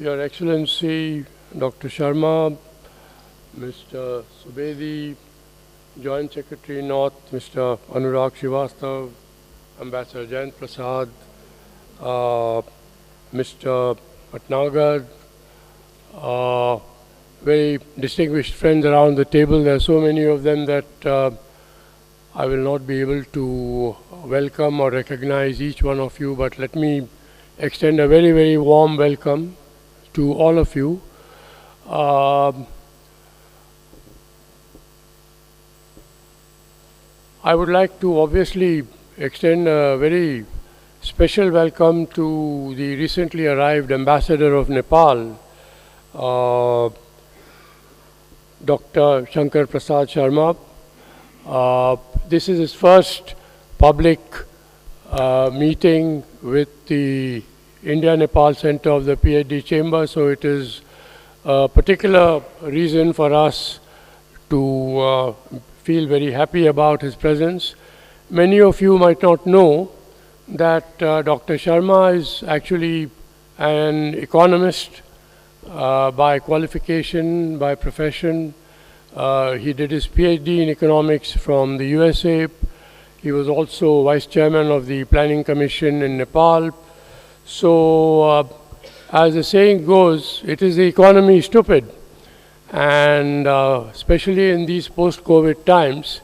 Your Excellency, Dr. Sharma, Mr. Subedi, Joint Secretary North, Mr. Anurag Srivastav, Ambassador Jayant Prasad, Mr. Patnagar, very distinguished friends around the table. There are so many of them that I will not be able to welcome or recognize each one of you, but let me extend a very, very warm welcome to all of you. I would like to obviously extend a very special welcome to the recently arrived Ambassador of Nepal, Dr. Shankar Prasad Sharma. This is his first public meeting with the India-Nepal Center of the PhD Chamber, so it is a particular reason for us to feel very happy about his presence. Many of you might not know that Dr. Sharma is actually an economist by qualification, by profession. He did his PhD in economics from the USA. He was also Vice Chairman of the Planning Commission in Nepal. So, as the saying goes, it is the economy stupid. And especially in these post-COVID times,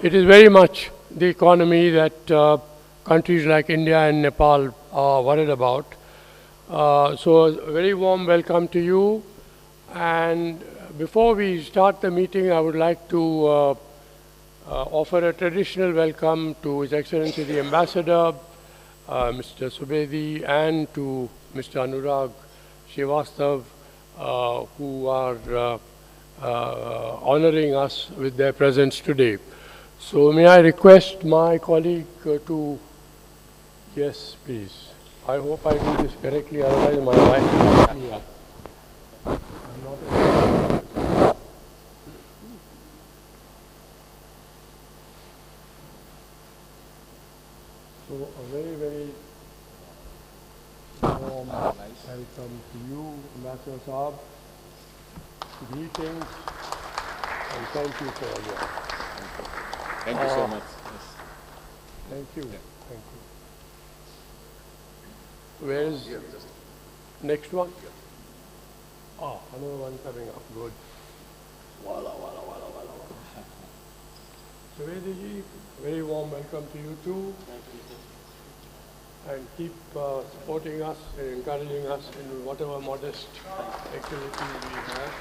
it is very much the economy that countries like India and Nepal are worried about. So a very warm welcome to you. And before we start the meeting, I would like to offer a traditional welcome to His Excellency the Ambassador, Mr. Subedi, and to Mr. Anurag Srivastav, who are honoring us with their presence today. So may I request my colleague to, yes, please. I hope I do this correctly, otherwise my wife will beat me up. So a very, very warm welcome to you, Ambassador Saab. Greetings and thank you for all your help. Thank you so much. Yes. Thank you. Yeah. Thank you. Where is next one? Oh, another one coming up. Good. Wala, wala, wala, wala, wala. Subedi, very warm welcome to you too. Thank you. And keep supporting us and encouraging us in whatever modest activities we have.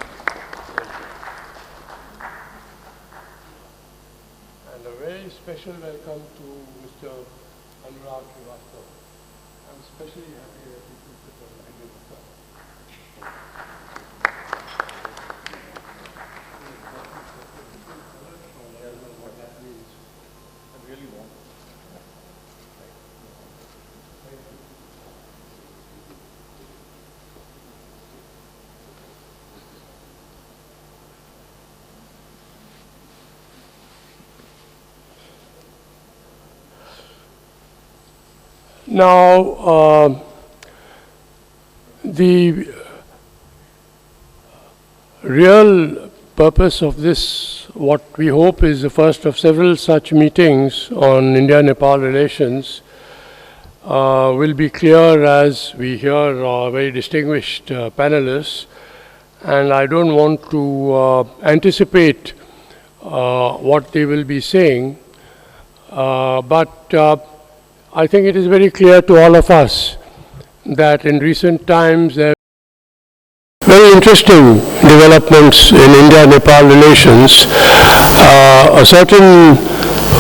And a very special welcome to Mr. Anurag Srivastav. I'm especially happy that you took the time to give us what that means. I really want. Now, the real purpose of this, what we hope is the first of several such meetings on India-Nepal relations, will be clear as we hear our very distinguished panelists. And I don't want to anticipate what they will be saying, but I think it is very clear to all of us that in recent times there are very interesting developments in India-Nepal relations. A certain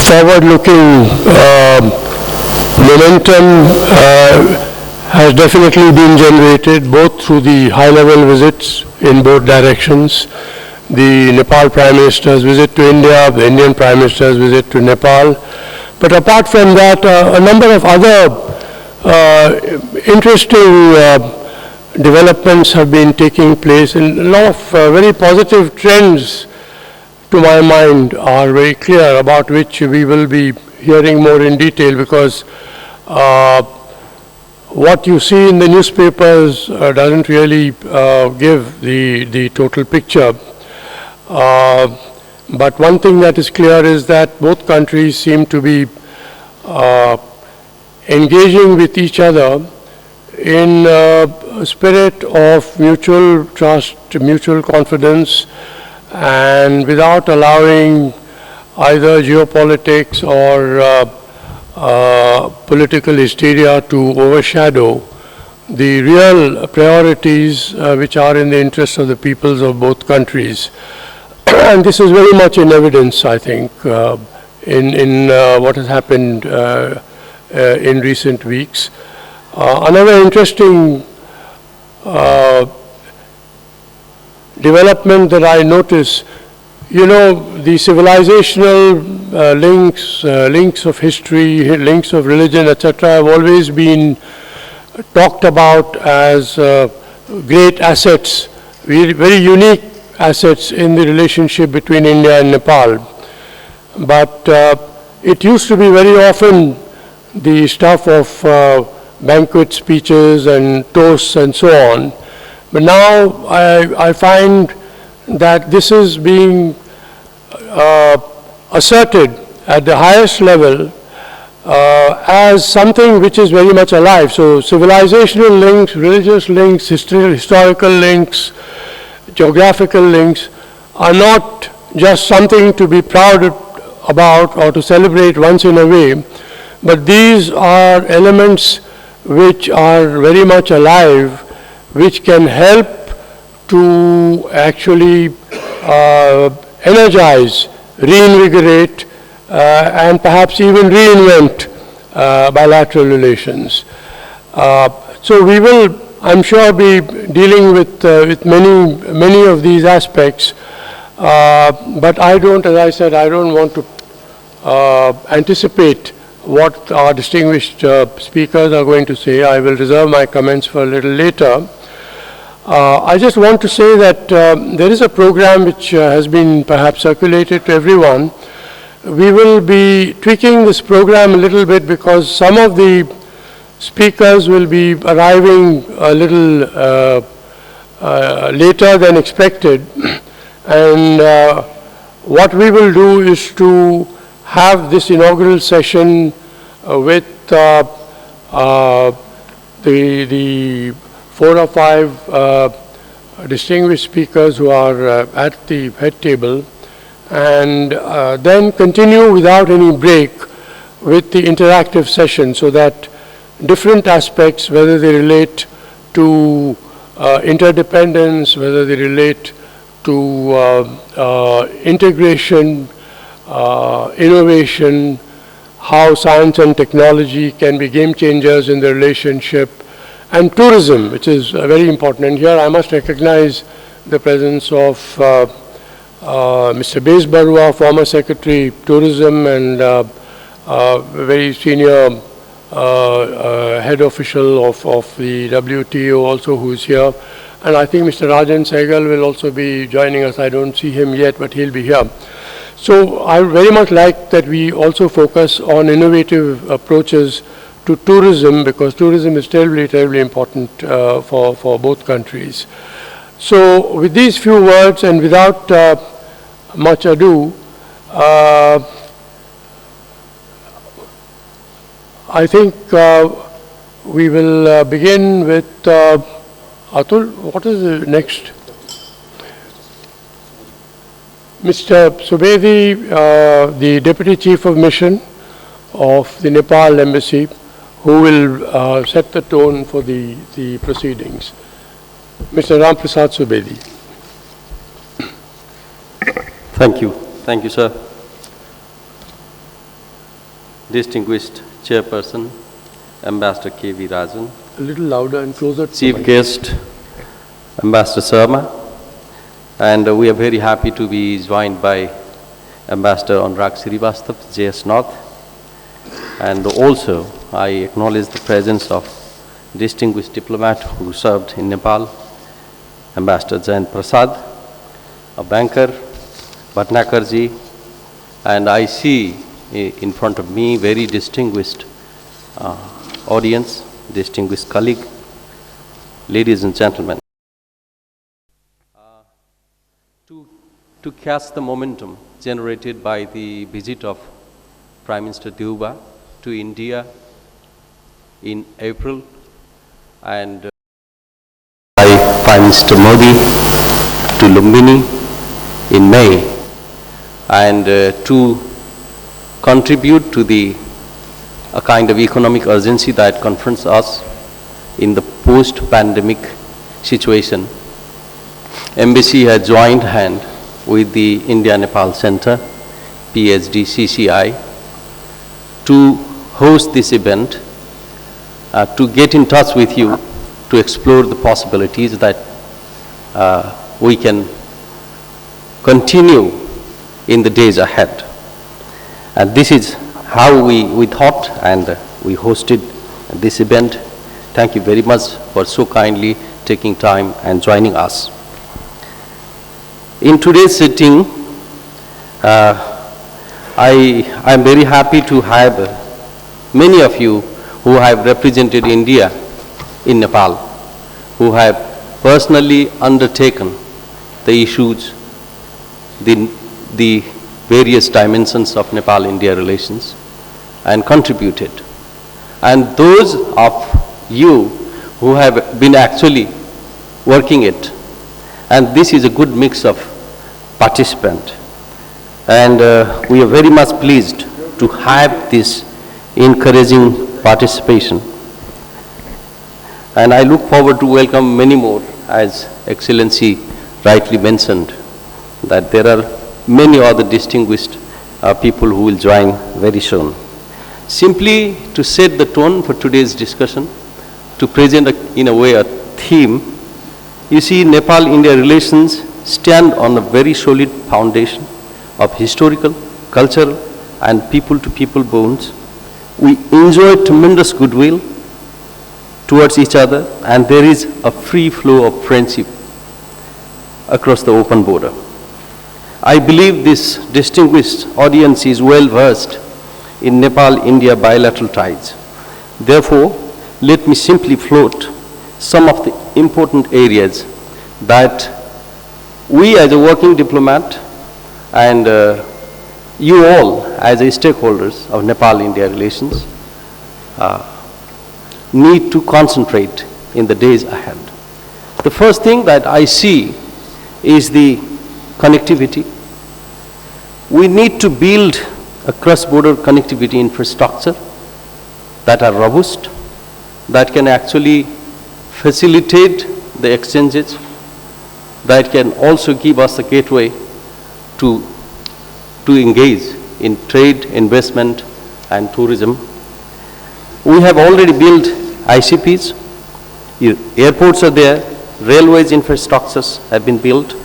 forward-looking momentum has definitely been generated both through the high-level visits in both directions. The Nepal Prime Minister's visit to India, the Indian Prime Minister's visit to Nepal. But apart from that, a number of other interesting developments have been taking place, and a lot of very positive trends, to my mind, are very clear, about which we will be hearing more in detail, because what you see in the newspapers doesn't really give the total picture. But one thing that is clear is that both countries seem to be engaging with each other in a spirit of mutual trust, mutual confidence, and without allowing either geopolitics or political hysteria to overshadow the real priorities which are in the interest of the peoples of both countries. And this is very much in evidence, I think, in what has happened in recent weeks. Another interesting development that I notice, you know, the civilizational links of history, links of religion, etc., have always been talked about as great assets, very unique assets in the relationship between India and Nepal. But it used to be very often the stuff of banquet speeches and toasts and so on. But now I find that this is being asserted at the highest level as something which is very much alive. So civilizational links, religious links, historical links, geographical links are not just something to be proud about or to celebrate once in a way, but these are elements which are very much alive, which can help to actually energize, reinvigorate, and perhaps even reinvent bilateral relations. So we will, I'm sure, be dealing with many of these aspects, but I don't, as I said, I don't want to anticipate what our distinguished speakers are going to say. I will reserve my comments for a little later. I just want to say that there is a program which has been perhaps circulated to everyone. We will be tweaking this program a little bit because some of the speakers will be arriving a little later than expected, and what we will do is to have this inaugural session with the 4 or 5 distinguished speakers who are at the head table, and then continue without any break with the interactive session, so that different aspects, whether they relate to interdependence, whether they relate to integration, innovation, how science and technology can be game changers in the relationship, and tourism, which is very important. And here I must recognize the presence of Mr. Bez Barua, former Secretary Tourism and very senior head official of the WTO also, who is here. And I think Mr. Rajan Sehgal will also be joining us. I don't see him yet, but he'll be here. So I very much like that we also focus on innovative approaches to tourism, because tourism is terribly important for both countries. So with these few words and without much ado, I think we will begin with Atul. What is the next? Mr. Subedi, the Deputy Chief of Mission of the Nepal Embassy, who will set the tone for the proceedings. Mr. Ram Prasad Subedi. Thank you. Thank you, sir. Distinguished Chairperson, Ambassador K.V. Rajan. A little louder and closer to Chief Guest, Ambassador Sharma. And we are very happy to be joined by Ambassador Anurag Srivastava, JS North. And also, I acknowledge the presence of distinguished diplomat who served in Nepal, Ambassador Jayant Prasad, a banker, Bhatnakarji, and I see in front of me very distinguished audience, distinguished colleague, ladies and gentlemen. To catch the momentum generated by the visit of Prime Minister Diobaji to India in April and by Prime Minister Modi to Lumbini in May, and to contribute to a kind of economic urgency that confronts us in the post-pandemic situation, Embassy has joined hand with the India-Nepal Center, PHDCCI, to host this event, to get in touch with you, to explore the possibilities that we can continue in the days ahead. And this is how we thought and we hosted this event. Thank you very much for so kindly taking time and joining us. In today's sitting, I am very happy to have many of you who have represented India in Nepal, who have personally undertaken the issues, the various dimensions of Nepal-India relations and contributed. And those of you who have been actually working it, and this is a good mix of participants. And we are very much pleased to have this encouraging participation. And I look forward to welcome many more, as Excellency rightly mentioned, that there are many other distinguished people who will join very soon. Simply to set the tone for today's discussion, to present in a way a theme, you see, Nepal-India relations stand on a very solid foundation of historical, cultural, and people-to-people bonds. We enjoy tremendous goodwill towards each other, and there is a free flow of friendship across the open border. I believe this distinguished audience is well versed in Nepal-India bilateral ties. Therefore, let me simply float some of the important areas that we as a working diplomat and you all as stakeholders of Nepal-India relations need to concentrate in the days ahead. The first thing that I see is the connectivity. We need to build a cross-border connectivity infrastructure that are robust, that can actually facilitate the exchanges, that can also give us a gateway to engage in trade, investment, and tourism. We have already built ICPs, airports are there, railways infrastructures have been built,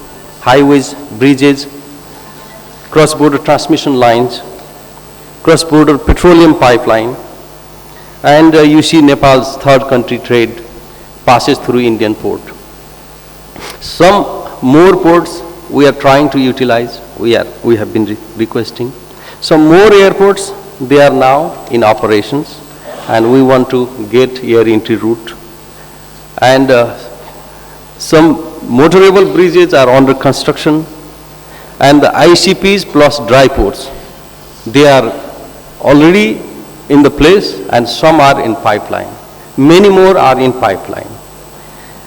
highways, bridges, cross-border transmission lines, cross-border petroleum pipeline, and you see Nepal's third country trade passes through Indian port. Some more ports we are trying to utilize, we have been requesting. Some more airports, they are now in operations, and we want to get air entry route. And some motorable bridges are under construction, and the ICPs plus dry ports, they are already in the place, and some are in pipeline. Many more are in pipeline.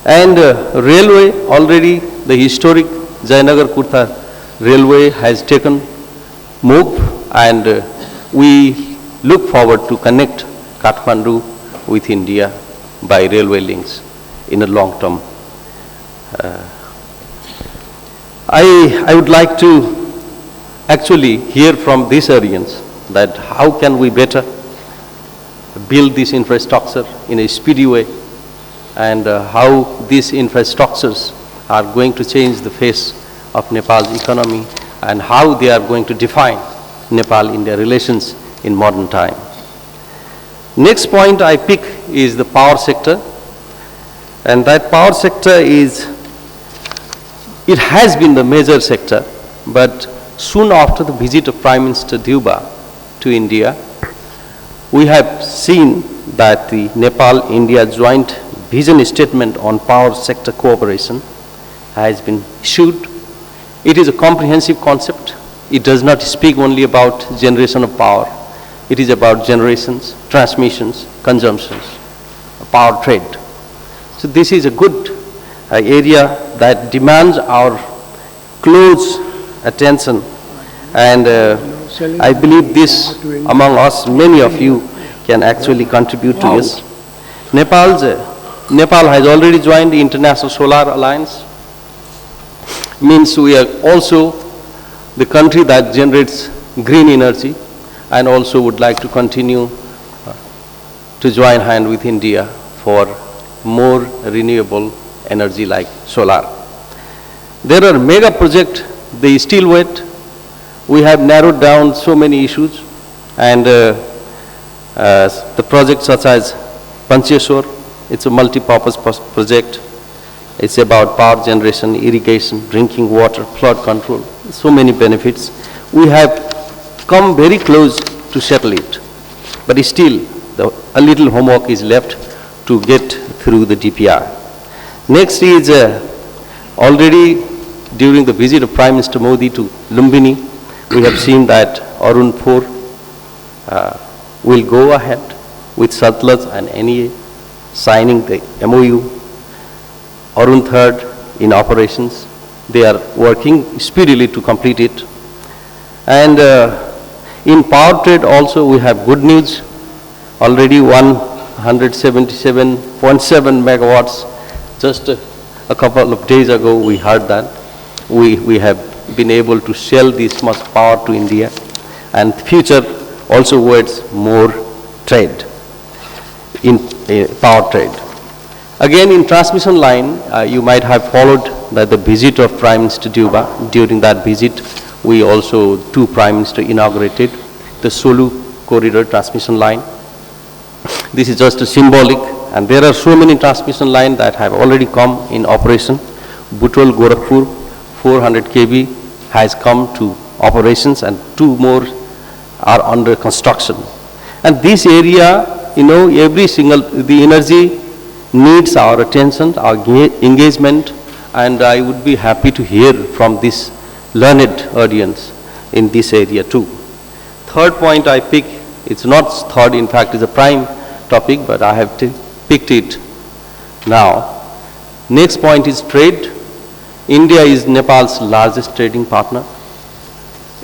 And railway, already the historic Jayanagar-Kurta railway has taken move, and we look forward to connect Kathmandu with India by railway links in a long term. I would like to actually hear from this audience that how can we better build this infrastructure in a speedy way, and how these infrastructures are going to change the face of Nepal's economy, and how they are going to define Nepal-India relations in modern time. Next point I pick is the power sector, and that power sector it has been the major sector, but soon after the visit of Prime Minister Diobaji to India, we have seen that the Nepal-India joint vision statement on power sector cooperation has been issued. It is a comprehensive concept. It does not speak only about generation of power. It is about generations, transmissions, consumptions, power trade. So this is a good area that demands our close attention, and I believe this, among us, many of you can actually contribute to this. Nepal has already joined the International Solar Alliance. Means we are also the country that generates green energy, and also would like to continue to join hand with India for more renewable energy like solar. There are mega projects, they still wait. We have narrowed down so many issues, and the projects such as Pancheshwar, it's a multi-purpose project. It's about power generation, irrigation, drinking water, flood control, so many benefits. We have come very close to settle it, but still a little homework is left to get through the DPR. Next is already during the visit of Prime Minister Modi to Lumbini, we have seen that Arun 4 will go ahead with Satluj and NEA signing the MOU. Arun 3rd in operations. They are working speedily to complete it. And in power trade also we have good news. Already 177.7 megawatts. Just a couple of days ago we heard that. We have been able to sell this much power to India, and future also awaits more trade in power trade. Again, in transmission line, you might have followed that the visit of Prime Minister Diobaji. During that visit, we also, two Prime Minister inaugurated the Solu corridor transmission line. This is just a symbolic, and there are so many transmission lines that have already come in operation. Butol Gorakhpur 400 kV has come to operations, and two more are under construction. And this area, the energy needs our attention, our engagement, and I would be happy to hear from this learned audience in this area too. Third point I pick, it's not third, in fact it's a prime topic, but I have picked it now. Next point is trade. India is Nepal's largest trading partner.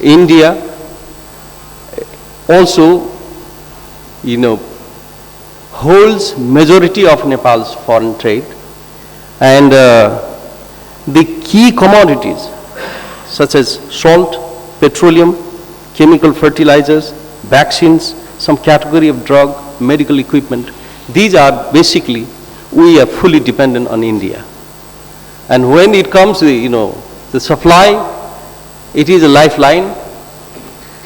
India also, holds majority of Nepal's foreign trade, and the key commodities such as salt, petroleum, chemical fertilizers, vaccines, some category of drug, medical equipment, these are basically, we are fully dependent on India. And when it comes to, the supply, it is a lifeline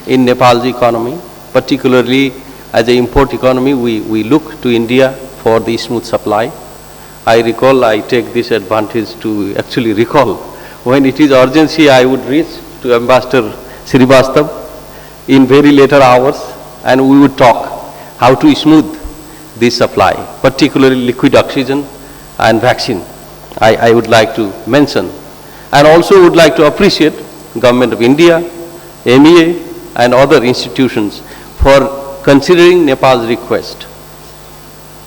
in Nepal's economy, particularly as an import economy, we look to India for the smooth supply. I recall, I take this advantage to actually recall, when it is urgency, I would reach to Ambassador Srivastava in very later hours, and we would talk how to smooth this supply, particularly liquid oxygen and vaccine. I would like to mention, and also would like to appreciate Government of India, MEA, and other institutions for considering Nepal's request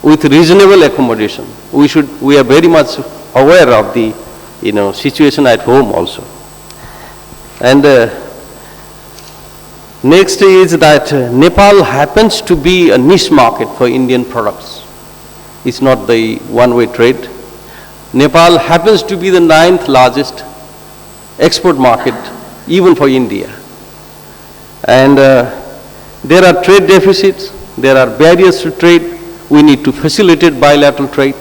with reasonable accommodation. We are very much aware of the situation at home also. And next is that Nepal happens to be a niche market for Indian products. It's not the one-way trade. Nepal happens to be the 9th largest export market even for India. And there are trade deficits, there are barriers to trade. We need to facilitate bilateral trade.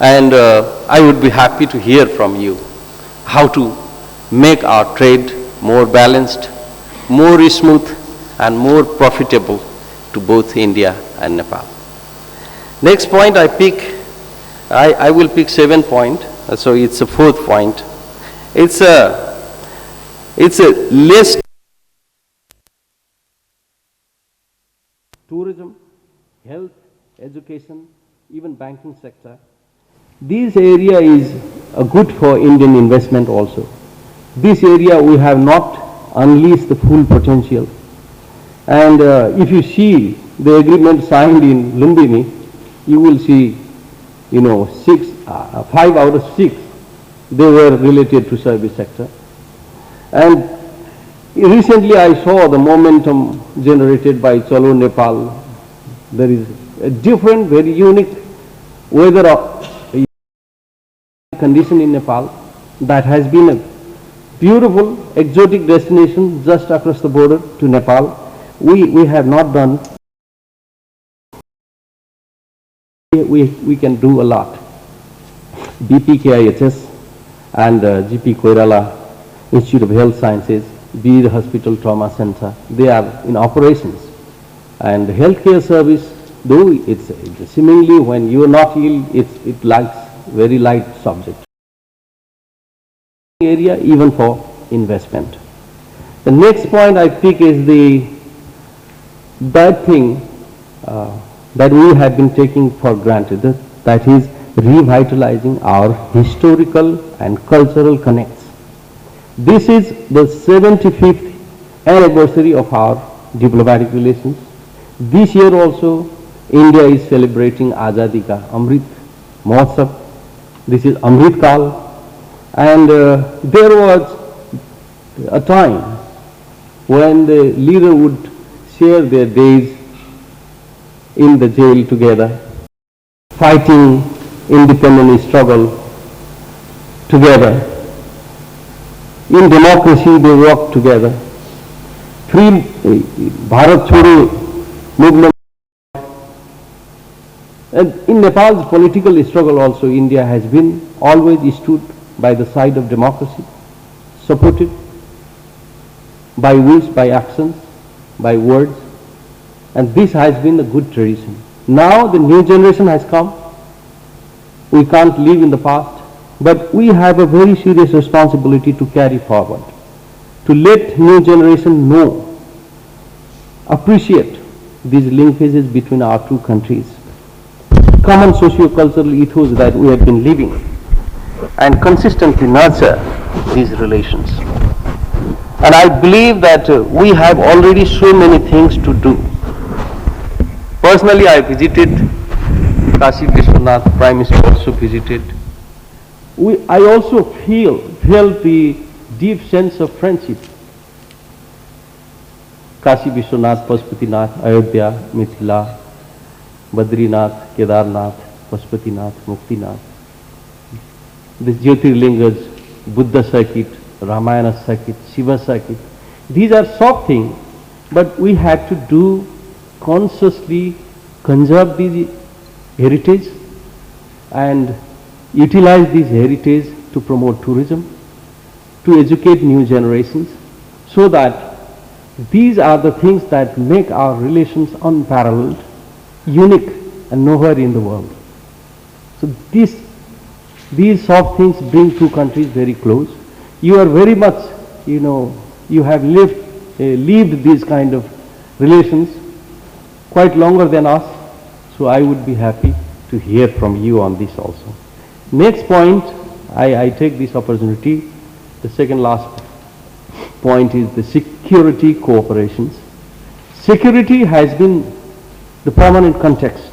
And I would be happy to hear from you how to make our trade more balanced, more smooth, and more profitable to both India and Nepal. Next point I will pick 7 point, so it's a 4th point. It's a list. Tourism, health, education, even banking sector. This area is good for Indian investment also. This area we have not unleashed the full potential. And if you see the agreement signed in Lumbini, you will see, 5 out of 6, they were related to service sector. And recently I saw the momentum generated by Chalo Nepal. There is a different, very unique weather condition in Nepal that has been a beautiful, exotic destination just across the border to Nepal. We have not done. We can do a lot. BPKIHS and GP Koirala Institute of Health Sciences, Bir Hospital Trauma Center, they are in operations. And healthcare service, though it's seemingly when you are not ill, it likes very light subject. Area even for investment. The next point I think is the bad thing that we have been taking for granted, that is revitalizing our historical and cultural connects. This is the 75th anniversary of our diplomatic relations. This year also India is celebrating Azadi Ka Amrit Mahotsav. This is Amrit Kal, and there was a time when the leader would share their days in the jail together, fighting independence struggle together. In democracy they work together. Free Bharat Chhodo movement. And in Nepal's political struggle also, India has been always stood by the side of democracy, supported by words, by actions, by words, and this has been a good tradition. Now the new generation has come. We can't live in the past, but we have a very serious responsibility to carry forward, to let new generation know, appreciate these linkages between our two countries, common socio-cultural ethos that we have been living, and consistently nurture these relations. And I believe that we have already so many things to do. Personally, I visited Kashi Vishwanath, Prime Minister also visited. I also felt the deep sense of friendship. Kashi Vishwanath, Pashupatinath, Ayodhya, Mithila, Badrinath, Kedarnath, Pashupatinath, Muktinath, the Jyotirlingas, Buddha Circuit, Ramayana Circuit, Shiva Circuit. These are soft things, but we had to do consciously conserve these heritage and utilize this heritage to promote tourism, to educate new generations, so that these are the things that make our relations unparalleled, unique, and nowhere in the world. So these soft things bring two countries very close. You are very much, you have lived these kind of relations quite longer than us, so I would be happy to hear from you on this also. Next point, I take this opportunity, the second last point is the security cooperations. Security has been the permanent context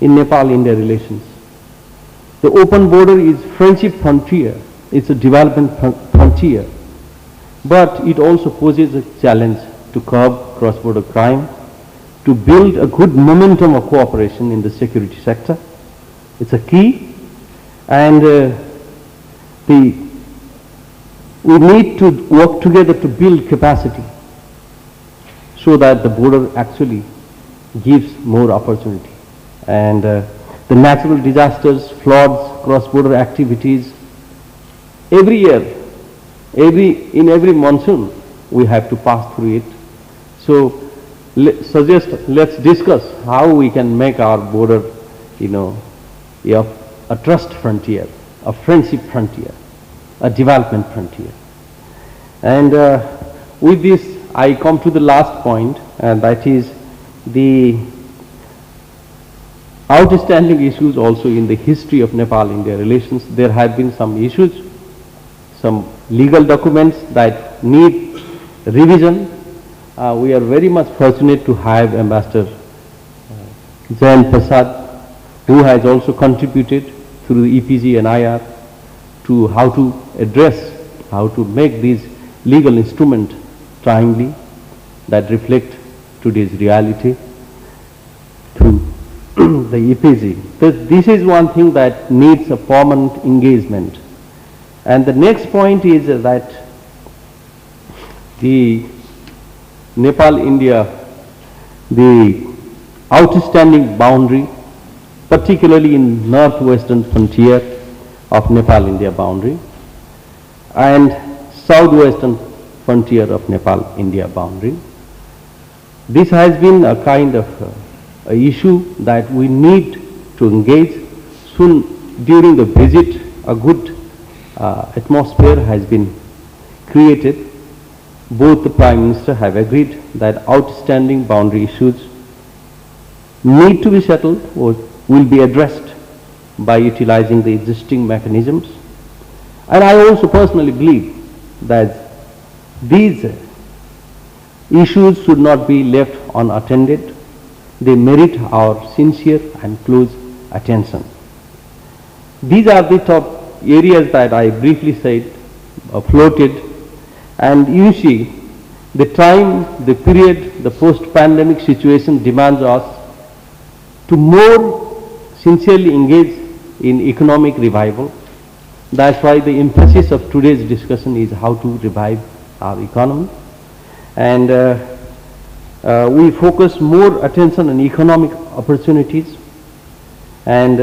in Nepal-India relations. The open border is friendship frontier, it's a development frontier, but it also poses a challenge to curb cross-border crime, to build a good momentum of cooperation in the security sector. It's a key, and we need to work together to build capacity so that the border actually gives more opportunity. And the natural disasters, floods, cross-border activities, every year, in every monsoon, we have to pass through it. So let's discuss how we can make our border, a trust frontier, a friendship frontier, a development frontier. And with this, I come to the last point, and that is the outstanding issues also in the history of Nepal-India relations. There have been some issues, some legal documents that need revision. We are very much fortunate to have Ambassador Jayan Prasad, who has also contributed through the EPG and IR to how to address, how to make these legal instruments timely that reflect today's reality through the EPG. This is one thing that needs a permanent engagement. And the next point is that the Nepal-India, the outstanding boundary, particularly in northwestern frontier of Nepal-India boundary and southwestern frontier of Nepal-India boundary. This has been a kind of a issue that we need to engage. Soon during the visit, a good atmosphere has been created. Both the Prime Minister have agreed that outstanding boundary issues need to be settled or will be addressed by utilizing the existing mechanisms. And I also personally believe that these issues should not be left unattended. They merit our sincere and close attention. These are the top areas that I briefly said, floated, and you see the time, the period, the post-pandemic situation demands us to more sincerely engage in economic revival. That's why the emphasis of today's discussion is how to revive our economy. And we focus more attention on economic opportunities, and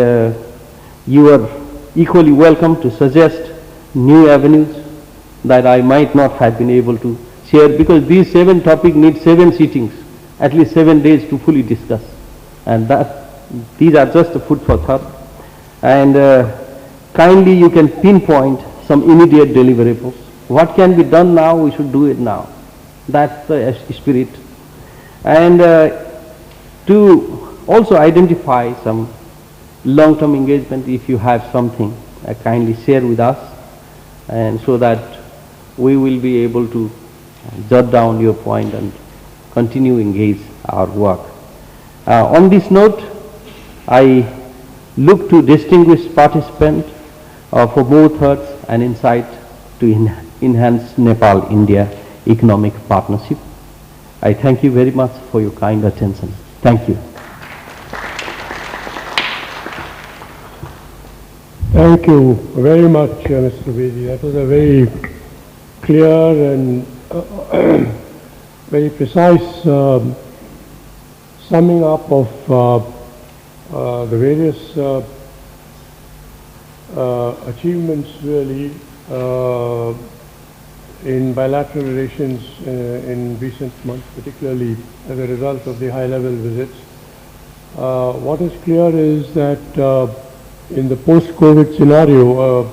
you are equally welcome to suggest new avenues that I might not have been able to share, because these 7 topics need 7 sittings, at least 7 days to fully discuss, and these are just a food for thought. And kindly you can pinpoint some immediate deliverables. What can be done now, we should do it now. That's the spirit. And to also identify some long-term engagement, if you have something, kindly share with us, and so that we will be able to jot down your point and continue engage our work. On this note, I look to distinguished participants for more thoughts and insight to enhance Nepal-India economic partnership. I thank you very much for your kind attention. Thank you. Thank you very much, Mr. Bedi. That was a very clear and very precise summing up of the various achievements really in bilateral relations in recent months, particularly as a result of the high-level visits. What is clear is that in the post-COVID scenario,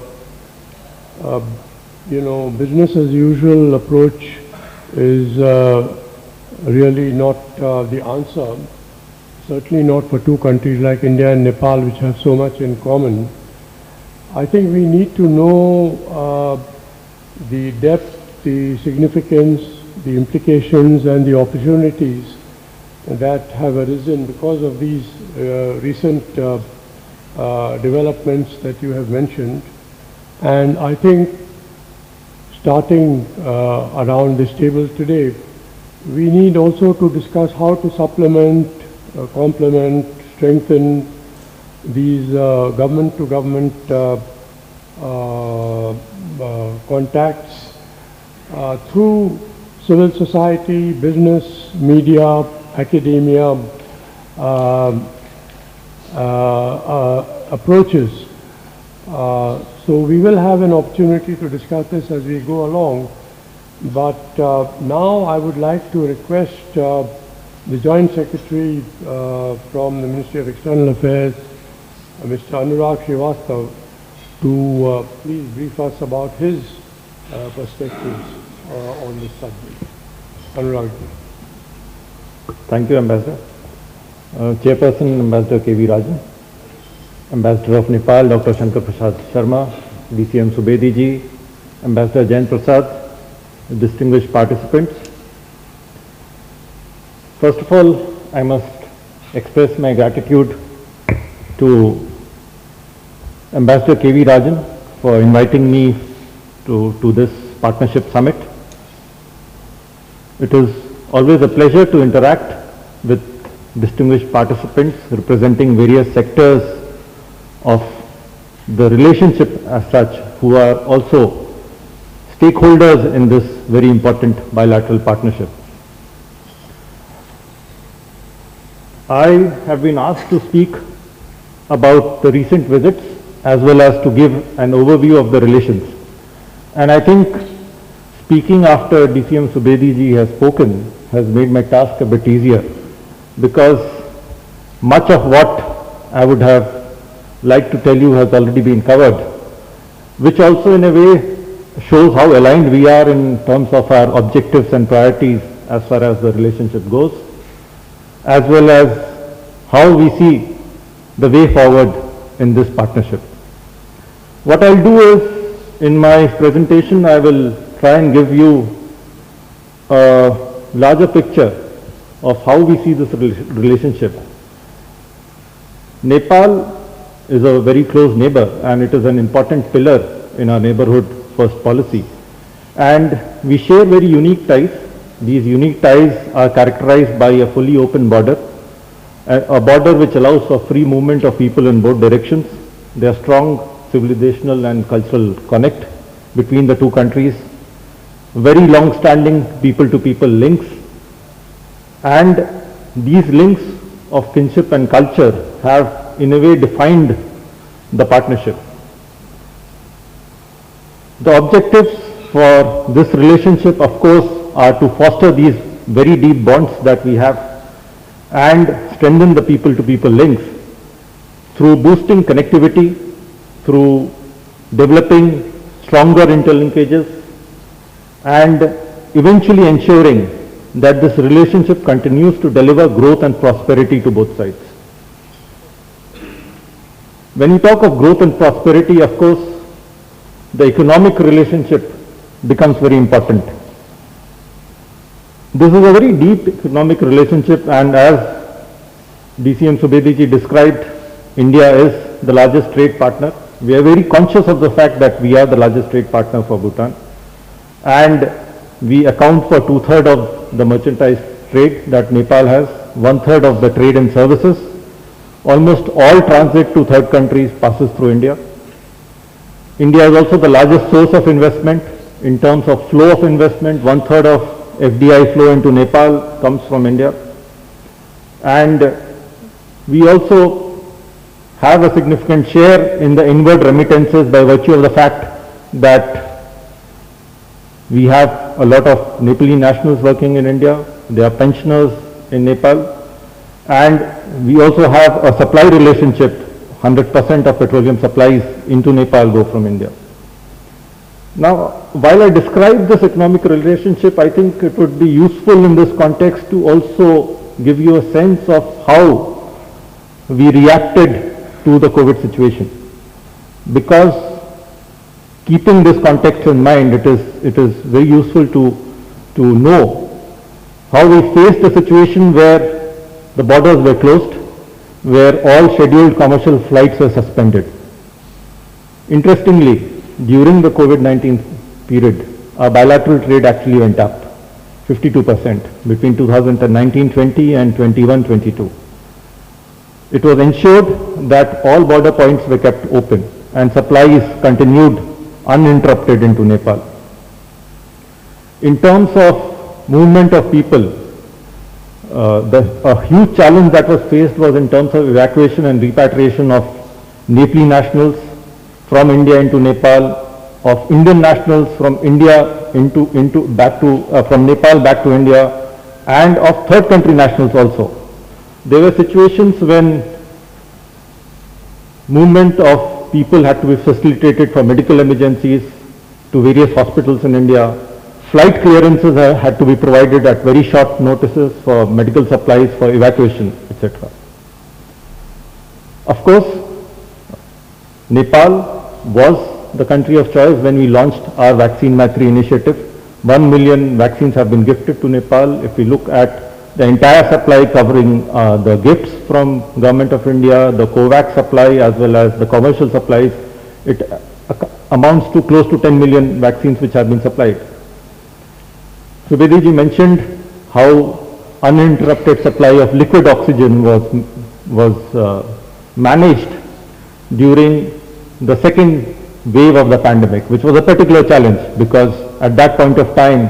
business as usual approach is really not the answer. Certainly not for 2 countries like India and Nepal, which have so much in common. I think we need to know the depth, the significance, the implications and the opportunities that have arisen because of these recent developments that you have mentioned. And I think starting around this table today, we need also to discuss how to supplement, complement, strengthen these government-to-government contacts through civil society, business, media, academia approaches. So we will have an opportunity to discuss this as we go along. But now I would like to request the Joint Secretary from the Ministry of External Affairs, Mr. Anurag Srivastav, to please brief us about his perspectives on this subject. Anurag. Thank you, Ambassador. Chairperson Ambassador K.V. Rajan, Ambassador of Nepal Dr. Shankar Prasad Sharma, DCM Subedi ji, Ambassador Jain Prasad, distinguished participants. First of all, I must express my gratitude to Ambassador K.V. Rajan for inviting me to this partnership summit. It is always a pleasure to interact with distinguished participants representing various sectors of the relationship as such, who are also stakeholders in this very important bilateral partnership. I have been asked to speak about the recent visits as well as to give an overview of the relations. And I think speaking after DCM Subedi ji has spoken has made my task a bit easier, because much of what I would have liked to tell you has already been covered, which also in a way shows how aligned we are in terms of our objectives and priorities as far as the relationship goes, as well as how we see the way forward in this partnership. What I'll do is, in my presentation, I will try and give you a larger picture of how we see this relationship. Nepal is a very close neighbor, and it is an important pillar in our neighborhood first policy. And we share very unique ties. These unique ties are characterized by a fully open border, a border which allows for free movement of people in both directions. There are strong civilizational and cultural connect between the two countries, very long-standing people-to-people links, and these links of kinship and culture have in a way defined the partnership. The objectives for this relationship, of course, are to foster these very deep bonds that we have and strengthen the people-to-people links through boosting connectivity, through developing stronger interlinkages, and eventually ensuring that this relationship continues to deliver growth and prosperity to both sides. When we talk of growth and prosperity, of course, the economic relationship becomes very important. This is a very deep economic relationship, and as DCM Subedi ji described, India is the largest trade partner. We are very conscious of the fact that we are the largest trade partner for Bhutan, and we account for 2/3 of the merchandise trade that Nepal has, 1/3 of the trade and services. Almost all transit to third countries passes through India. India is also the largest source of investment in terms of flow of investment. 1/3 of FDI flow into Nepal comes from India. And we also have a significant share in the inward remittances by virtue of the fact that we have a lot of Nepali nationals working in India. There are pensioners in Nepal. And we also have a supply relationship. 100% of petroleum supplies into Nepal go from India. Now, while I describe this economic relationship, I think it would be useful in this context to also give you a sense of how we reacted to the COVID situation. Because keeping this context in mind, it is very useful to know how we faced a situation where the borders were closed, where all scheduled commercial flights were suspended. Interestingly, during the COVID-19 period, our bilateral trade actually went up 52% between 2019-20 and 21-22. It was ensured that all border points were kept open and supplies continued uninterrupted into Nepal. In terms of movement of people, a huge challenge that was faced was in terms of evacuation and repatriation of Nepali nationals from India into Nepal, of Indian nationals from India from Nepal back to India, and of third country nationals also. There were situations when movement of people had to be facilitated for medical emergencies to various hospitals in India. Flight clearances had to be provided at very short notices for medical supplies, for evacuation, etc. Of course, Nepal was the country of choice when we launched our Vaccine Maitri initiative. 1 million vaccines have been gifted to Nepal. If we look at the entire supply covering the gifts from Government of India, the COVAX supply as well as the commercial supplies, it amounts to close to 10 million vaccines which have been supplied. Subediji mentioned how uninterrupted supply of liquid oxygen was managed during the second wave of the pandemic, which was a particular challenge because at that point of time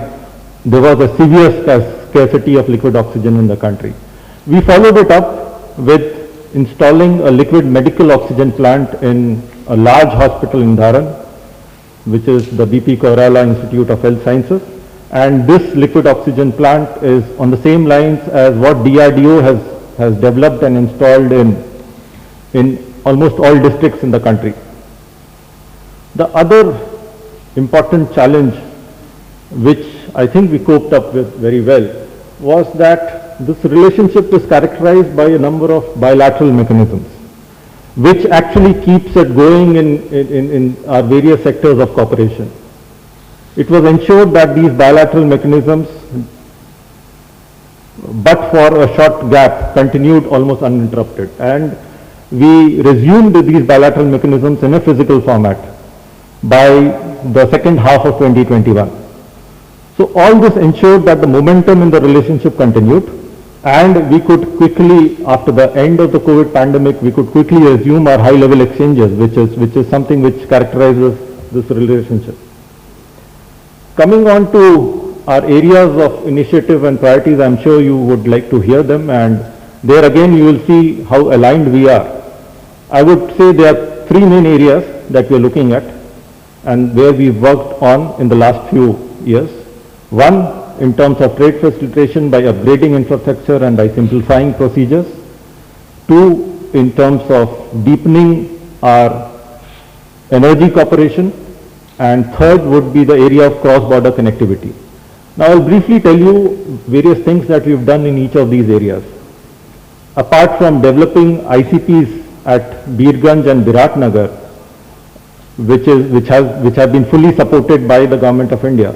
there was a severe scarcity of liquid oxygen in the country. We followed it up with installing a liquid medical oxygen plant in a large hospital in Dharan, which is the BP Koirala Institute of Health Sciences. And this liquid oxygen plant is on the same lines as what DRDO has developed and installed in almost all districts in the country. The other important challenge which I think we coped up with very well was that this relationship is characterized by a number of bilateral mechanisms which actually keeps it going in our various sectors of cooperation. It was ensured that these bilateral mechanisms, but for a short gap, continued almost uninterrupted. And we resumed these bilateral mechanisms in a physical format by the second half of 2021. So all this ensured that the momentum in the relationship continued, and we could quickly, after the end of the COVID pandemic, we could quickly resume our high-level exchanges, which is something which characterizes this relationship. Coming on to our areas of initiative and priorities, I'm sure you would like to hear them, and there again you will see how aligned we are. I would say there are three main areas that we are looking at and where we've worked on in the last few years. One, in terms of trade facilitation by upgrading infrastructure and by simplifying procedures. Two, in terms of deepening our energy cooperation. And third would be the area of cross-border connectivity. Now I'll briefly tell you various things that we've done in each of these areas. Apart from developing ICPs at Birganj and Biratnagar, which have been fully supported by the Government of India,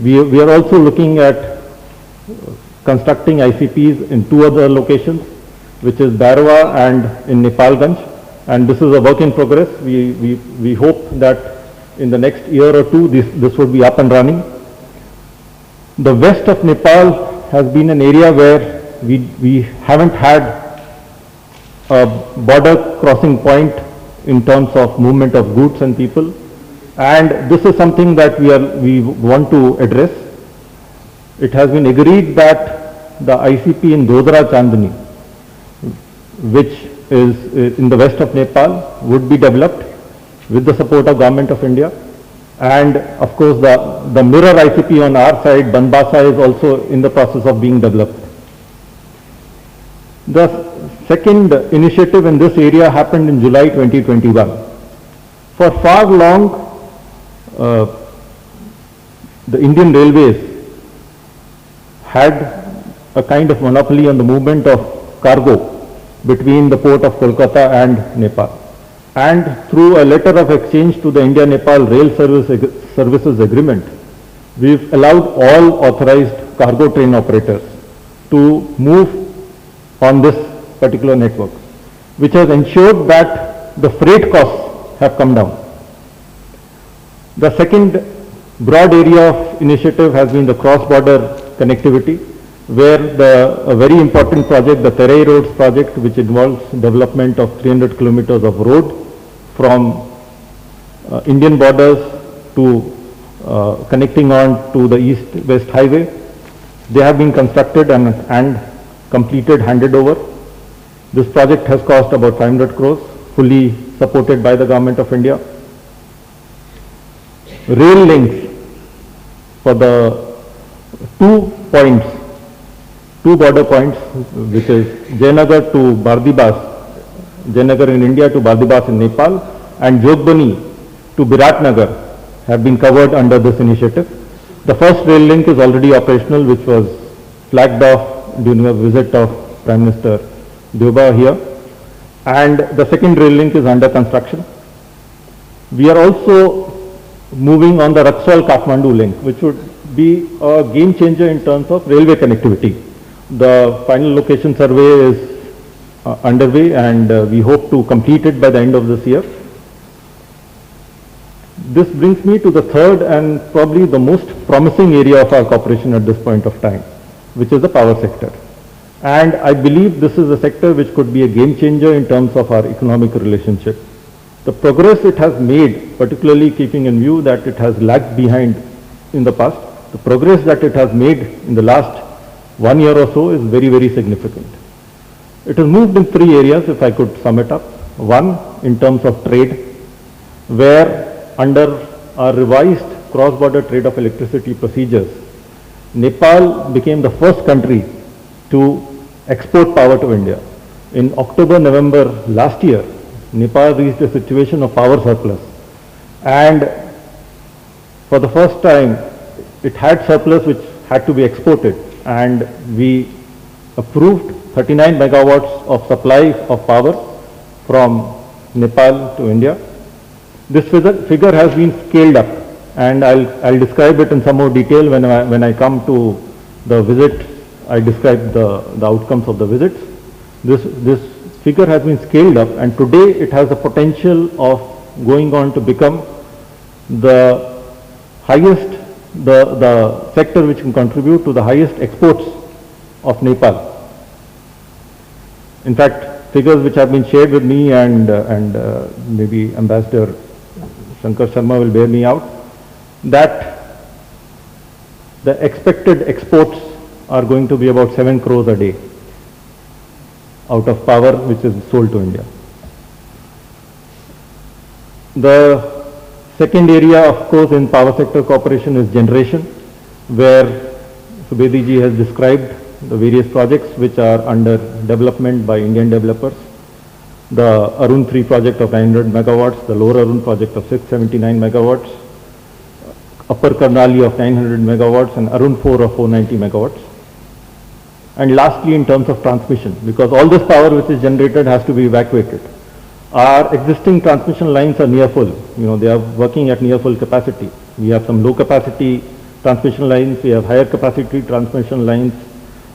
we are also looking at constructing ICPs in two other locations, which is Bairava and in Nepalganj, and this is a work in progress. We hope that in the next year or two this would be up and running. The west of Nepal has been an area where we haven't had a border crossing point in terms of movement of goods and people, and this is something that we want to address. It has been agreed that the ICP in Dodra Chandni, which is in the west of Nepal, would be developed with the support of Government of India. And of course the mirror ICP on our side, Banbasa, is also in the process of being developed. The second initiative in this area happened in July 2021. For far long, the Indian Railways had a kind of monopoly on the movement of cargo between the port of Kolkata and Nepal. And through a letter of exchange to the India-Nepal Rail Services Agreement, we've allowed all authorized cargo train operators to move on this particular network, which has ensured that the freight costs have come down. The second broad area of initiative has been the cross-border connectivity, where a very important project, the Terai Roads project, which involves development of 300 kilometers of road from Indian borders to connecting on to the east-west highway. They have been constructed and completed, handed over. This project has cost about 500 crores, fully supported by the Government of India. Rail links for the two border points, which is Jayanagar to Bardibas, Jayanagar in India to Bardibas in Nepal, and Jogbani to Biratnagar, have been covered under this initiative. The first rail link is already operational, which was flagged off during a visit of Prime Minister Diobaji here. and the second rail link is under construction. We are also moving on the Raxaul-Kathmandu link, which would be a game changer in terms of railway connectivity. The final location survey is underway, and we hope to complete it by the end of this year. This brings me to the third and probably the most promising area of our cooperation at this point of time, which is the power sector. And I believe this is a sector which could be a game changer in terms of our economic relationship. The progress it has made, particularly keeping in view that it has lagged behind in the past, the progress that it has made in the last 1 year or so is very, very significant. It has moved in 3 areas, if I could sum it up. One, in terms of trade, where under our revised cross-border trade of electricity procedures, Nepal became the first country to export power to India. In October, November last year, Nepal reached a situation of power surplus, and for the first time it had surplus which had to be exported, and we approved 39 megawatts of supply of power from Nepal to India. This figure has been scaled up, and I'll describe it in some more detail when I come to the visit. I describe the outcomes of the visits. This figure has been scaled up, and today it has the potential of going on to become the highest, the sector which can contribute to the highest exports of Nepal. In fact, figures which have been shared with me, and maybe Ambassador Shankar Sharma will bear me out, that the expected exports are going to be about 7 crores a day out of power which is sold to India. The second area, of course, in power sector cooperation is generation, where Subedi ji has described the various projects which are under development by Indian developers. The Arun 3 project of 900 megawatts, the Lower Arun project of 679 megawatts, Upper Karnali of 900 megawatts, and Arun 4 of 490 megawatts. And lastly, in terms of transmission, because all this power which is generated has to be evacuated. Our existing transmission lines are near full. You know, they are working at near full capacity. We have some low capacity transmission lines, we have higher capacity transmission lines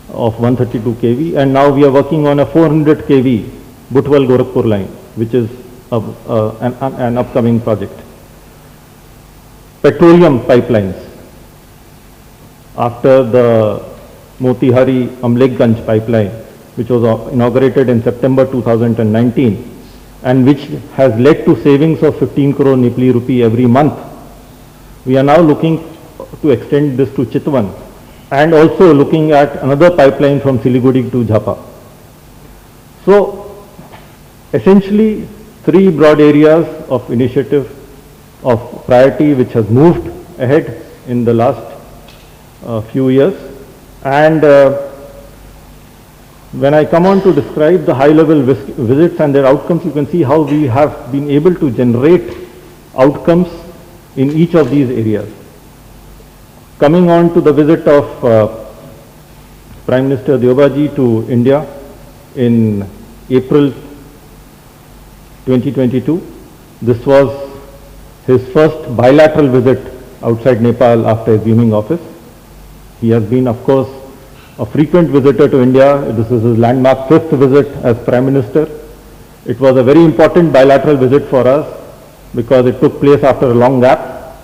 of 132 kV, and now we are working on a 400 kV Butwal-Gorakhpur line, which is an upcoming project. Petroleum pipelines. After the Motihari-Amlekganj pipeline, which was inaugurated in September 2019, and which has led to savings of 15 crore Nepali rupee every month, we are now looking to extend this to Chitwan, and also looking at another pipeline from Siliguri to Jhapa. So, essentially, 3 broad areas of initiative of priority which has moved ahead in the last few years. And when I come on to describe the high-level visits and their outcomes, you can see how we have been able to generate outcomes in each of these areas. Coming on to the visit of Prime Minister Diobaji to India in April 2022, this was his first bilateral visit outside Nepal after assuming office. He has been, of course, a frequent visitor to India. This is his landmark 5th visit as Prime Minister. It was a very important bilateral visit for us because it took place after a long gap.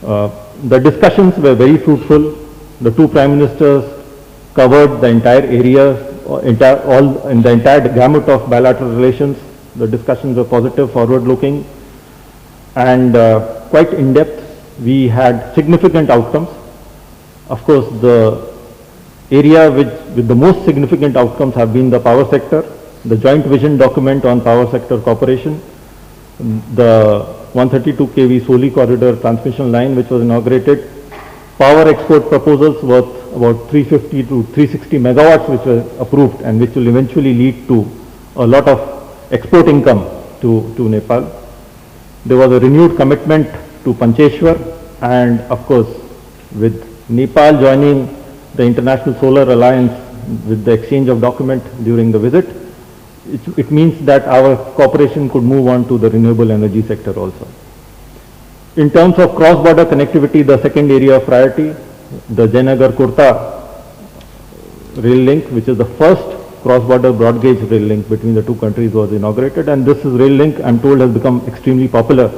The discussions were very fruitful. The 2 Prime Ministers covered the entire area, in the entire gamut of bilateral relations. The discussions were positive, forward-looking, and quite in-depth. We had significant outcomes. Of course, the area with the most significant outcomes have been the power sector, the joint vision document on power sector cooperation, the 132 kV Soli corridor transmission line which was inaugurated, power export proposals worth about 350 to 360 megawatts which were approved and which will eventually lead to a lot of export income to Nepal. There was a renewed commitment to Pancheshwar, and of course with Nepal joining the International Solar Alliance with the exchange of document during the visit, it means that our cooperation could move on to the renewable energy sector also. In terms of cross-border connectivity, the second area of priority, the Jayanagar-Kurta rail link, which is the first cross-border broad gauge rail link between the two countries, was inaugurated, and this rail link, I'm told, has become extremely popular.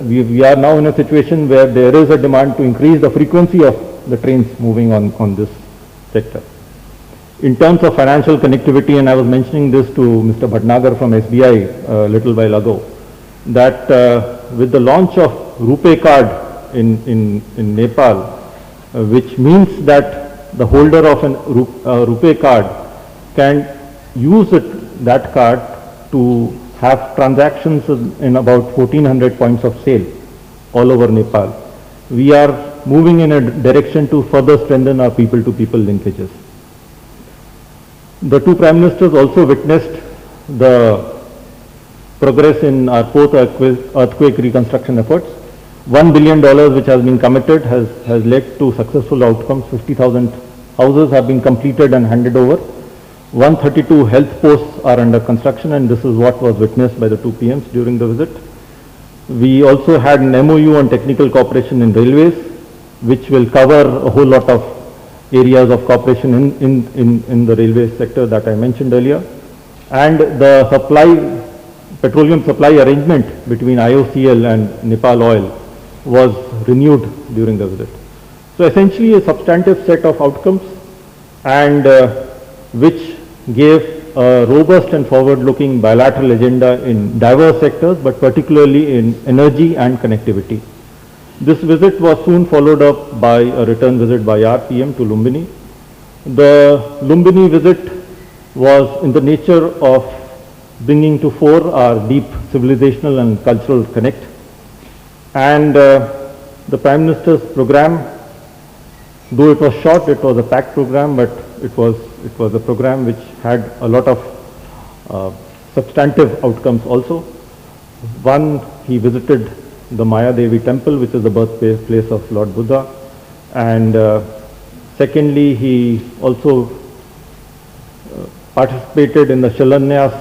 We are now in a situation where there is a demand to increase the frequency of the trains moving on this sector. In terms of financial connectivity, and I was mentioning this to Mr. Bhatnagar from SBI a little while ago, that with the launch of RuPay card in Nepal, which means that the holder of an RuPay card can use that card to have transactions in about 1400 points of sale all over Nepal. We are moving in a direction to further strengthen our people-to-people linkages. The two Prime Ministers also witnessed the progress in our fourth earthquake reconstruction efforts. $1 billion which has been committed has led to successful outcomes. 50,000 houses have been completed and handed over. 132 health posts are under construction, and this is what was witnessed by the two PMs during the visit. We also had an MOU on technical cooperation in railways, which will cover a whole lot of areas of cooperation in the railway sector that I mentioned earlier. And the petroleum supply arrangement between IOCL and Nepal Oil was renewed during the visit. So essentially a substantive set of outcomes, and which gave a robust and forward-looking bilateral agenda in diverse sectors, but particularly in energy and connectivity. This visit was soon followed up by a return visit by our PM to Lumbini. The Lumbini visit was in the nature of bringing to fore our deep civilizational and cultural connect. And the Prime Minister's program, though it was short, it was a packed program, but it was a program which had a lot of substantive outcomes also. One, he visited the Maya Devi temple, which is the birthplace of Lord Buddha, and secondly, he also participated in the Shilanyas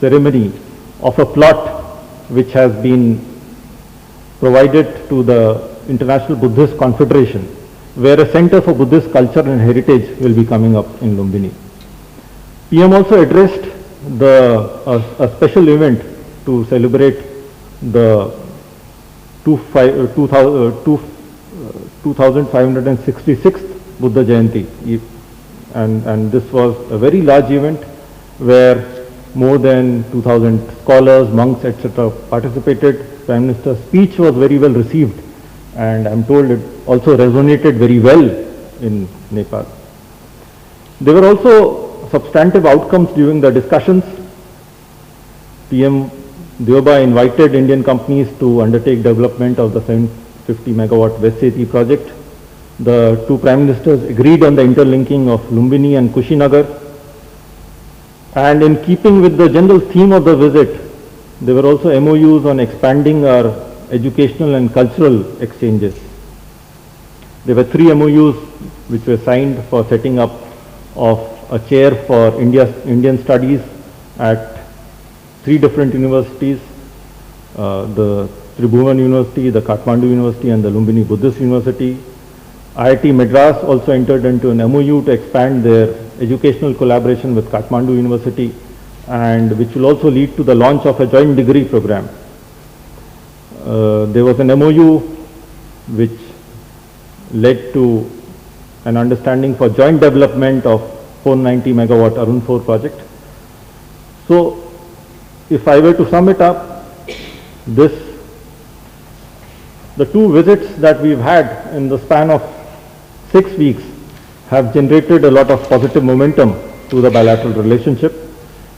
ceremony of a plot which has been provided to the International Buddhist Confederation, where a center for Buddhist culture and heritage will be coming up in Lumbini. PM also addressed a special event to celebrate the 2566th Buddha Jayanti, and this was a very large event where more than 2000 scholars, monks, etc. participated. Prime Minister's speech was very well received, and I'm told it also resonated very well in Nepal. There were also substantive outcomes during the discussions. PM Diobaji invited Indian companies to undertake development of the 750 megawatt West Seti project. The two Prime Ministers agreed on the interlinking of Lumbini and Kushinagar. And in keeping with the general theme of the visit, there were also MOUs on expanding our educational and cultural exchanges. There were 3 MOUs which were signed for setting up of a chair for Indian studies at 3 different universities, the Tribhuvan University, the Kathmandu University, and the Lumbini Buddhist University. IIT Madras also entered into an MOU to expand their educational collaboration with Kathmandu University, and which will also lead to the launch of a joint degree program. There was an MOU which led to an understanding for joint development of 490 megawatt Arun 4 project. So, if I were to sum it up, the 2 visits that we've had in the span of 6 weeks have generated a lot of positive momentum to the bilateral relationship,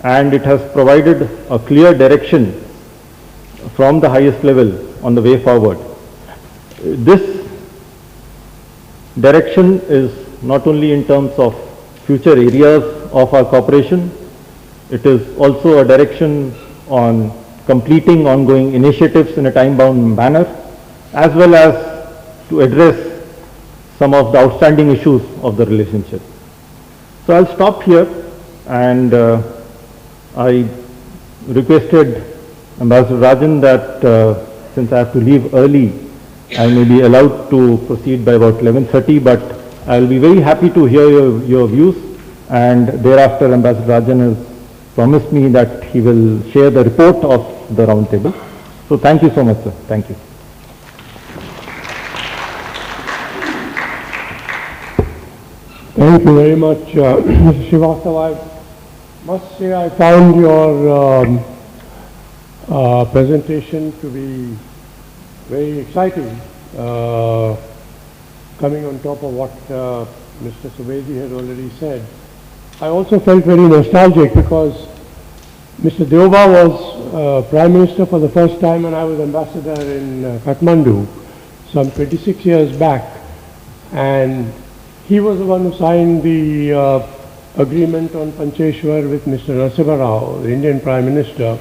and it has provided a clear direction from the highest level on the way forward. This direction is not only in terms of future areas of our cooperation, it is also a direction on completing ongoing initiatives in a time-bound manner, as well as to address some of the outstanding issues of the relationship. So I'll stop here, and I requested Ambassador Rajan that since I have to leave early, I may be allowed to proceed by about 11:30, but I will be very happy to hear your views, and thereafter Ambassador Rajan has promised me that he will share the report of the round table. So thank you so much, sir. Thank you. Thank you very much, Mr. Srivastava. I must say I found your presentation to be very exciting, coming on top of what Mr. Subedi had already said. I also felt very nostalgic because Mr. Diobaji was Prime Minister for the first time and I was Ambassador in Kathmandu some 26 years back, and he was the one who signed the agreement on Pancheshwar with Mr. Narasimha Rao, the Indian Prime Minister.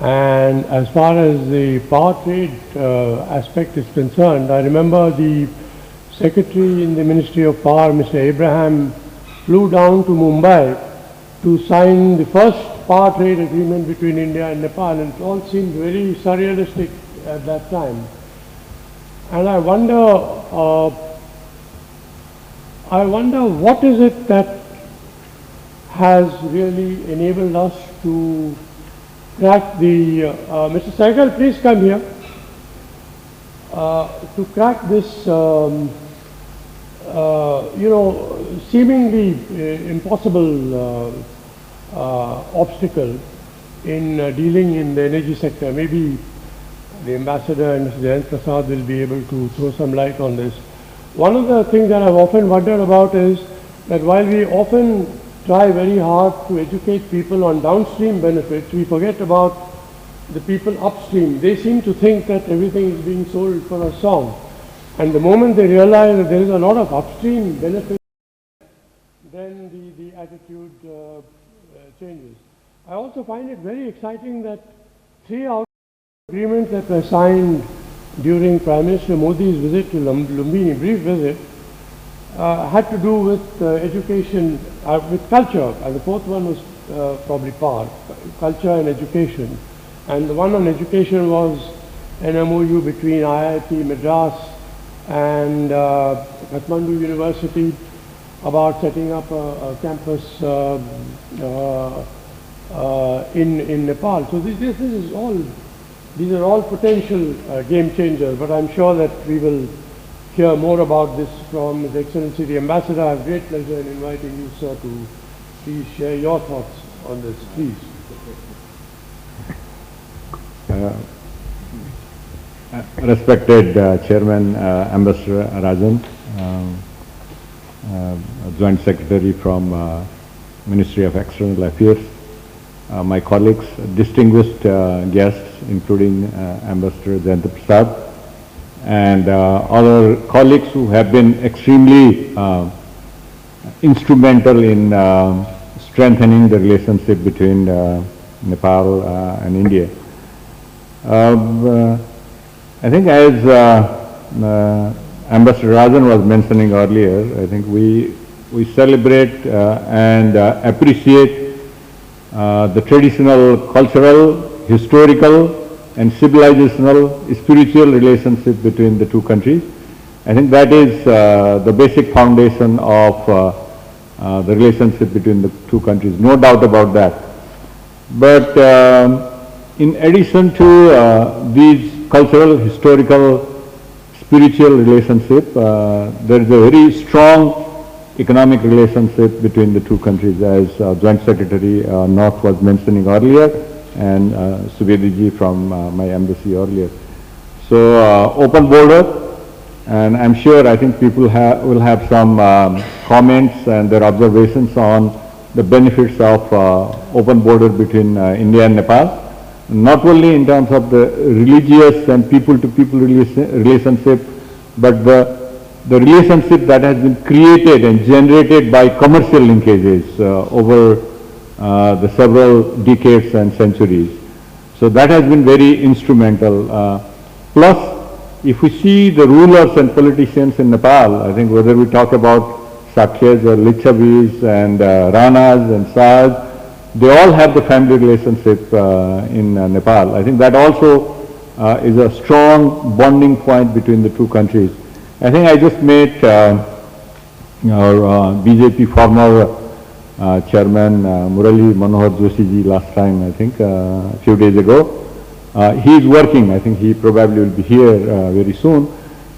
And as far as the power trade aspect is concerned, I remember the Secretary in the Ministry of Power, Mr. Abraham, flew down to Mumbai to sign the first power trade agreement between India and Nepal, and it all seemed very surrealistic at that time. And I wonder what is it that has really enabled us to crack the, Mr. Sehgal, please come here, to crack this, seemingly impossible obstacle in dealing in the energy sector. Maybe the Ambassador and Mr. Jayant Prasad will be able to throw some light on this. One of the things that I've often wondered about is that while we often try very hard to educate people on downstream benefits, we forget about the people upstream. They seem to think that everything is being sold for a song. And the moment they realize that there is a lot of upstream benefits, then the attitude changes. I also find it very exciting that 3 out of the agreements that were signed during Prime Minister Modi's visit to Lumbini, brief visit, had to do with education, with culture, and the fourth one was probably power, culture and education. And the one on education was an MOU between IIT Madras and Kathmandu University about setting up a campus in Nepal. So this is all, these are all potential game changers, but I'm sure that we will hear more about this from His Excellency the Ambassador. I have great pleasure in inviting you, sir, to please share your thoughts on this, please. Respected Chairman, Ambassador Rajan, Joint Secretary from Ministry of External Affairs, my colleagues, distinguished guests, including Ambassador Jayant Prasad, and other colleagues who have been extremely instrumental in strengthening the relationship between Nepal and India. I think as Ambassador Rajan was mentioning earlier, I think we celebrate and appreciate the traditional, cultural, historical and civilizational, spiritual relationship between the two countries. I think that is the basic foundation of the relationship between the two countries, no doubt about that. But in addition to these cultural, historical, spiritual relationship, there is a very strong economic relationship between the two countries, as Joint Secretary North was mentioning earlier, and Subediji from my embassy earlier. So open border, and I'm sure I think people will have some comments and their observations on the benefits of open border between India and Nepal, not only in terms of the religious and people-to-people relationship, but the relationship that has been created and generated by commercial linkages over the several decades and centuries. So that has been very instrumental. Plus, if we see the rulers and politicians in Nepal, I think whether we talk about Sakyas or Licchavis and Ranas and Sahas, they all have the family relationship in Nepal. I think that also is a strong bonding point between the two countries. I think I just met our BJP former chairman Murali Manohar Joshi ji last time, I think a few days ago. He is working, I think he probably will be here very soon.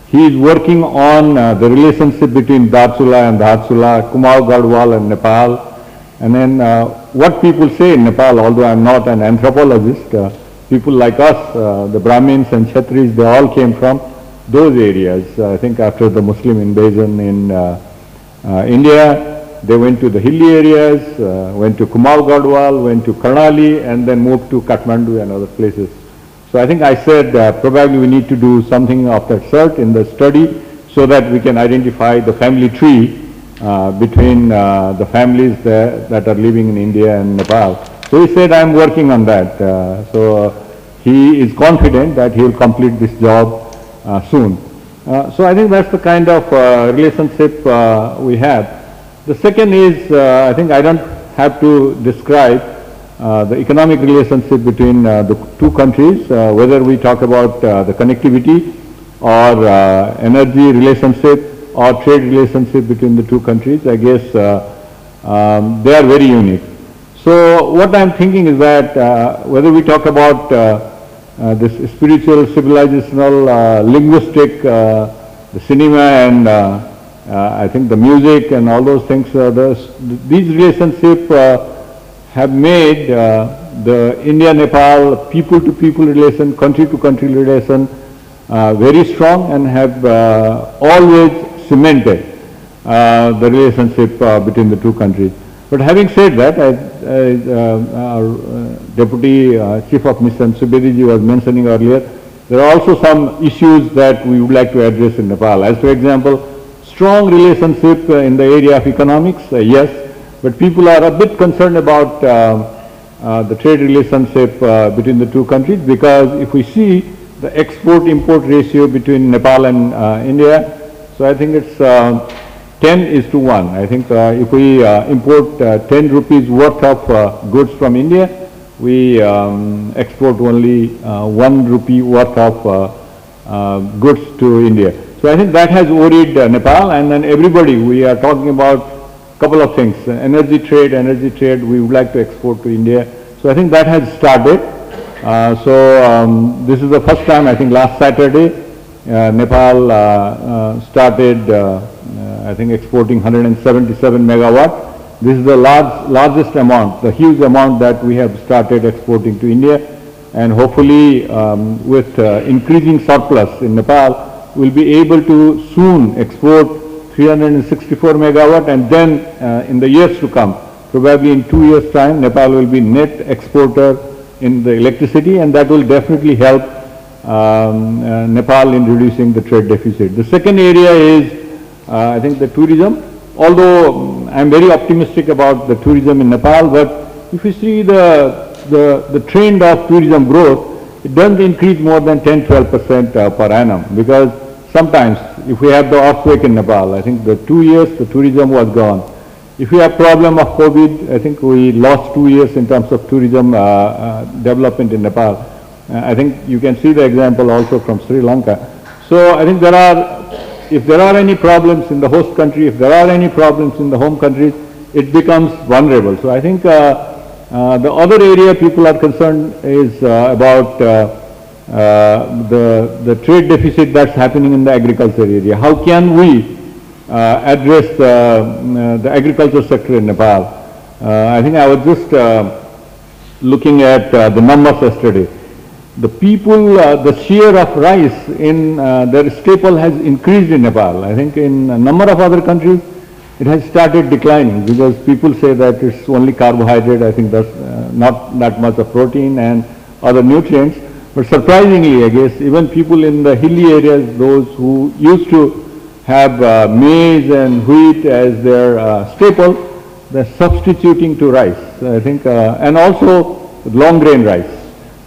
He is working on the relationship between Darsula and Dharsula, Kumaon Garhwal and Nepal. And then what people say in Nepal, although I am not an anthropologist, people like us, the Brahmins and Kshatris, they all came from those areas. I think after the Muslim invasion in India, they went to the hilly areas, went to Kumaon Garhwal, went to Karnali, and then moved to Kathmandu and other places. So I think I said probably we need to do something of that sort in the study so that we can identify the family tree between the families that are living in India and Nepal. So he said, I am working on that. So he is confident that he will complete this job soon. So I think that's the kind of relationship we have. The second is, I think I don't have to describe the economic relationship between the two countries, whether we talk about the connectivity or energy relationship or trade relationship between the two countries. I guess they are very unique. So what I'm thinking is that whether we talk about this spiritual, civilizational, linguistic, the cinema and I think the music and all those things, these relationships have made the India-Nepal people-to-people relation, country-to-country relation very strong and have always cemented the relationship between the two countries. But having said that, as our Deputy Chief of Mission Subediji was mentioning earlier, there are also some issues that we would like to address in Nepal. As for example, strong relationship in the area of economics, yes, but people are a bit concerned about the trade relationship between the two countries, because if we see the export-import ratio between Nepal and India, so I think it's 10:1. I think if we import 10 rupees worth of goods from India, we export only 1 rupee worth of goods to India. So I think that has worried Nepal, and then everybody, we are talking about a couple of things. Energy trade, we would like to export to India. So I think that has started. This is the first time, I think last Saturday, Nepal started, I think exporting 177 megawatt. This is the largest amount, the huge amount that we have started exporting to India. And hopefully with increasing surplus in Nepal, we'll be able to soon export 364 megawatt, and then in the years to come, probably in 2 years' time, Nepal will be net exporter in the electricity, and that will definitely help Nepal in reducing the trade deficit. The second area is, I think, the tourism. Although I am very optimistic about the tourism in Nepal, but if you see the trend of tourism growth, it doesn't increase more than 10-12% per annum, because sometimes if we have the earthquake in Nepal, I think the 2 years the tourism was gone. If we have problem of COVID, I think we lost 2 years in terms of tourism development in Nepal. I think you can see the example also from Sri Lanka. So I think if there are any problems in the host country, if there are any problems in the home countries, it becomes vulnerable. So I think the other area people are concerned is about the trade deficit that's happening in the agriculture area. How can we address the agriculture sector in Nepal? I think I was just looking at the numbers yesterday. The people, the share of rice in their staple has increased in Nepal. I think in a number of other countries, it has started declining, because people say that it's only carbohydrate. I think that's not that much of protein and other nutrients. But surprisingly, I guess, even people in the hilly areas, those who used to have maize and wheat as their staple, they're substituting to rice. I think, and also long grain rice.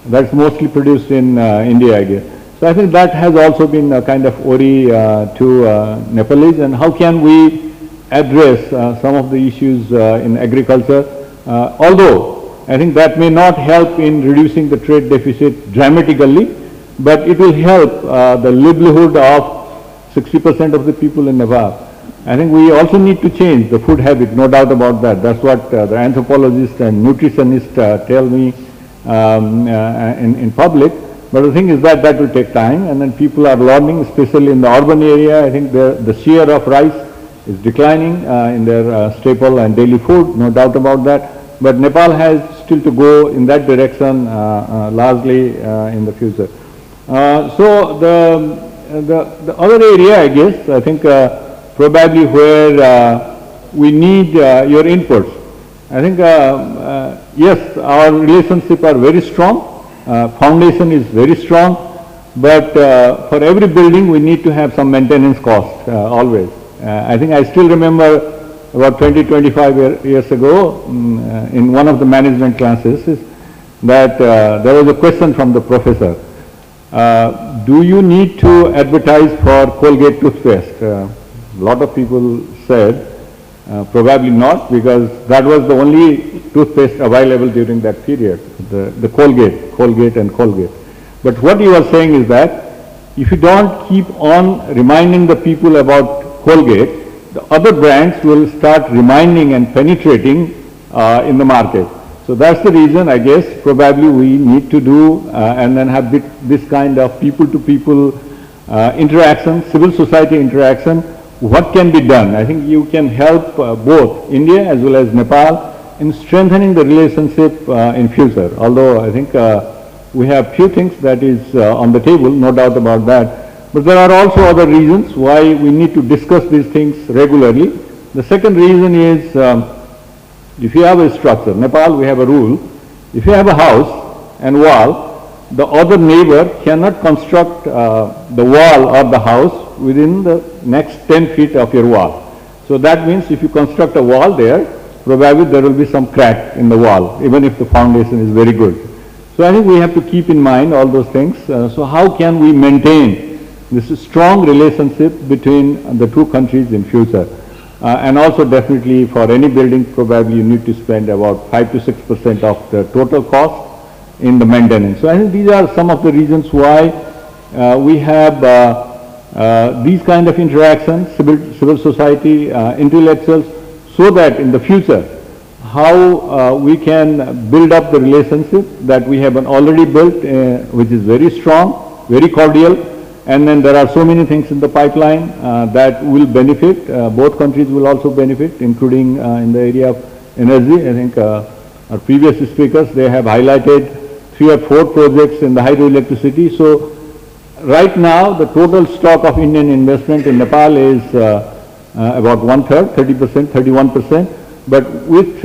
That's mostly produced in India, I guess. So I think that has also been a kind of worry to Nepalese. And how can we address some of the issues in agriculture? Although I think that may not help in reducing the trade deficit dramatically, but it will help the livelihood of 60% of the people in Nepal. I think we also need to change the food habit, no doubt about that. That's what the anthropologists and nutritionists tell me in public. But the thing is that that will take time, and then people are learning, especially in the urban area. I think the share of rice is declining in their staple and daily food, no doubt about that. But Nepal has still to go in that direction largely in the future. So the other area, I guess, I think probably where we need your inputs. I think, yes, our relationships are very strong. Foundation is very strong, but for every building we need to have some maintenance cost always. I think I still remember about 20-25 years ago in one of the management classes that there was a question from the professor. Do you need to advertise for Colgate toothpaste? A lot of people said probably not, because that was the only toothpaste available during that period, the Colgate and Colgate. But what you are saying is that if you don't keep on reminding the people about Colgate, the other brands will start reminding and penetrating in the market. So that's the reason, I guess, probably we need to do and then have this kind of people-to-people interaction, civil society interaction. What can be done? I think you can help both India as well as Nepal in strengthening the relationship in future. Although I think we have few things that is on the table, no doubt about that. But there are also other reasons why we need to discuss these things regularly. The second reason is if you have a structure, Nepal we have a rule, if you have a house and wall, the other neighbor cannot construct the wall or the house within the next 10 feet of your wall. So that means if you construct a wall there, probably there will be some crack in the wall, even if the foundation is very good. So I think we have to keep in mind all those things. So how can we maintain this strong relationship between the two countries in future? And also definitely for any building, probably you need to spend about 5 to 6% of the total cost in the maintenance. So I think these are some of the reasons why we have these kind of interactions, civil society, intellectuals, so that in the future, how we can build up the relationship that we have already built, which is very strong, very cordial, and then there are so many things in the pipeline that will benefit, both countries will also benefit, including in the area of energy. I think our previous speakers, they have highlighted 3 or 4 projects in the hydroelectricity. So right now, the total stock of Indian investment in Nepal is about 1/3, 30%, 31%. But with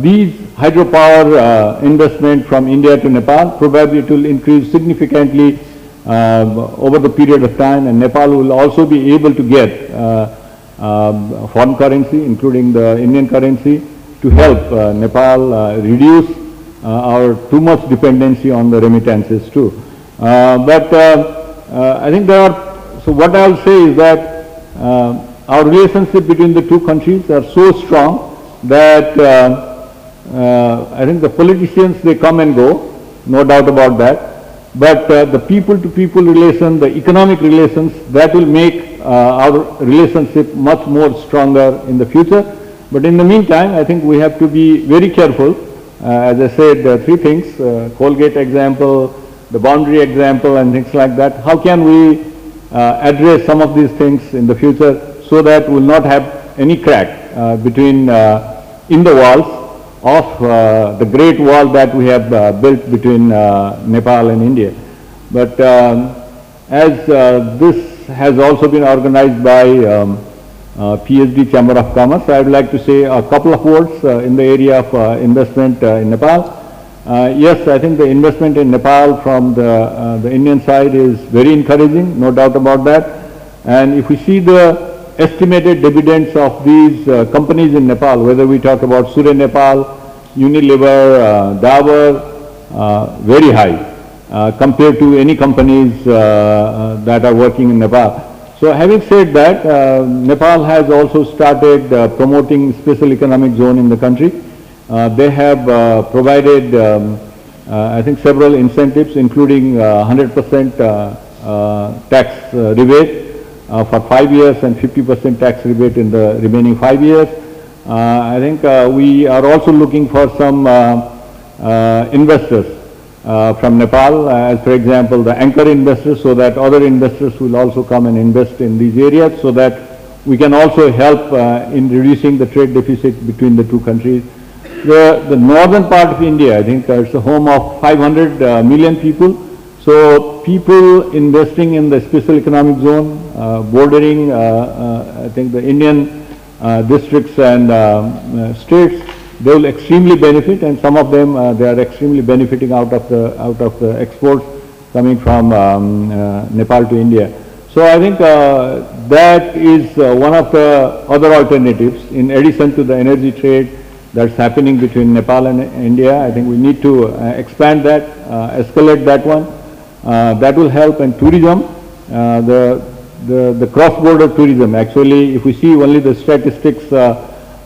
these hydropower investment from India to Nepal, probably it will increase significantly over the period of time, and Nepal will also be able to get foreign currency, including the Indian currency, to help Nepal reduce our too much dependency on the remittances too. But I think there are, so what I will say is that our relationship between the two countries are so strong that I think the politicians, they come and go, no doubt about that. But the people-to-people relation, the economic relations, that will make our relationship much more stronger in the future. But in the meantime, I think we have to be very careful. As I said, 3 things, Colgate example, the boundary example and things like that. How can we address some of these things in the future so that we will not have any crack between in the walls of the great wall that we have built between Nepal and India. But as this has also been organized by PhD Chamber of Commerce, I would like to say a couple of words in the area of investment in Nepal. Yes, I think the investment in Nepal from the Indian side is very encouraging, no doubt about that. And if we see the estimated dividends of these companies in Nepal, whether we talk about Surya Nepal, Unilever, Dabur, very high compared to any companies that are working in Nepal. So having said that, Nepal has also started promoting special economic zone in the country, They have provided, I think, several incentives, including 100% tax rebate for 5 years and 50% tax rebate in the remaining 5 years. I think we are also looking for some investors from Nepal, as for example the anchor investors, so that other investors will also come and invest in these areas, so that we can also help in reducing the trade deficit between the two countries. The northern part of India, I think, is the home of 500 million people. So people investing in the special economic zone, bordering, I think, the Indian districts and states, they will extremely benefit, and some of them they are extremely benefiting out of the exports coming from Nepal to India. So I think that is one of the other alternatives in addition to the energy trade that's happening between Nepal and India. I think we need to expand that, escalate that one. That will help. And tourism, the cross-border tourism. Actually, if we see only the statistics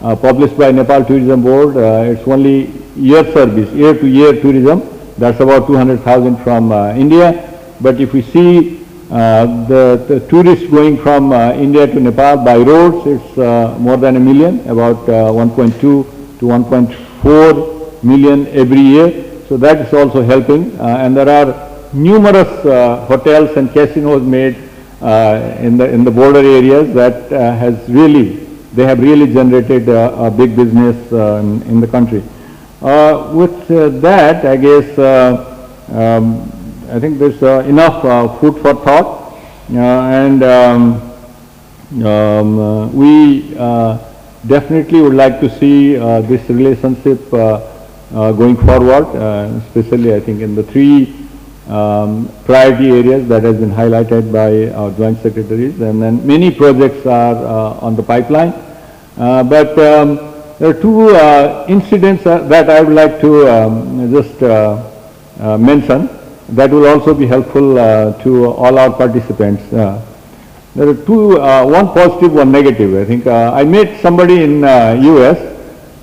published by Nepal Tourism Board, it's only year-to-year tourism. That's about 200,000 from India. But if we see the tourists going from India to Nepal by roads, it's more than 1 million, about 1.2 to 1.4 million every year. So that is also helping. And there are numerous hotels and casinos made in the border areas that they have really generated a big business in the country. With that, I guess I think there's enough food for thought, and we definitely would like to see this relationship going forward, especially I think in the 3 priority areas that has been highlighted by our joint secretaries, and then many projects are on the pipeline. But there are 2 incidents that I would like to just mention that will also be helpful to all our participants. There are 2, one positive, one negative. I think I met somebody in US,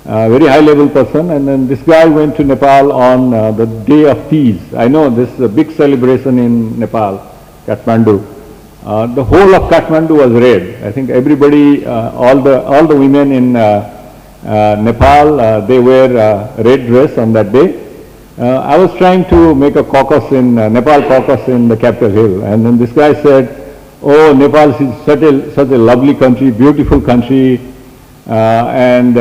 a very high level person, and then this guy went to Nepal on the Day of Peace. I know this is a big celebration in Nepal, Kathmandu. The whole of Kathmandu was red. I think everybody, all the women in Nepal, they wear red dress on that day. I was trying to make a caucus in Nepal caucus in the Capitol Hill, and then this guy said, "Oh, Nepal is such a lovely country, beautiful country, and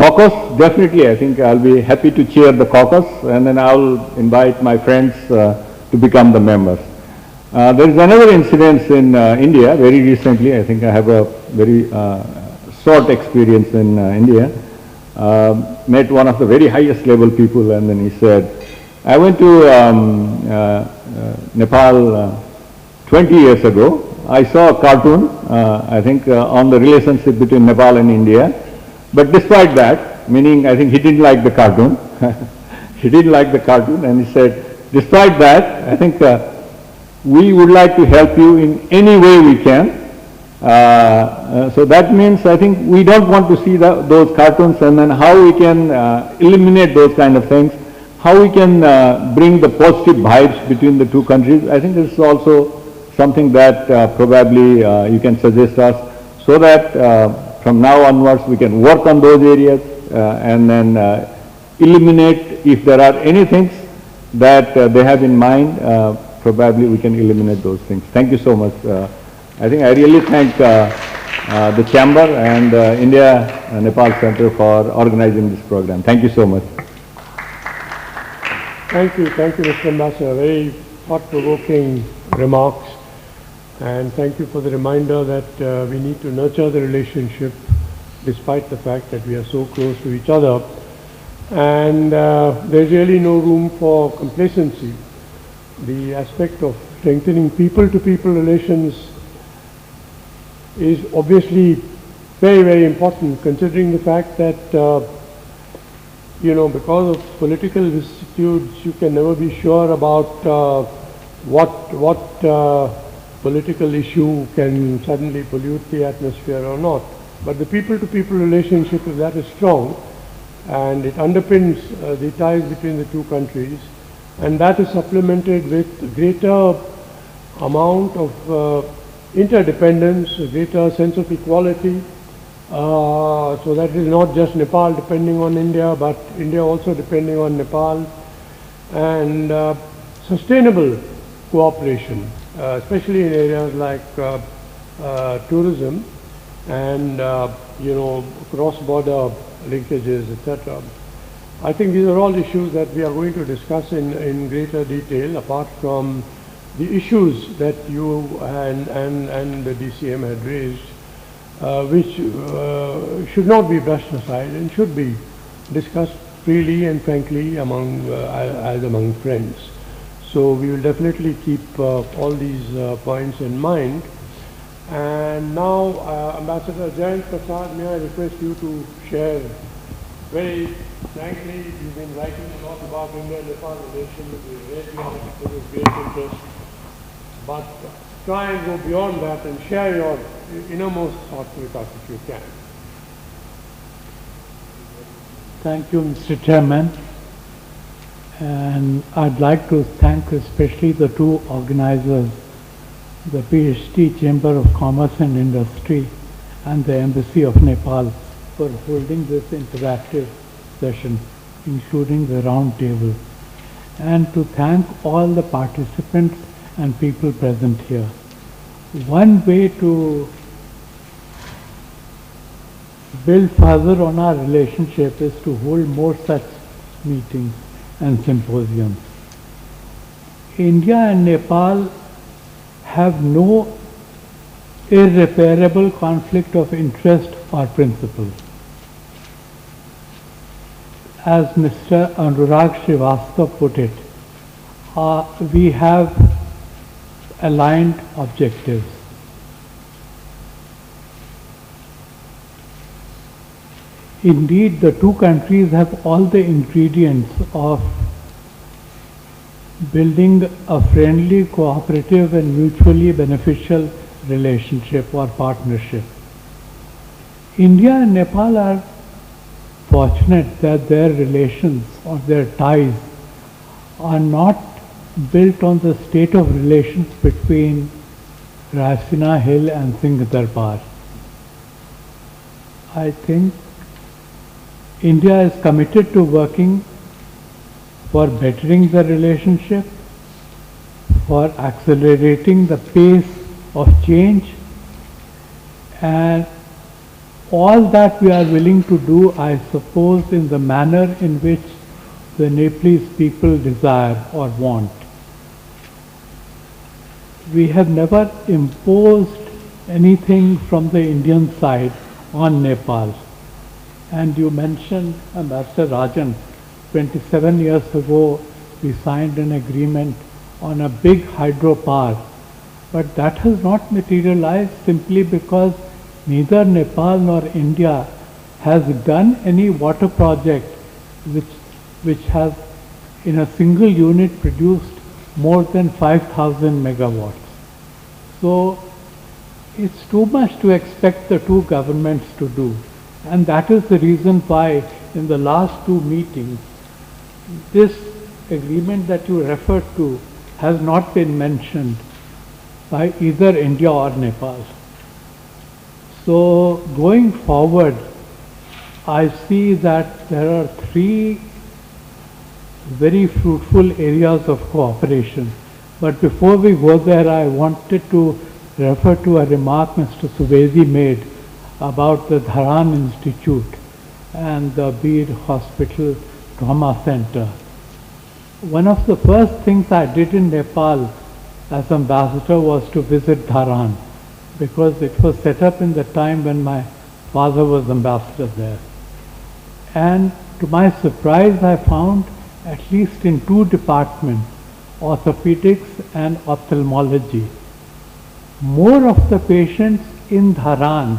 caucus, definitely. I think I'll be happy to chair the caucus, and then I'll invite my friends to become the members." There is another incident in India very recently. I think I have a very short experience in India. Met one of the very highest level people, and then he said, "I went to Nepal 20 years ago. I saw a cartoon, I think, on the relationship between Nepal and India. But despite that," meaning I think he didn't like the cartoon, he didn't like the cartoon, and he said, "Despite that, I think we would like to help you in any way we can." So that means I think we don't want to see those cartoons, and then how we can eliminate those kind of things, how we can bring the positive vibes between the two countries. I think this is also something that probably you can suggest us, so that from now onwards we can work on those areas and then eliminate, if there are any things that they have in mind, probably we can eliminate those things. Thank you so much. I think I really thank the Chamber and India-Nepal Center for organizing this program. Thank you so much. Thank you, Mr. Ambassador. Very thought-provoking remarks, and thank you for the reminder that we need to nurture the relationship despite the fact that we are so close to each other, and there's really no room for complacency. The aspect of strengthening people-to-people relations is obviously very, very important, considering the fact that because of political vicissitudes, you can never be sure about what political issue can suddenly pollute the atmosphere or not. But the people-to-people relationship, if that is strong, and it underpins the ties between the two countries, and that is supplemented with greater amount of interdependence, a greater sense of equality, so that it is not just Nepal depending on India, but India also depending on Nepal, and sustainable cooperation, especially in areas like tourism and cross-border linkages, etc. I think these are all issues that we are going to discuss in greater detail, apart from the issues that you and the DCM had raised, which should not be brushed aside and should be discussed freely and frankly as among friends. So we will definitely keep all these points in mind. And now, Ambassador Jayant Prasad, may I request you to share very frankly. You've been writing a lot about India-Nepal relations. We read the article with great interest. But try and go beyond that and share your innermost thoughts with us if you can. Thank you, Mr. Chairman. And I'd like to thank especially the two organizers, the PhD Chamber of Commerce and Industry and the Embassy of Nepal, for holding this interactive session, including the round table, and to thank all the participants and people present here. One way to build further on our relationship is to hold more such meetings and symposiums. India and Nepal have no irreparable conflict of interest or principle. As Mr. Anurag Srivastava put it, we have aligned objectives. Indeed, the two countries have all the ingredients of building a friendly, cooperative and mutually beneficial relationship or partnership. India and Nepal are fortunate that their relations or their ties are not built on the state of relations between Raisina Hill and Singh Darbar. I think India is committed to working for bettering the relationship, for accelerating the pace of change, and all that we are willing to do, I suppose, in the manner in which the Nepalese people desire or want. We have never imposed anything from the Indian side on Nepal. And you mentioned, Ambassador Rajan, 27 years ago we signed an agreement on a big hydropower, but that has not materialized simply because neither Nepal nor India has done any water project which has in a single unit produced more than 5,000 megawatts. So it's too much to expect the two governments to do. And that is the reason why in the last two meetings, this agreement that you referred to has not been mentioned by either India or Nepal. So going forward, I see that there are three very fruitful areas of cooperation. But before we go there, I wanted to refer to a remark Mr. Subedi made about the Dharan Institute and the Beer Hospital Trauma Center. One of the first things I did in Nepal as ambassador was to visit Dharan, because it was set up in the time when my father was ambassador there. And to my surprise, I found at least in two departments, orthopedics and ophthalmology, more of the patients in Dharan,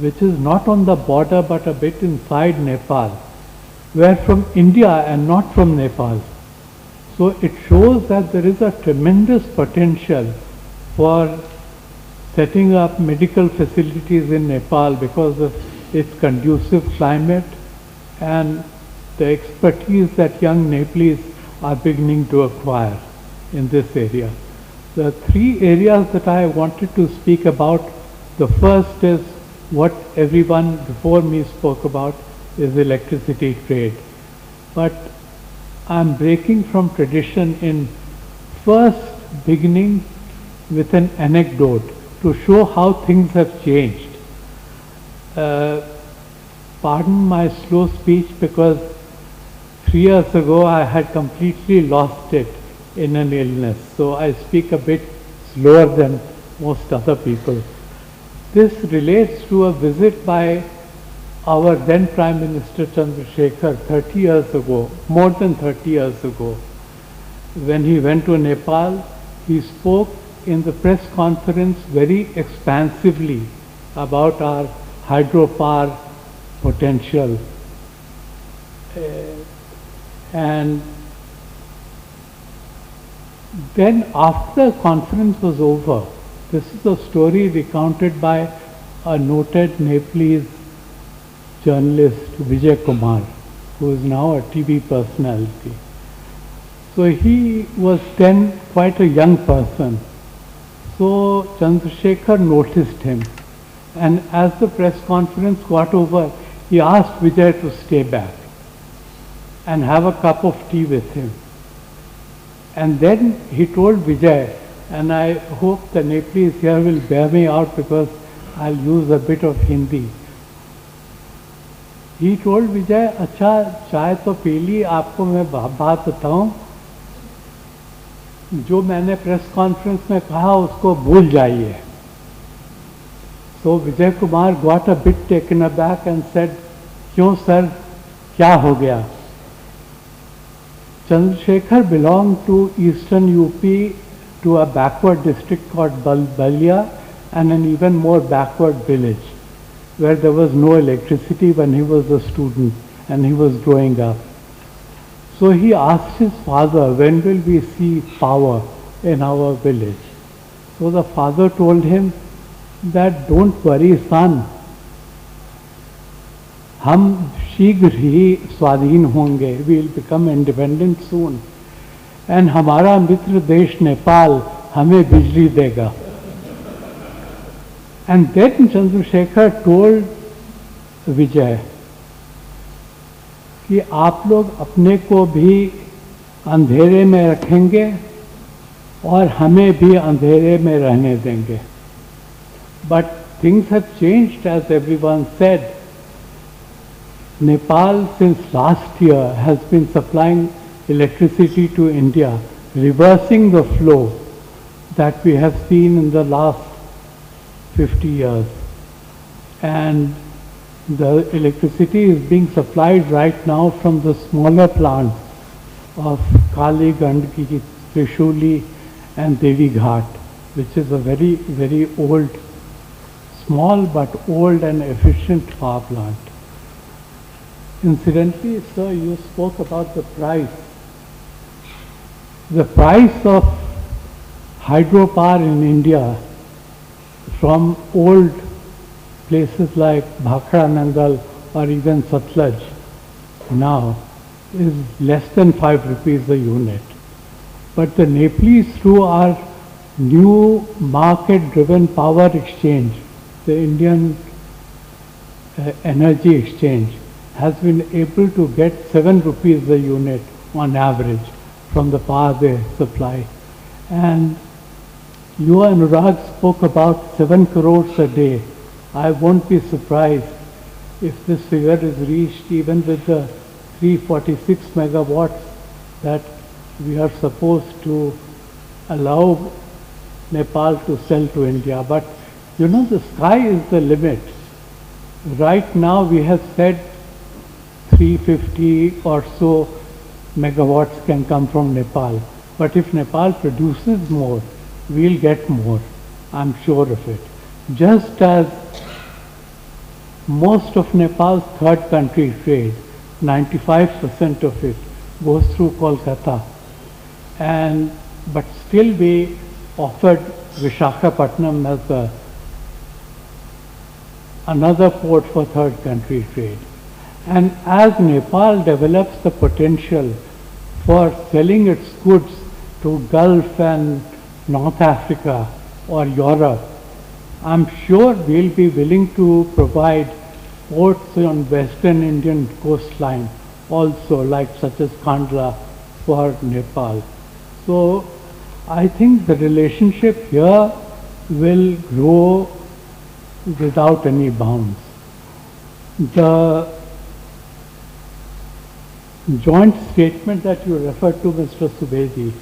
which is not on the border but a bit inside Nepal, were from India and not from Nepal. So it shows that there is a tremendous potential for setting up medical facilities in Nepal because of its conducive climate and the expertise that young Nepalese are beginning to acquire in this area. The three areas that I wanted to speak about, the first is what everyone before me spoke about, is electricity trade. But I'm breaking from tradition in first beginning with an anecdote to show how things have changed. Pardon my slow speech, because 3 years ago I had completely lost it in an illness, so I speak a bit slower than most other people. This relates to a visit by our then Prime Minister Chandrasekhar 30 years ago, more than 30 years ago. When he went to Nepal, he spoke in the press conference very expansively about our hydropower potential. And then after the conference was over, this is a story recounted by a noted Nepalese journalist, Vijay Kumar, who is now a TV personality. So he was then quite a young person. So Chandrasekhar noticed him, and as the press conference got over, he asked Vijay to stay back and have a cup of tea with him. And then he told Vijay, and I hope the Nepalese here will bear me out because I'll use a bit of Hindi. He told Vijay, अच्छा चाय तो P ली, आपको मैं बात बताऊं, जो मैंने press conference में कहा उसको भूल जाइए. So Vijay Kumar got a bit taken aback and said, क्यों सर, क्या हो गया? Chandrasekhar belonged to eastern UP, to a backward district called Balia, and an even more backward village where there was no electricity when he was a student and he was growing up. So he asked his father, when will we see power in our village? So the father told him that don't worry son, हम शीघ्र ही स्वाधीन होंगे, we will become independent soon, and हमारा मित्र देश नेपाल हमें बिजली देगा. And then Chandrasekhar told Vijay कि आप लोग अपने को भी अंधेरे में रखेंगे और हमें भी अंधेरे में रहने देंगे. But things have changed, as everyone said. Nepal since last year has been supplying electricity to India, reversing the flow that we have seen in the last 50 years. And the electricity is being supplied right now from the smaller plants of Kali, Gandki, Trishuli and Devi Ghat, which is a very, very old, small but old and efficient power plant. Incidentally, sir, you spoke about the price. The price of hydropower in India from old places like Bhakra Nangal or even Satluj now is less than 5 rupees a unit. But the Nepalese, through our new market-driven power exchange, the Indian Energy Exchange, has been able to get 7 rupees a unit on average from the power they supply. And you and Anurag spoke about 7 crores a day. I won't be surprised if this figure is reached even with the 346 megawatts that we are supposed to allow Nepal to sell to India. But you know, the sky is the limit. Right now we have said 350 or so megawatts can come from Nepal. But if Nepal produces more, we'll get more. I'm sure of it. Just as most of Nepal's third country trade, 95% of it goes through Kolkata. But still we offered Visakhapatnam as another port for third country trade. And as Nepal develops the potential for selling its goods to Gulf and North Africa or Europe, I'm sure we'll be willing to provide ports on Western Indian coastline also, like such as Kandla for Nepal. So I think the relationship here will grow without any bounds. The joint statement that you referred to, Mr. Subedi,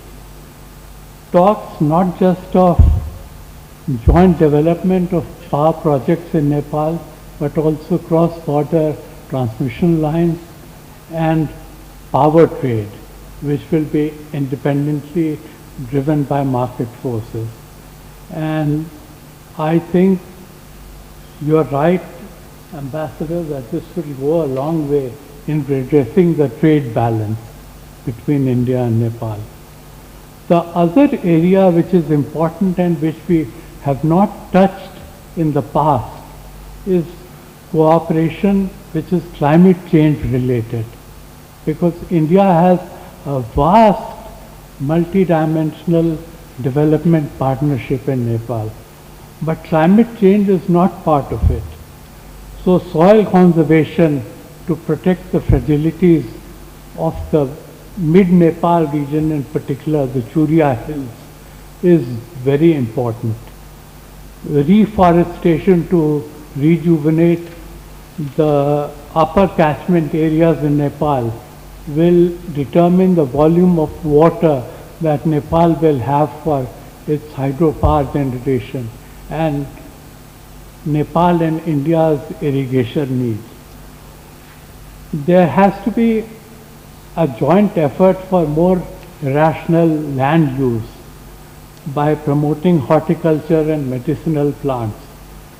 talks not just of joint development of power projects in Nepal, but also cross-border transmission lines and power trade, which will be independently driven by market forces. And I think you're right, Ambassador, that this will go a long way in redressing the trade balance between India and Nepal. The other area which is important and which we have not touched in the past is cooperation which is climate change related, because India has a vast multidimensional development partnership in Nepal, but climate change is not part of it. So soil conservation to protect the fragilities of the mid-Nepal region, in particular the Churia Hills, is very important. Reforestation to rejuvenate the upper catchment areas in Nepal will determine the volume of water that Nepal will have for its hydropower generation and Nepal and India's irrigation needs. There has to be a joint effort for more rational land use by promoting horticulture and medicinal plants,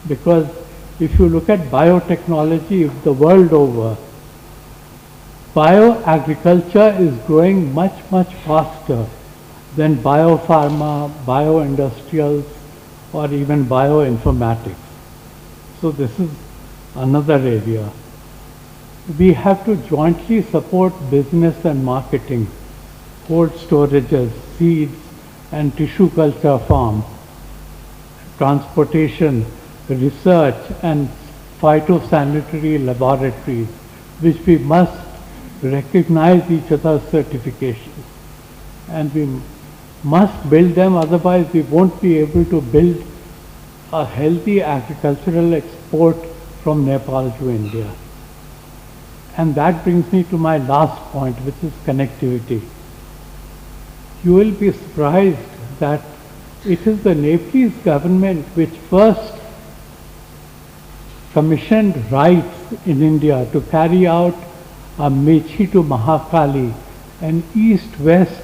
because if you look at biotechnology the world over, bioagriculture is growing much faster than biopharma, bioindustrials, or even bioinformatics. So this is another area. We have to jointly support business and marketing, cold storages, seeds and tissue culture farms, transportation, research and phytosanitary laboratories, which we must recognize each other's certifications. And we must build them, otherwise we won't be able to build a healthy agricultural export from Nepal to India. And that brings me to my last point, which is connectivity. You will be surprised that it is the Nepalese government which first commissioned rights in India to carry out a Mechi to Mahakali, an east-west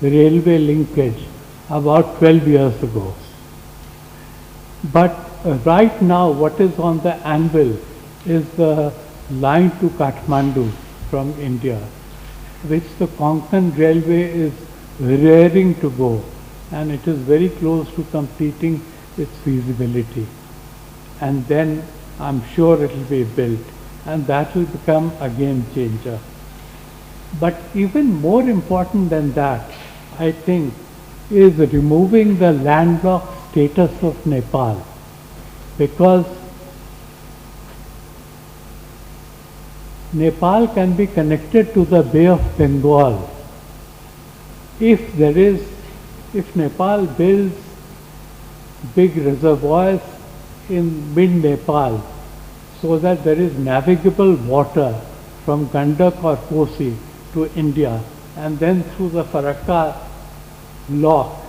railway linkage, about 12 years ago. But right now what is on the anvil is the line to Kathmandu from India, which the Konkan Railway is raring to go, and it is very close to completing its feasibility. And then I'm sure it will be built, and that will become a game changer. But even more important than that, I think, is removing the landlocked status of Nepal, because Nepal can be connected to the Bay of Bengal if Nepal builds big reservoirs in mid-Nepal so that there is navigable water from Gandak or Kosi to India, and then through the Farakka lock,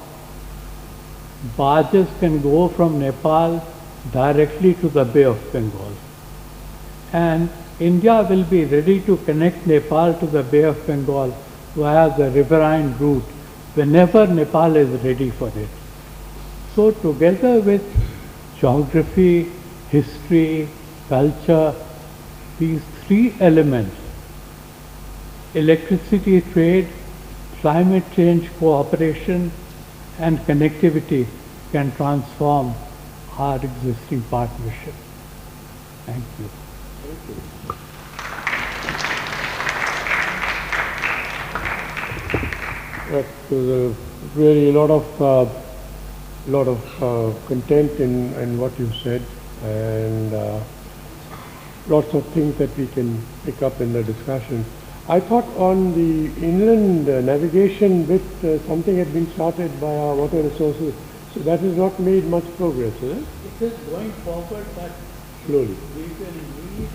barges can go from Nepal directly to the Bay of Bengal. And India will be ready to connect Nepal to the Bay of Bengal via the riverine route whenever Nepal is ready for it. So together with geography, history, culture, these three elements, electricity trade, climate change cooperation and connectivity, can transform our existing partnership. Thank you. fact, there's really a lot of content in what you said, and lots of things that we can pick up in the discussion. I thought on the inland navigation bit, something had been started by our water resources, so that has not made much progress, is it? It is going forward, but Slowly. we will need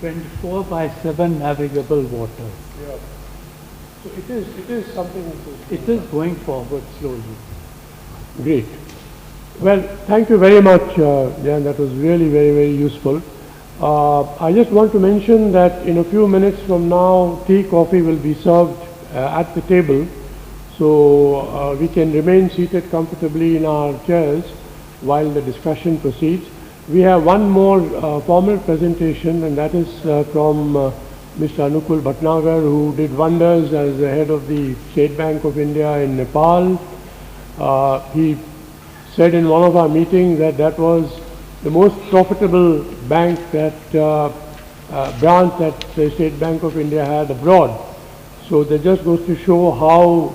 24/7 navigable water. Yeah. So it is something which It is going forward slowly. great. Well, thank you very much, Jan. That was really very, very useful. I just want to mention that in a few minutes from now, tea, coffee will be served at the table. So we can remain seated comfortably in our chairs while the discussion proceeds. We have one more formal presentation, and that is from Mr. Anukul Bhatnagar, who did wonders as the head of the State Bank of India in Nepal. He said in one of our meetings that that was the most profitable bank that branch that the State Bank of India had abroad. So that just goes to show how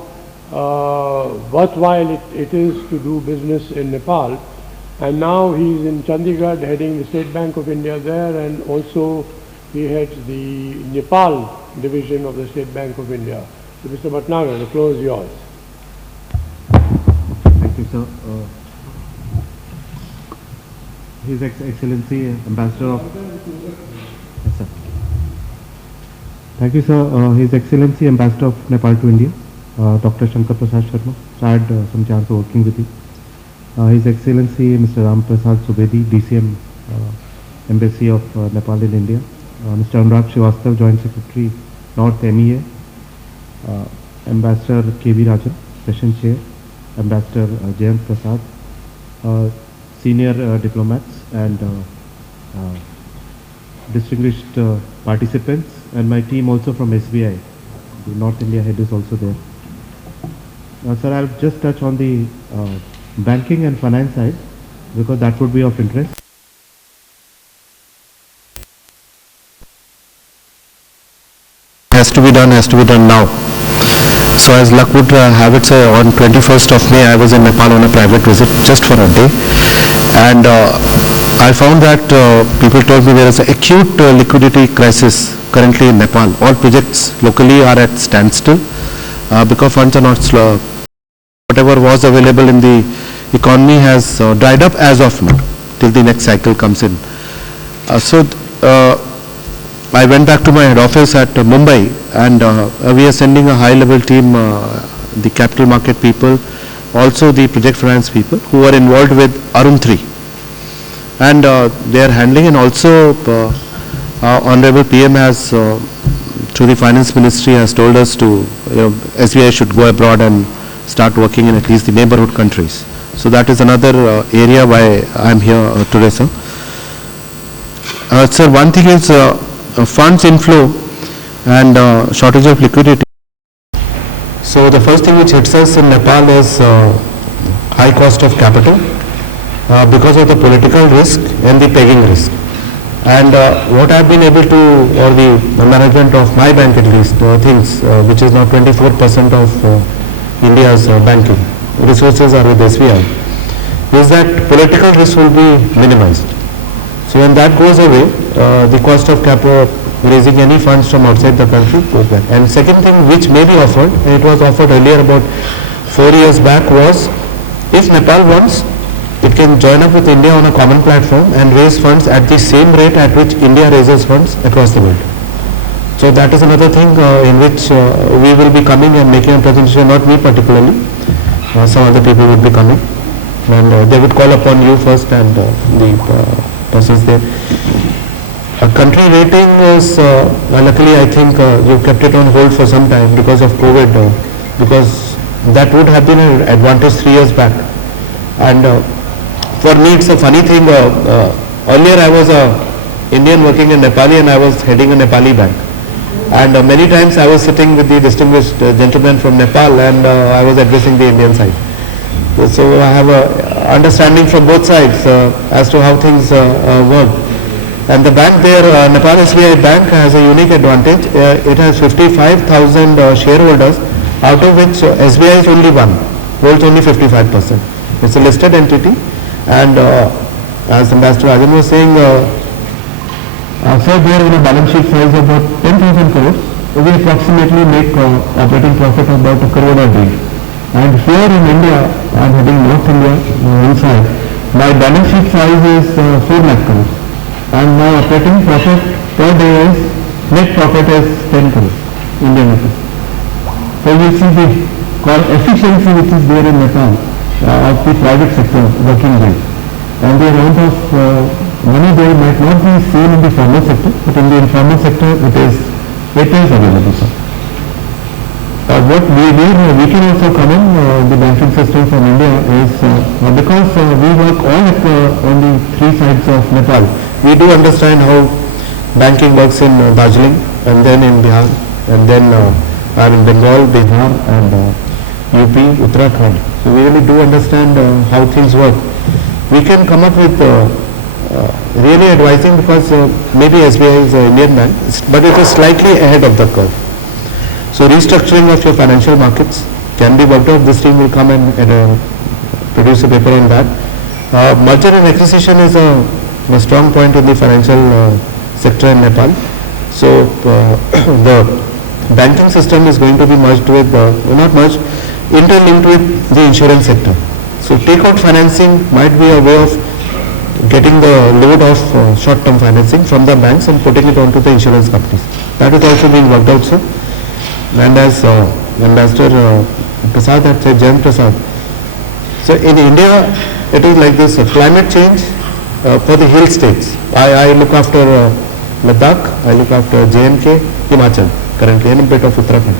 worthwhile it is to do business in Nepal. And now he's in Chandigarh heading the State Bank of India there, and also he heads the Nepal division of the State Bank of India. So Mr. Bhatnagar, the floor is yours. Thank you, sir. His Excellency Ambassador of... Yes, sir. Thank you, sir. His Excellency Ambassador of Nepal to India, Dr. Shankar Prasad Sharma. I had some chance of working with him. His Excellency Mr. Ram Prasad Subedi, DCM, Embassy of Nepal in India. Mr. Anurag Srivastava, Joint Secretary, North MEA. Ambassador K.V. Rajan, Session Chair. Ambassador Jayant Prasad. Senior diplomats and distinguished participants, and my team also from SBI. The North India head is also there. Sir, I'll just touch on the banking and finance side because that would be of interest. Has to be done now. So as luck would have it, sir, on 21st of May I was in Nepal on a private visit just for a day, and I found that people told me there is an acute liquidity crisis currently in Nepal. All projects locally are at standstill because funds are not slow. Whatever was available in the economy has dried up as of now till the next cycle comes in. I went back to my head office at Mumbai, and we are sending a high-level team, the capital market people, also the project finance people who are involved with Arun 3. And they are handling, and also Honorable PM has, through the Finance Ministry, has told us to, SBI should go abroad and start working in at least the neighborhood countries. So that is another area why I am here today, sir. Sir, one thing is funds inflow and shortage of liquidity. So the first thing which hits us in Nepal is high cost of capital because of the political risk and the pegging risk. And what I have been able to, or the management of my bank at least, thinks, which is now 24% of India's banking resources are with SBI, is that political risk will be minimized. So when that goes away, the cost of capital, raising any funds from outside the country goes back. And second thing which may be offered, and it was offered earlier about 4 years back, was if Nepal wants, it can join up with India on a common platform and raise funds at the same rate at which India raises funds across the world. So that is another thing in which we will be coming and making a presentation, not me particularly, some other people will be coming, and they would call upon you first and the persons there. A country rating is, luckily I think you kept it on hold for some time because of COVID, because that would have been an advantage 3 years back. And for me it's a funny thing, earlier I was a Indian working in Nepali and I was heading a Nepali bank. And many times I was sitting with the distinguished gentleman from Nepal, and I was addressing the Indian side. So I have a understanding from both sides as to how things work. And the bank there, Nepal SBI Bank, has a unique advantage. It has 55,000 shareholders out of which SBI is only one, holds only 55%. It's a listed entity, and as Ambassador Rajan was saying, so there in a balance sheet size of about 10,000 crores, we approximately make operating profit of about 1 crore a day. And here in India, I am heading North India inside, my balance sheet size is 4 lakh crores. And my operating profit per day is, net profit is 10 crores, Indian rupees. So you see the efficiency which is there in Nepal of the private sector working there. And the amount of money there might not be seen in the formal sector, but in the informal sector it is available, sir. What we can also come in the banking system from India is because we work all on the three sides of Nepal. We do understand how banking works in Darjeeling, and then in Bihar, and then in Bengal, Bihar, and UP, Uttarakhand. So we really do understand how things work. We can come up with really advising, because maybe SBI is an Indian bank, but it is slightly ahead of the curve. So restructuring of your financial markets can be worked out. This team will come and produce a paper on that. Merger and acquisition is a strong point in the financial sector in Nepal. So the banking system is going to be merged with, not merged, interlinked with the insurance sector. So take-out financing might be a way of getting the load of short-term financing from the banks and putting it onto the insurance companies. That is also being worked out, sir. And as Ambassador Prasad had said, Jayant Prasad, so in India it is like this, climate change for the hill states. I look after Ladakh, I look after J&K, Himachal currently, and a bit of Uttarakhand.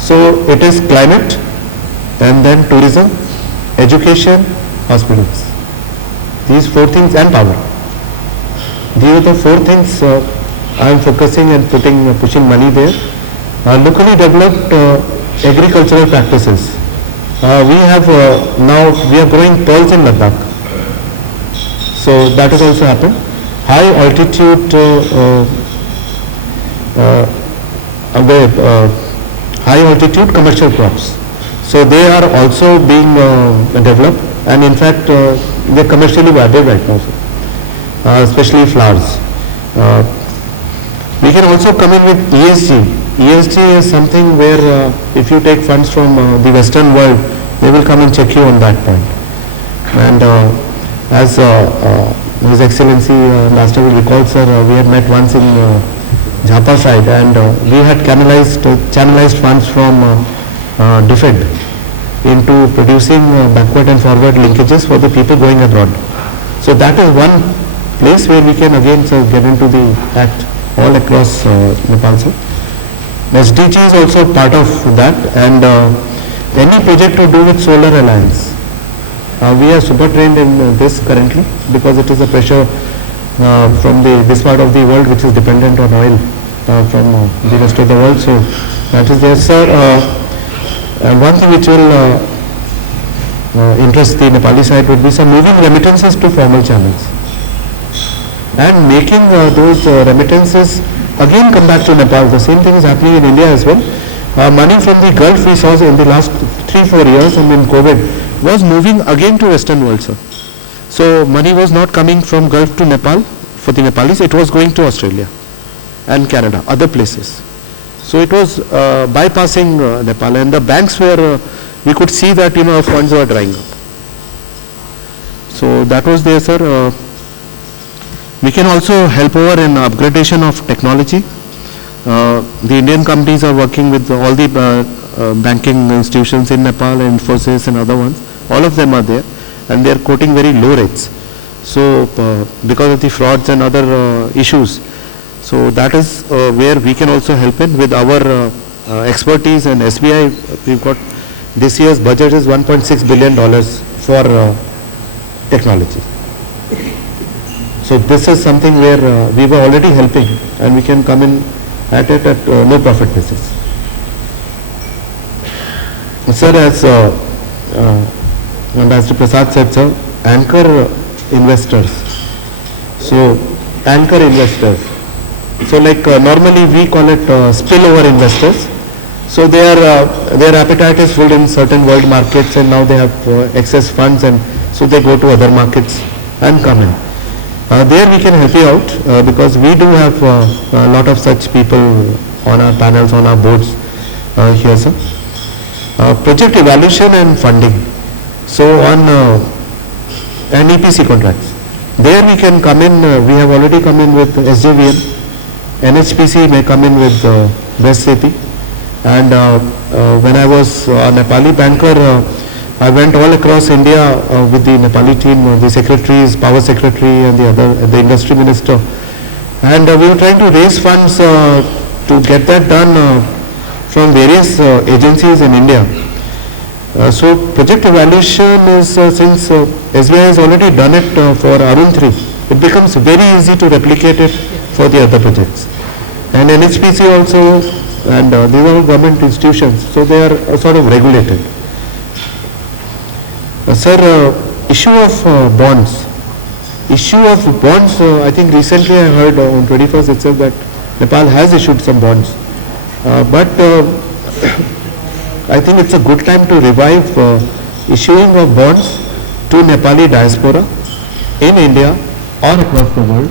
So it is climate, and then tourism, education, hospitals. These four things, and power. These are the four things I am focusing and pushing money there. Locally developed agricultural practices. We have now, we are growing pearls in Ladakh. So that has also happened. High altitude high altitude commercial crops. So they are also being developed, and in fact they are commercially viable right now, especially flowers. We can also come in with ESG. ESG is something where if you take funds from the Western world, they will come and check you on that point. And as His Excellency last time will recall, sir, we had met once in Jhapa side, and we had channelized funds from DFID into producing backward and forward linkages for the people going abroad. So that is one place where we can again, sir, get into the act all across Nepal, sir. SDG is also part of that, and any project to do with solar alliance. We are super trained in this currently, because it is a pressure from this part of the world which is dependent on oil from the rest of the world. So that is there, sir. One thing which will interest the Nepali side would be some moving remittances to formal channels, and making those remittances again come back to Nepal. The same thing is happening in India as well. Money from the Gulf we saw in the last 3-4 years, and in COVID, was moving again to Western world, sir. So money was not coming from Gulf to Nepal for the Nepalis, it was going to Australia and Canada, other places. So it was bypassing Nepal, and the banks were, we could see that, funds were drying up. So that was there, sir. We can also help over in upgradation of technology. The Indian companies are working with all the banking institutions in Nepal, Infosys and other ones. All of them are there, and they are quoting very low rates. So because of the frauds and other issues, so that is where we can also help in with our expertise. And SBI, we've got this year's budget is $1.6 billion for technology. So this is something where we were already helping, and we can come in at it at no profit basis. Sir, as Ambassador Prasad said, sir, anchor investors. So anchor investors. So like normally we call it spillover investors. So their appetite is full in certain world markets, and now they have excess funds, and so they go to other markets and come in. There we can help you out because we do have a lot of such people on our panels, on our boards here, sir. Project evaluation and funding. So on and EPC contracts. There we can come in, we have already come in with SJVN, NHPC may come in with West City, and when I was a Nepali banker, I went all across India with the Nepali team, the secretaries, power secretary and the industry minister, and we were trying to raise funds to get that done from various agencies in India. So project evaluation is since SBI has already done it for Arun 3, it becomes very easy to replicate it for the other projects. And NHPC also, and these are all government institutions, so they are sort of regulated. Sir, issue of bonds. Issue of bonds, I think recently I heard on 21st itself that Nepal has issued some bonds. But I think it's a good time to revive issuing of bonds to Nepali diaspora in India or across the world,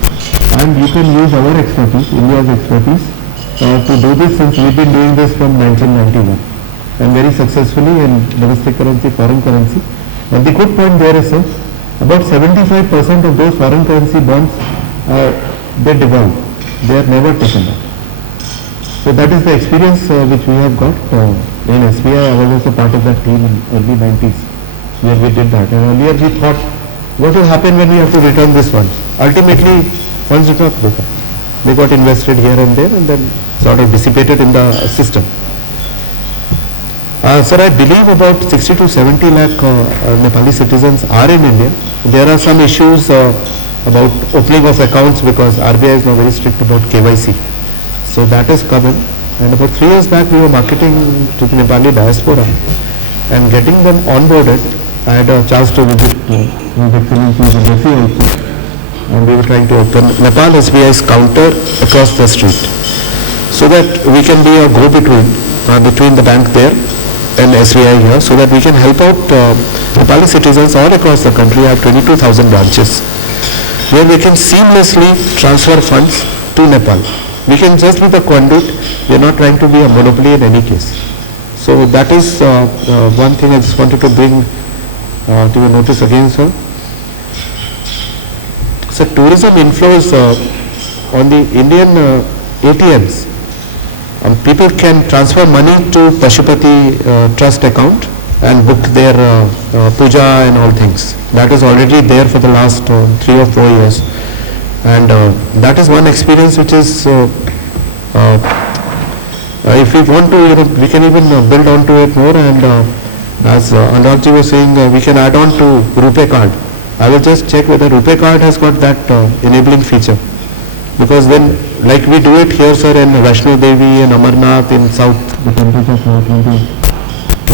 and you can use our expertise, India's expertise, to do this, since we've been doing this from 1991 and very successfully in domestic currency, foreign currency. And the good point there is, sir, about 75% of those foreign currency bonds, they devolve, they are never taken out. So that is the experience which we have got in SBI. I was also part of that team in early 90s where we did that. And earlier we thought, what will happen when we have to return these funds? Ultimately, funds did not go. They got invested here and there and then sort of dissipated in the system. Sir, I believe about 60 to 70 lakh Nepali citizens are in India. There are some issues about opening of accounts because RBI is now very strict about KYC. So that is common. And about 3 years back we were marketing to the Nepali diaspora and getting them onboarded. I had a chance to visit His Excellency's embassy also, and we were trying to open Nepal SBI's counter across the street so that we can be a go-between between the bank there and SBI here, so that we can help out Nepali citizens all across the country. I have 22,000 branches where we can seamlessly transfer funds to Nepal. We can just be the conduit. We are not trying to be a monopoly in any case. So that is one thing I just wanted to bring to your notice again, sir. So tourism inflows on the Indian ATMs. People can transfer money to Pashupati trust account and book their puja and all things. That is already there for the last 3 or 4 years. And that is one experience which is, if we want to, we can even build on to it more. And as Anuragji was saying, we can add on to RuPay card. I will just check whether RuPay card has got that enabling feature. Because then, like we do it here, sir, in Vaishno Devi and Amarnath in South, the temples of North India,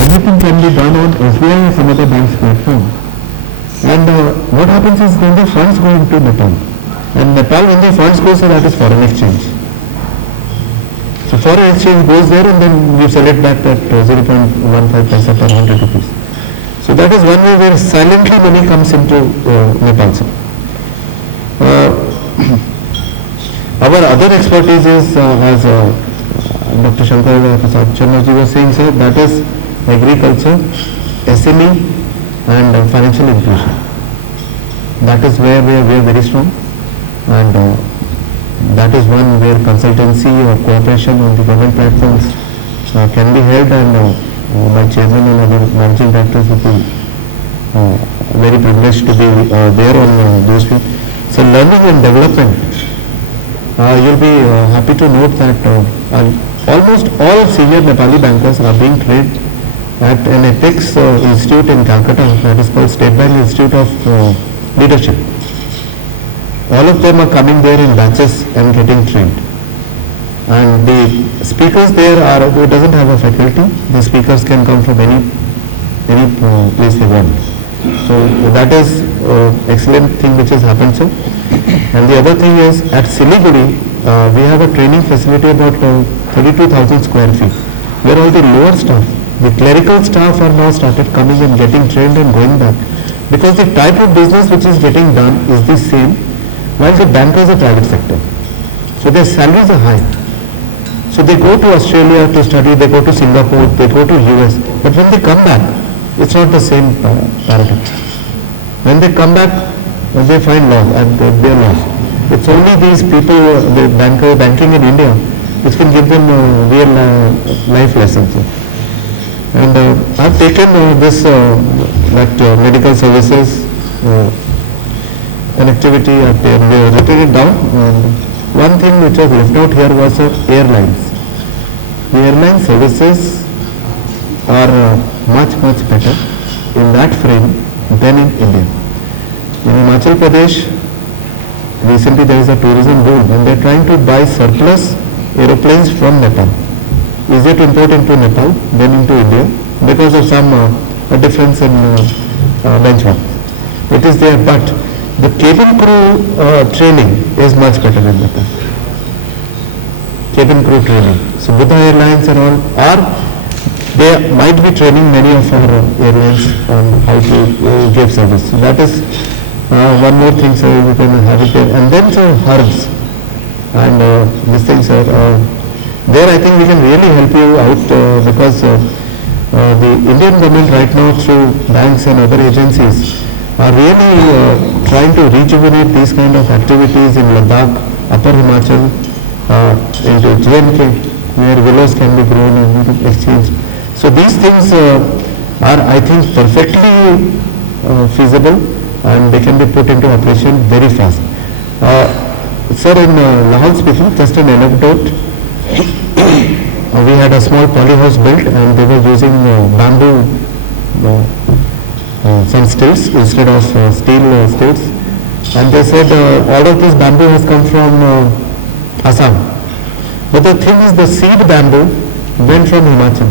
everything can be done on SBI and some other bank's platform. And what happens is then the funds go into Nepal. And Nepal, when the funds go, so that is foreign exchange. So foreign exchange goes there and then you sell it back at 0.15 paisa per 100 rupees. So that is one way where silently money comes into Nepal, sir. Our other expertise is, as Dr. Shankar Prasad Sharma was saying, sir, that is agriculture, SME and financial inclusion. That is where we are very strong, and that is one where consultancy or cooperation on the government platforms can be held, and my chairman and other managing directors will be very privileged to be there on those fields. So learning and development, you'll be happy to note that almost all senior Nepali bankers are being trained at an ethics institute in Calcutta, that is called State Bank Institute of Leadership. All of them are coming there in batches and getting trained. And the speakers there are, who doesn't have a faculty, the speakers can come from any place they want. So that is excellent thing which has happened, sir. And the other thing is, at Siliguri, we have a training facility about 32,000 square feet. where all the lower staff, the clerical staff are now started coming and getting trained and going back. Because the type of business which is getting done is the same, while the bankers are private sector. So their salaries are high. So they go to Australia to study, they go to Singapore, they go to US, but when they come back, it's not the same paradigm. When they come back, they find loss and they are lost. It's only these people, the banking in India, which can give them real life lessons. And I've taken this medical services connectivity, I've written it down. One thing which was left out here was airlines. The airline services are much better in that frame than in India. In Himachal Pradesh, recently there is a tourism boom and they are trying to buy surplus aeroplanes from Nepal. Easier to import into Nepal than into India because of some difference in benchmark. It is there, but the cabin crew training is much better in Nepal. Cabin crew training. So Buddha Airlines and all they might be training many of our airlines on how to give service. So that is one more thing, sir, you can have it there. And then herbs and these things are there. I think we can really help you out because the Indian government right now through banks and other agencies are really trying to rejuvenate these kind of activities in Ladakh, Upper Himachal, into JNK, where willows can be grown and exchanged. So these things are, I think, perfectly feasible and they can be put into operation very fast. Sir, in Lahore speaking, just an anecdote, we had a small polyhouse built and they were using bamboo, some stilts instead of steel stilts, and they said all of this bamboo has come from Assam. But the thing is, the seed bamboo went from Himachal,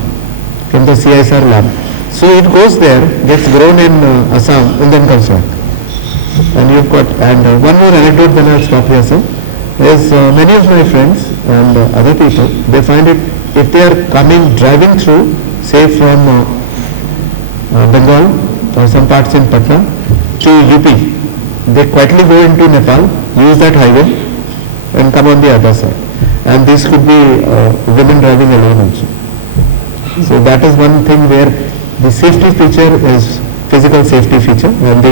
from the CSR lab. So it goes there, gets grown in Assam and then comes back. And you've got, and one more anecdote, then I'll stop here, sir, is many of my friends and other people, they find it, if they are driving through, say from Bengal or some parts in Patna to UP, they quietly go into Nepal, use that highway and come on the other side. And this could be women driving alone also. So that is one thing where the safety feature is physical safety feature, and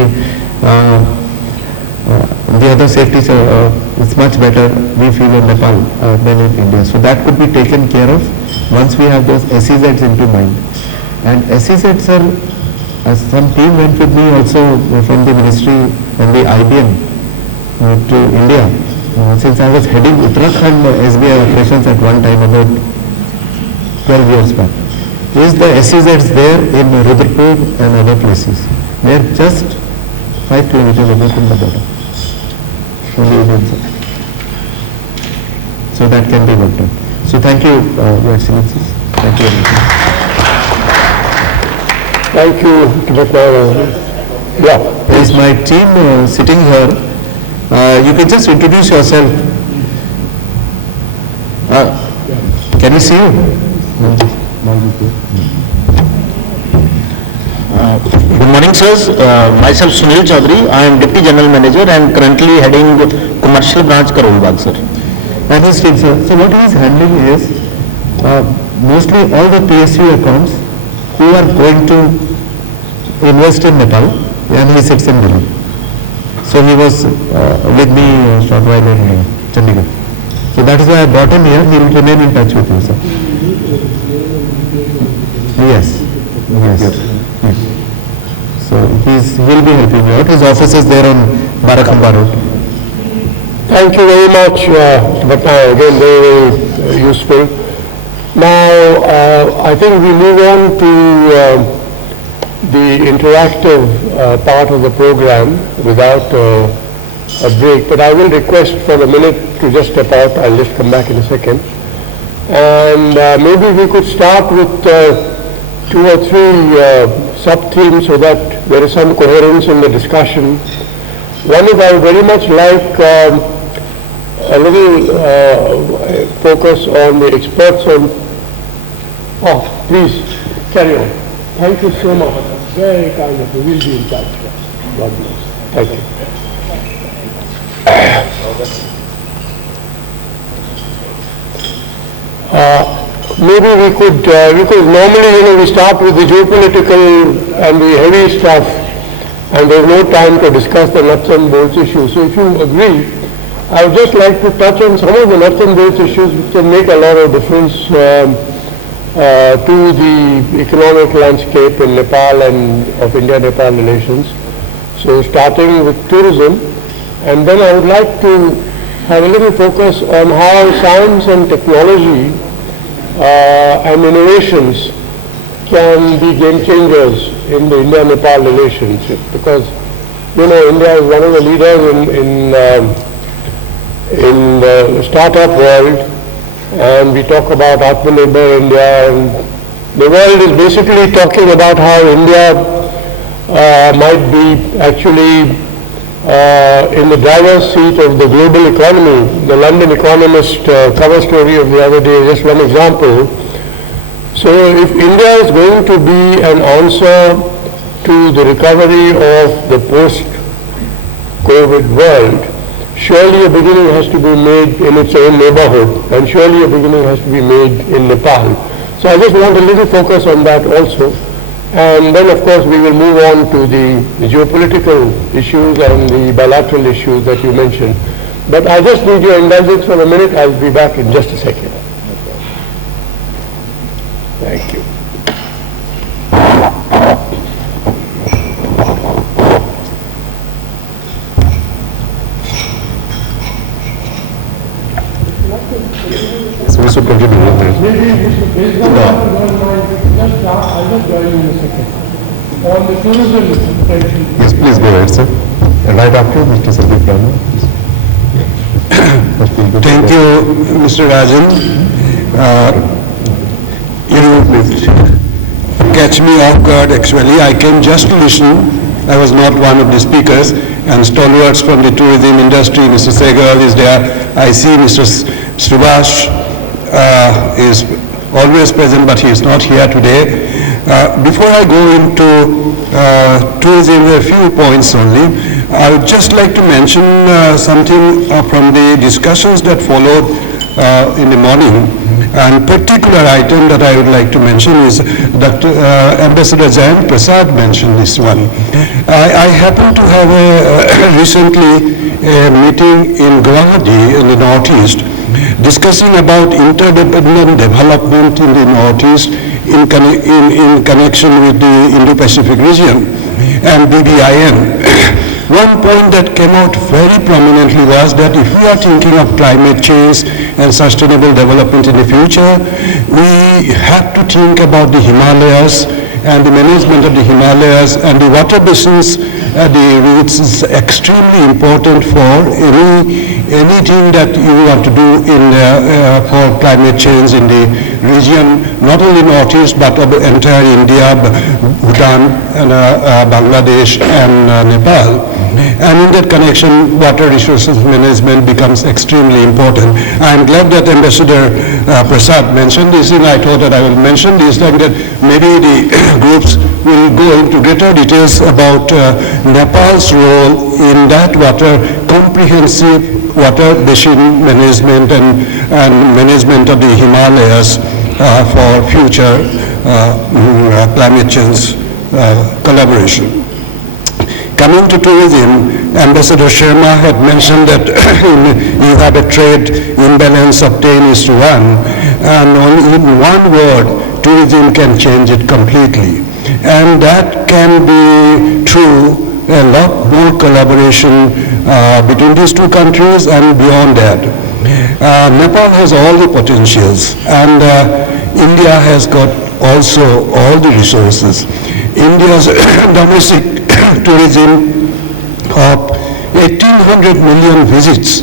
the other safety is much better, we feel, in Nepal than in India. So that could be taken care of once we have those SEZs into mind. And SEZs are, some team went with me also from the ministry and the IBM to India. Since I was heading Uttarakhand SBI operations at one time about 12 years back. Is the SEZs there in Rudrapur and other places. They are just 5 kilometers away from the border. So that can be worked on. So thank you, Your Excellencies. Thank you. Thank you, Mr. Bhatnagar. Yeah. There is my team sitting here. You can just introduce yourself. Can we see you? Good morning, sirs. Myself Sunil Chaudhary. I am Deputy General Manager and currently heading Commercial Branch Karol Bagh, sir. And his team, sir. So what he is handling is mostly all the PSU accounts who are going to invest in Nepal, and he sits in Delhi. So he was with me a short while in Chandigarh. So that is why I brought him here. He will remain in touch with you, sir. Yes. So he will be helping you out. His office is there on Barakhamba Road. Thank you very much, Mr. Bhatnagar. Again, very useful. Now, I think we move on to the interactive part of the program without a break, but I will request for a minute to just step out. I'll just come back in a second. And maybe we could start with 2 or 3 sub-themes so that there is some coherence in the discussion. One is I would very much like a little focus on the experts on Oh, please, carry on. Thank you so much. Very kind of you. We'll be in touch. God bless. Thank you. Maybe we could, because normally, we start with the geopolitical and the heavy stuff, and there's no time to discuss the nuts and bolts issues. So if you agree, I would just like to touch on some of the nuts and bolts issues which can make a lot of difference to the economic landscape in Nepal and of India-Nepal relations. So starting with tourism, and then I would like to have a little focus on how science and technology and innovations can be game changers in the India-Nepal relationship, because India is one of the leaders in the startup world, and we talk about Atmanirbhar India, and the world is basically talking about how India might be actually in the driver's seat of the global economy. The London Economist cover story of the other day, just one example. So if India is going to be an answer to the recovery of the post-COVID world, surely a beginning has to be made in its own neighborhood, and surely a beginning has to be made in Nepal. So I just want a little focus on that also. And then, of course, we will move on to the geopolitical issues and the bilateral issues that you mentioned. But I just need your indulgence for a minute. I'll be back in just a second. Thank you. So Maybe Mr. President, I'll just join you in a second. On the tourism potential. yes, please go ahead, sir. And right after, Mr. Sandeep Rana. Thank you, Mr. Rajan. You catch me off guard, actually. I came just to listen. I was not one of the speakers. And stalwarts from the tourism industry, Mr. Segal is there. I see Mr. Subhash is always present, but he is not here today. Before I go into tourism, a few points only. I would just like to mention something from the discussions that followed in the morning. And particular item that I would like to mention is Dr. Ambassador Jayant Prasad mentioned this one. I happened to have recently a meeting in Guwahati in the Northeast, discussing about interdependent development in the Northeast in connection with the Indo-Pacific region and BBIN. One point that came out very prominently was that if we are thinking of climate change and sustainable development in the future, we have to think about the Himalayas and the management of the Himalayas and the water basins, the routes is extremely important for anything that you want to do in for climate change in the region, not only Northeast but of entire India, Bhutan, and Bangladesh and Nepal. And in that connection, water resources management becomes extremely important. I am glad that Ambassador Prasad mentioned this, and I thought that I will mention this, and that maybe the groups will go into greater details about Nepal's role in that water, comprehensive water basin management and management of the Himalayas for future climate change collaboration. Coming to tourism, Ambassador Sharma had mentioned that you have a trade imbalance of 10:1, and in one word, tourism can change it completely. And that can be true, a lot more collaboration between these two countries and beyond that. Nepal has all the potentials, and India has got also all the resources. India's domestic tourism of 1,800 million visits,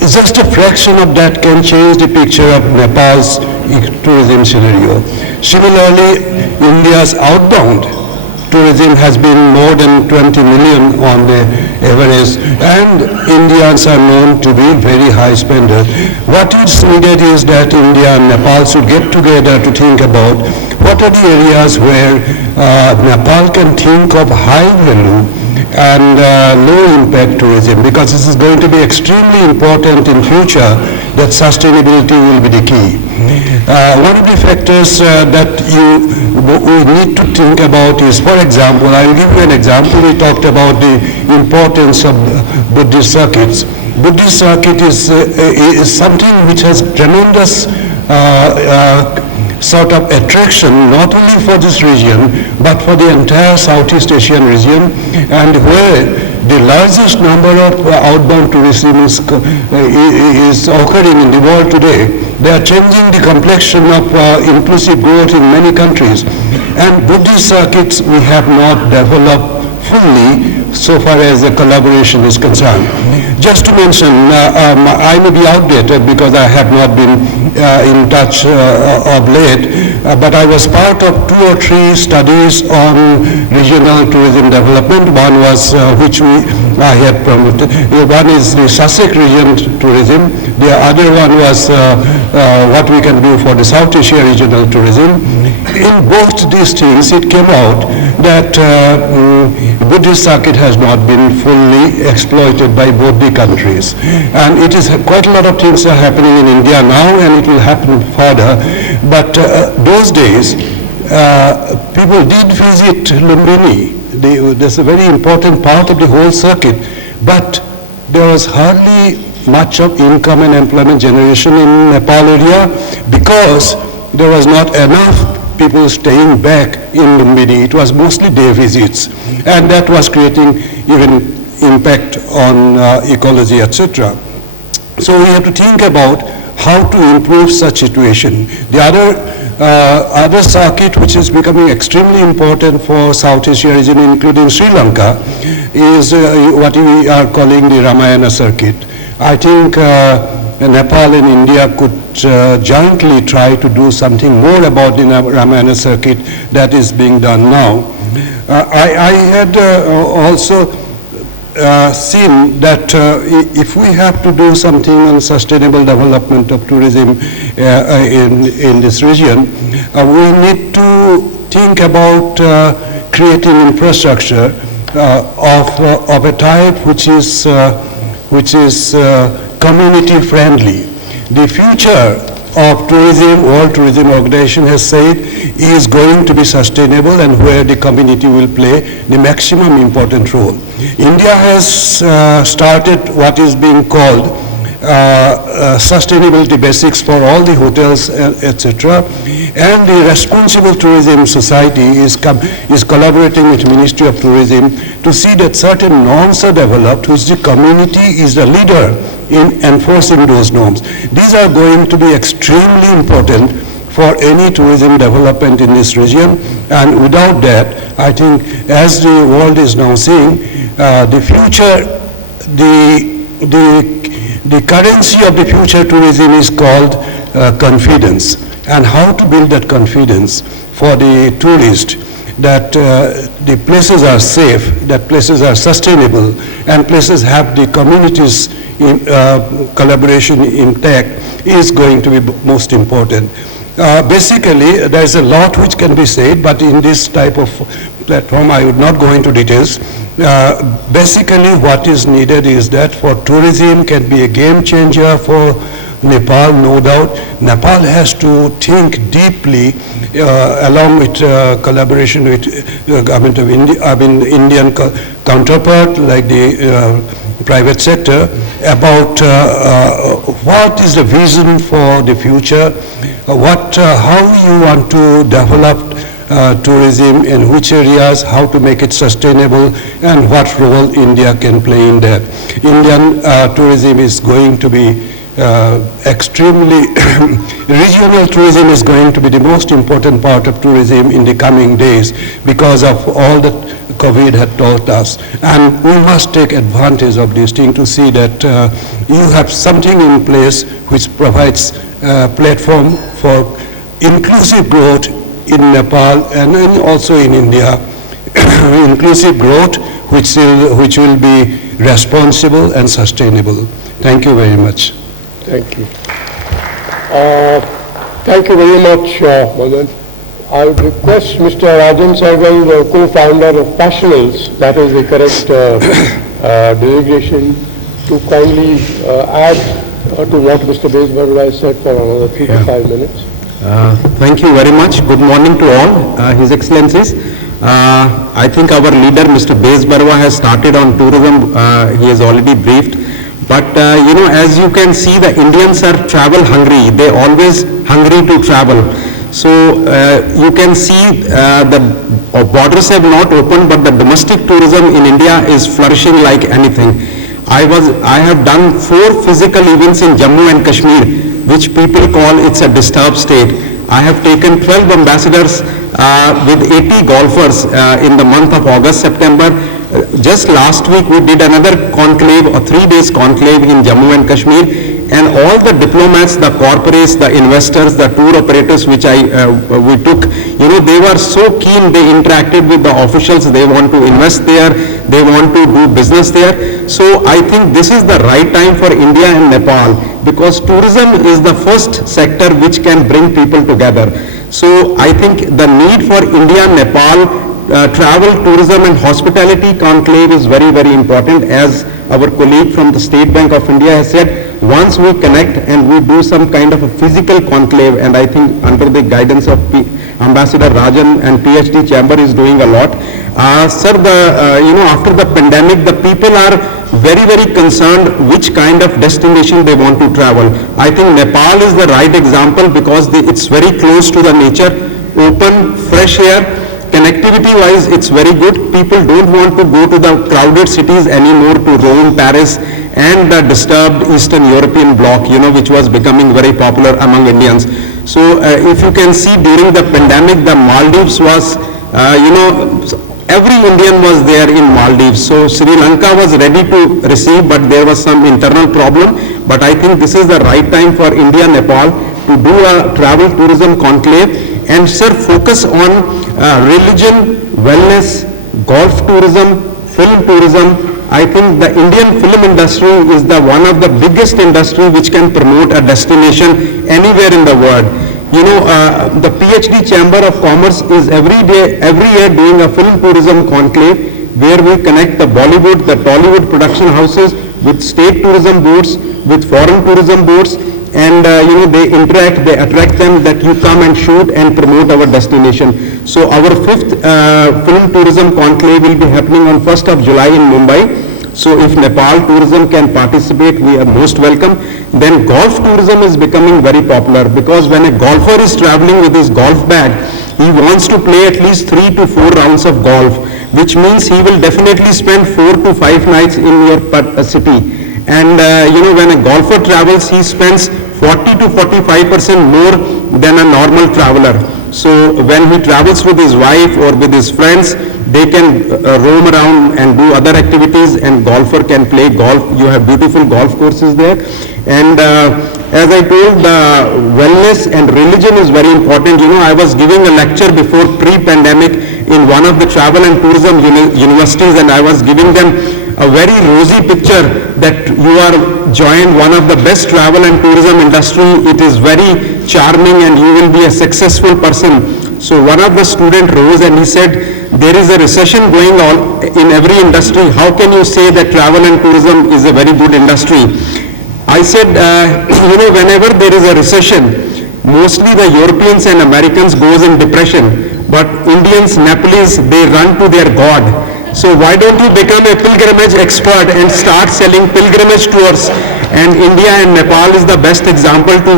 just a fraction of that can change the picture of Nepal's tourism scenario. Similarly, India's outbound tourism has been more than 20 million on the average, and Indians are known to be very high spenders. What is needed is that India and Nepal should get together to think about what are the areas where Nepal can think of high value and low impact tourism, because this is going to be extremely important in future, that sustainability will be the key. One of the factors that we need to think about is, for example, I will give you an example. We talked about the importance of Buddhist circuits. Buddhist circuit is something which has tremendous sort of attraction, not only for this region, but for the entire Southeast Asian region, and where the largest number of outbound tourism is occurring in the world today. They are changing the complexion of inclusive growth in many countries. And Buddhist circuits we have not developed fully so far as the collaboration is concerned. Just to mention, I may be outdated because I have not been in touch of late, but I was part of 2 or 3 studies on regional tourism development. One was which I had promoted. One is the Sussex region tourism. The other one was what we can do for the South Asia regional tourism. In both these things, it came out that Buddhist circuit has not been fully exploited by both the countries. And it is quite a lot of things are happening in India now, and it will happen further. But those days, people did visit Lumbini. That's a very important part of the whole circuit. But there was hardly much of income and employment generation in Nepal area, because there was not enough people staying back in Lumbini. It was mostly day visits, and that was creating even impact on ecology, etc. So we have to think about how to improve such situation. The other circuit which is becoming extremely important for South Asia region, including Sri Lanka, is what we are calling the Ramayana Circuit. I think Nepal and India could jointly try to do something more about the Ramayana Circuit that is being done now. I had also seen that if we have to do something on sustainable development of tourism in this region, we need to think about creating infrastructure of a type which is community friendly. The future of tourism, World Tourism Organization has said, is going to be sustainable, and where the community will play the maximum important role. India has started what is being called sustainability basics for all the hotels, etc. And the Responsible Tourism Society is collaborating with Ministry of Tourism to see that certain norms are developed which the community is the leader in enforcing those norms. These are going to be extremely important for any tourism development in this region, and without that, I think, as the world is now seeing, the future, the currency of the future tourism is called confidence, and how to build that confidence for the tourist, that the places are safe, that places are sustainable, and places have the communities in collaboration intact, is going to be most important. Basically, there is a lot which can be said, but in this type of platform, I would not go into details. Basically, what is needed is that for tourism can be a game changer for Nepal, no doubt. Nepal has to think deeply, along with collaboration with government of India, Indian counterpart like the private sector, about what is the vision for the future, how you want to develop tourism, in which areas, how to make it sustainable, and what role India can play in that. Indian tourism is going to be extremely, regional tourism is going to be the most important part of tourism in the coming days because of all that COVID had taught us. And we must take advantage of this thing to see that you have something in place which provides a platform for inclusive growth in Nepal and also in India. inclusive growth which will be responsible and sustainable. Thank you very much. Thank you. Thank you very much, Madan. I would request Mr. Rajan Sargal, the co-founder of Passionals, that is the correct designation, to kindly add to what Mr. Bezbarwa has said for another 3 to 5 minutes. Thank you very much. Good morning to all, His Excellencies. I think our leader, Mr. Bezbarwa, has started on tourism. He has already briefed. But, as you can see, the Indians are travel hungry. They always hungry to travel. So, you can see the borders have not opened, but the domestic tourism in India is flourishing like anything. I have done 4 physical events in Jammu and Kashmir, which people call it's a disturbed state. I have taken 12 ambassadors with 80 golfers in the month of August, September. Just last week we did another conclave, a 3 days conclave in Jammu and Kashmir, and all the diplomats, the corporates, the investors, the tour operators which we took, they were so keen. They interacted with the officials. They want to invest there. They want to do business there. So I think this is the right time for India and Nepal, because tourism is the first sector which can bring people together. So I think the need for India-Nepal travel, tourism and hospitality conclave is very, very important. As our colleague from the State Bank of India has said, once we connect and we do some kind of a physical conclave, and I think under the guidance of Ambassador Rajan and PhD Chamber is doing a lot. Sir, after the pandemic, the people are very, very concerned which kind of destination they want to travel. I think Nepal is the right example because it's very close to the nature, open, fresh air. Connectivity wise, it's very good. People don't want to go to the crowded cities anymore, to Rome, Paris and the disturbed Eastern European bloc, which was becoming very popular among Indians. So if you can see during the pandemic, the Maldives was, every Indian was there in Maldives. So Sri Lanka was ready to receive, but there was some internal problem. But I think this is the right time for India, Nepal to do a travel tourism conclave and, sir, focus on religion, wellness, golf tourism, film tourism. I think the Indian film industry is one of the biggest industry which can promote a destination anywhere in the world. The PhD Chamber of Commerce is every year doing a film tourism conclave where we connect the Bollywood, the Tollywood production houses with state tourism boards, with foreign tourism boards, and they interact, they attract them that you come and shoot and promote our destination. So our 5th film tourism conclave will be happening on 1st of July in Mumbai. So if Nepal tourism can participate, we are most welcome. Then golf tourism is becoming very popular, because when a golfer is traveling with his golf bag, he wants to play at least 3 to 4 rounds of golf, which means he will definitely spend 4 to 5 nights in your city. And when a golfer travels, he spends 40 to 45% more than a normal traveler. So when he travels with his wife or with his friends, they can roam around and do other activities, and golfer can play golf. You have beautiful golf courses there. And as I told, wellness and religion is very important. I was giving a lecture before pre-pandemic in one of the travel and tourism universities, and I was giving them a very rosy picture that you are joined one of the best travel and tourism industry. It is very charming and you will be a successful person. So one of the students rose and he said, there is a recession going on in every industry. How can you say that travel and tourism is a very good industry? I said, whenever there is a recession, mostly the Europeans and Americans goes in depression, but Indians, Nepalese, they run to their God. So why don't you become a pilgrimage expert and start selling pilgrimage tours? And India and Nepal is the best example to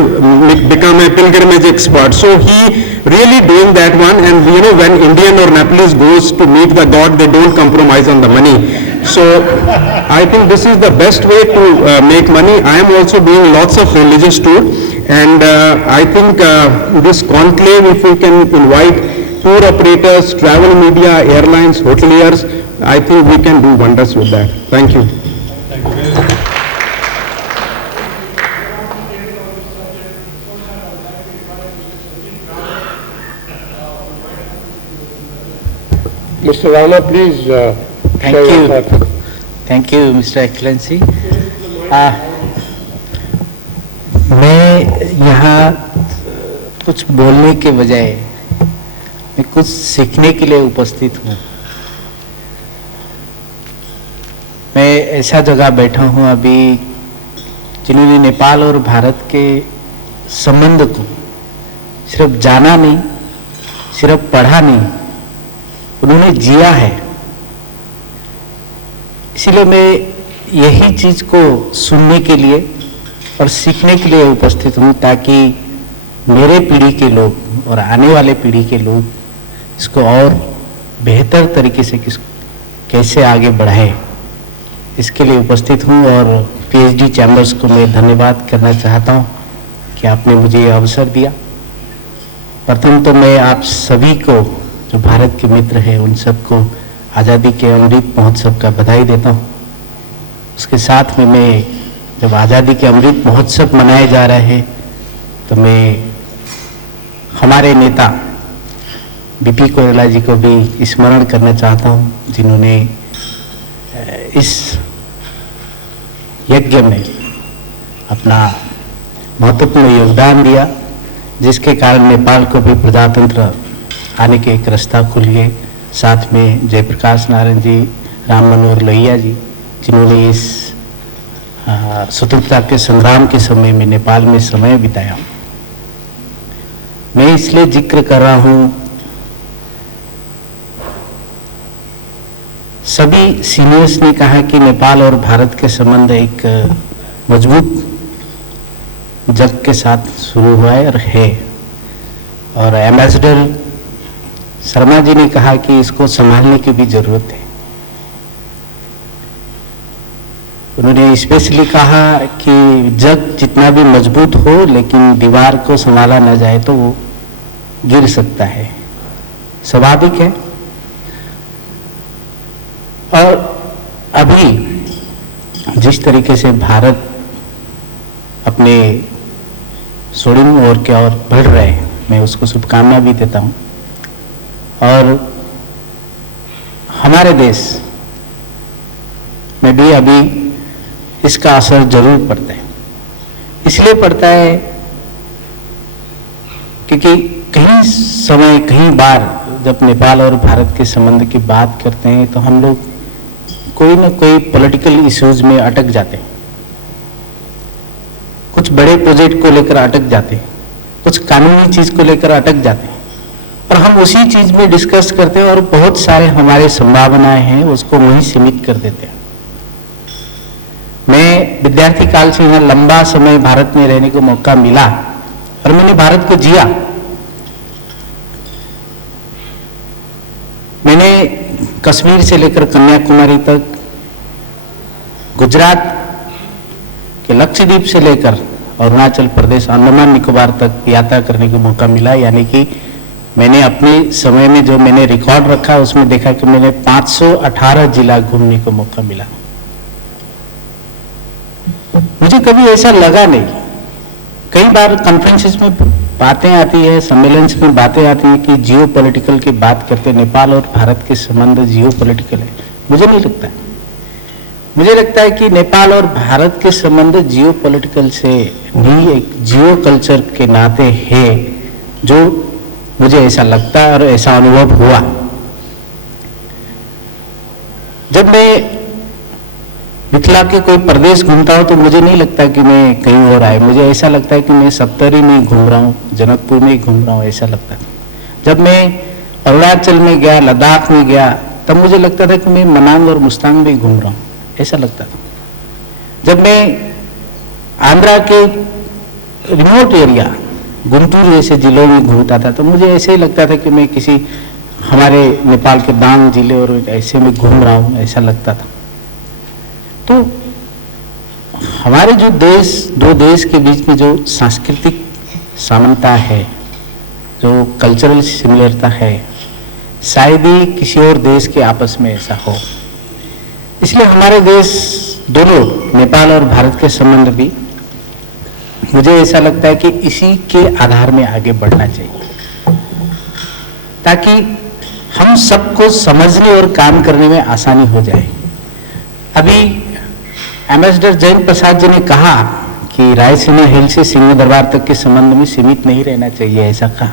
become a pilgrimage expert. So he really doing that one, and when Indian or Nepalese goes to meet the God, they don't compromise on the money. So I think this is the best way to make money. I am also doing lots of religious tour, and I think this conclave, if we can invite tour operators, travel media, airlines, hoteliers, I think we can do wonders with that. Thank you. Thank you very much. Mr. Rana, please share your thoughts. Thank you, Mr. Excellency. मैं यहाँ कुछ बोलने के बजाय मैं कुछ सीखने के लिए उपस्थित हूँ। मैं ऐसा जगह बैठा हूँ अभी जिन्होंने नेपाल और भारत के संबंध को सिर्फ जाना नहीं, सिर्फ पढ़ा नहीं, उन्होंने जिया है। इसलिए मैं यही चीज को सुनने के लिए और सीखने के लिए उपस्थित हूँ, ताकि मेरे पीढ़ी के लोग और आने वाले पीढ़ी के लोग इसको और बेहतर तरीके से कैसे आगे बढ़ाए, इसके लिए उपस्थित हूँ। और पीएचडी चैम्बर्स को मैं धन्यवाद करना चाहता हूँ कि आपने मुझे ये अवसर दिया। प्रथम तो मैं आप सभी को जो भारत के मित्र हैं उन सबको आज़ादी के अमृत महोत्सव का बधाई देता हूँ। उसके साथ में मैं जब आज़ादी के अमृत महोत्सव मनाए जा रहे हैं तो मैं हमारे नेता बीपी कोइराला जी को भी स्मरण करना चाहता हूँ, जिन्होंने इस यज्ञ में अपना महत्वपूर्ण योगदान दिया, जिसके कारण नेपाल को भी प्रजातंत्र आने के एक रास्ता खुल गए। साथ में जयप्रकाश नारायण जी, राम मनोहर लोहिया जी, जिन्होंने इस स्वतंत्रता के संग्राम के समय में नेपाल में समय बिताया। मैं इसलिए जिक्र कर रहा हूं, सभी सीनियर्स ने कहा कि नेपाल और भारत के संबंध एक मजबूत जग के साथ शुरू हुआ है और है। और एम्बेसडर शर्मा जी ने कहा कि इसको संभालने की भी जरूरत है। उन्होंने स्पेशली कहा कि जग जितना भी मजबूत हो लेकिन दीवार को संभाला न जाए तो वो गिर सकता है, स्वाभाविक है। और अभी जिस तरीके से भारत अपने स्वर्णिम ओर की ओर बढ़ रहे हैं, मैं उसको शुभकामना भी देता हूँ। और हमारे देश में भी अभी इसका असर जरूर पड़ता है। इसलिए पड़ता है क्योंकि कहीं समय कहीं बार जब नेपाल और भारत के संबंध की बात करते हैं तो हम लोग कोई ना कोई पॉलिटिकल इश्यूज में अटक जाते हैं, कुछ बड़े प्रोजेक्ट को लेकर अटक जाते हैं, कुछ कानूनी चीज को लेकर अटक जाते हैं और हम उसी चीज में डिस्कस करते हैं और बहुत सारे हमारे संभावनाएं हैं उसको वहीं सीमित कर देते हैं। मैं विद्यार्थी काल से यहाँ लंबा समय भारत में रहने को मौका मिला और मैंने भारत को जिया। मैंने कश्मीर से लेकर कन्याकुमारी तक, गुजरात के लक्षद्वीप से लेकर अरुणाचल प्रदेश, अंडमान निकोबार तक यात्रा करने को मौका मिला। यानी कि मैंने अपने समय में जो मैंने रिकॉर्ड रखा उसमें देखा कि मैंने 518 जिला घूमने को मौका मिला। मुझे कभी ऐसा लगा नहीं। कई बार कॉन्फ्रेंसेस में बातें आती है, सम्मेलन में बातें आती है कि जियो पॉलिटिकल की बात करते, नेपाल और भारत के संबंध जियो पॉलिटिकल है। मुझे नहीं लगता है। मुझे लगता है कि नेपाल और भारत के संबंध जियो पॉलिटिकल से नहीं, एक जियो कल्चर के नाते है, जो मुझे ऐसा लगता है और ऐसा अनुभव हुआ। जब मैं मिथिला के कोई प्रदेश घूमता हूँ तो मुझे नहीं लगता कि मैं कहीं और आए, मुझे ऐसा लगता है कि मैं सप्तरी में घूम रहा हूँ, जनकपुर में घूम रहा हूँ, ऐसा लगता है। जब मैं अरुणाचल में गया, लद्दाख में गया, तब मुझे लगता था कि मैं मनांग और मुस्तांग में घूम रहा हूँ, ऐसा लगता था। जब मैं आंध्रा के रिमोट एरिया गुंटूर जैसे जिलों में घूमता था तो मुझे ऐसे ही लगता था कि मैं किसी हमारे नेपाल के डांग जिले और ऐसे में घूम रहा हूँ, ऐसा लगता था। तो हमारे जो देश, दो देश के बीच में जो सांस्कृतिक समानता है, जो कल्चरल सिमिलरता है, शायद ही किसी और देश के आपस में ऐसा हो। इसलिए हमारे देश दोनों, नेपाल और भारत के संबंध भी, मुझे ऐसा लगता है कि इसी के आधार में आगे बढ़ना चाहिए, ताकि हम सबको समझने और काम करने में आसानी हो जाए। अभी एम्बेसडर जयंत प्रसाद जी ने कहा कि रायसीना हिल से सिंह दरबार तक के संबंध में सीमित नहीं रहना चाहिए, ऐसा कहा,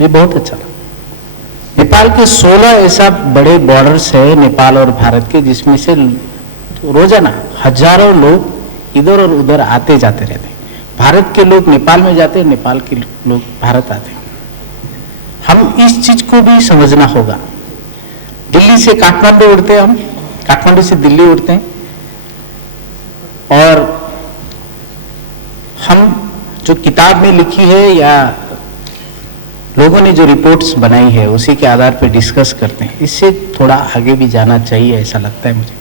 ये बहुत अच्छा लगा। नेपाल के 16 ऐसा बड़े बॉर्डर्स है नेपाल और भारत के, जिसमें से रोजाना हजारों लोग इधर और उधर आते जाते रहते हैं। भारत के लोग नेपाल में जाते हैं, नेपाल के लोग भारत आते हैं। हम इस चीज को भी समझना होगा। दिल्ली से काठमांडू उड़ते हैं, हम काठमांडू से दिल्ली उड़ते हैं, और हम जो किताब में लिखी है या लोगों ने जो रिपोर्ट्स बनाई है उसी के आधार पर डिस्कस करते हैं। इससे थोड़ा आगे भी जाना चाहिए, ऐसा लगता है मुझे।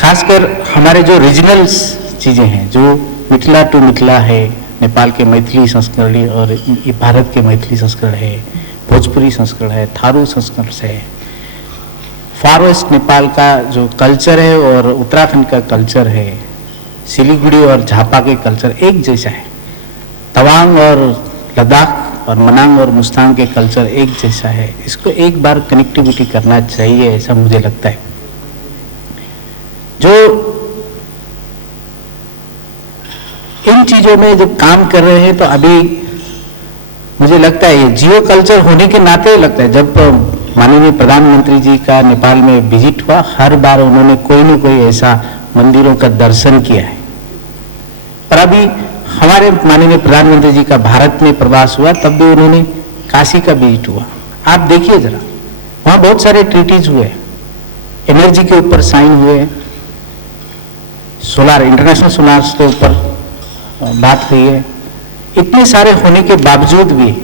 खासकर हमारे जो रीजनल चीजें हैं, जो मिथिला टू मिथिला है, नेपाल के मैथिली संस्करण और भारत के मैथिली संस्करण है, भोजपुरी संस्करण है, थारू संस्करण है, फार वेस्ट नेपाल का जो कल्चर है और उत्तराखंड का कल्चर है, सिलीगुड़ी और झापा के कल्चर एक जैसा है, तवांग और लद्दाख और मनांग और मुस्तांग के कल्चर एक जैसा है। इसको एक बार कनेक्टिविटी करना चाहिए, ऐसा मुझे लगता है। जो इन चीजों में जब काम कर रहे हैं, तो अभी मुझे लगता है जियो कल्चर होने के नाते लगता है, जब माननीय प्रधानमंत्री जी का नेपाल में विजिट हुआ, हर बार उन्होंने कोई न कोई ऐसा मंदिरों का दर्शन किया है। और अभी हमारे माननीय प्रधानमंत्री जी का भारत में प्रवास हुआ, तब भी उन्होंने काशी का विजिट हुआ। आप देखिए जरा, वहां बहुत सारे ट्रीटीज हुए, एनर्जी के ऊपर साइन हुए, सोलार इंटरनेशनल सोलार के ऊपर बात हुई है। इतने सारे होने के बावजूद भी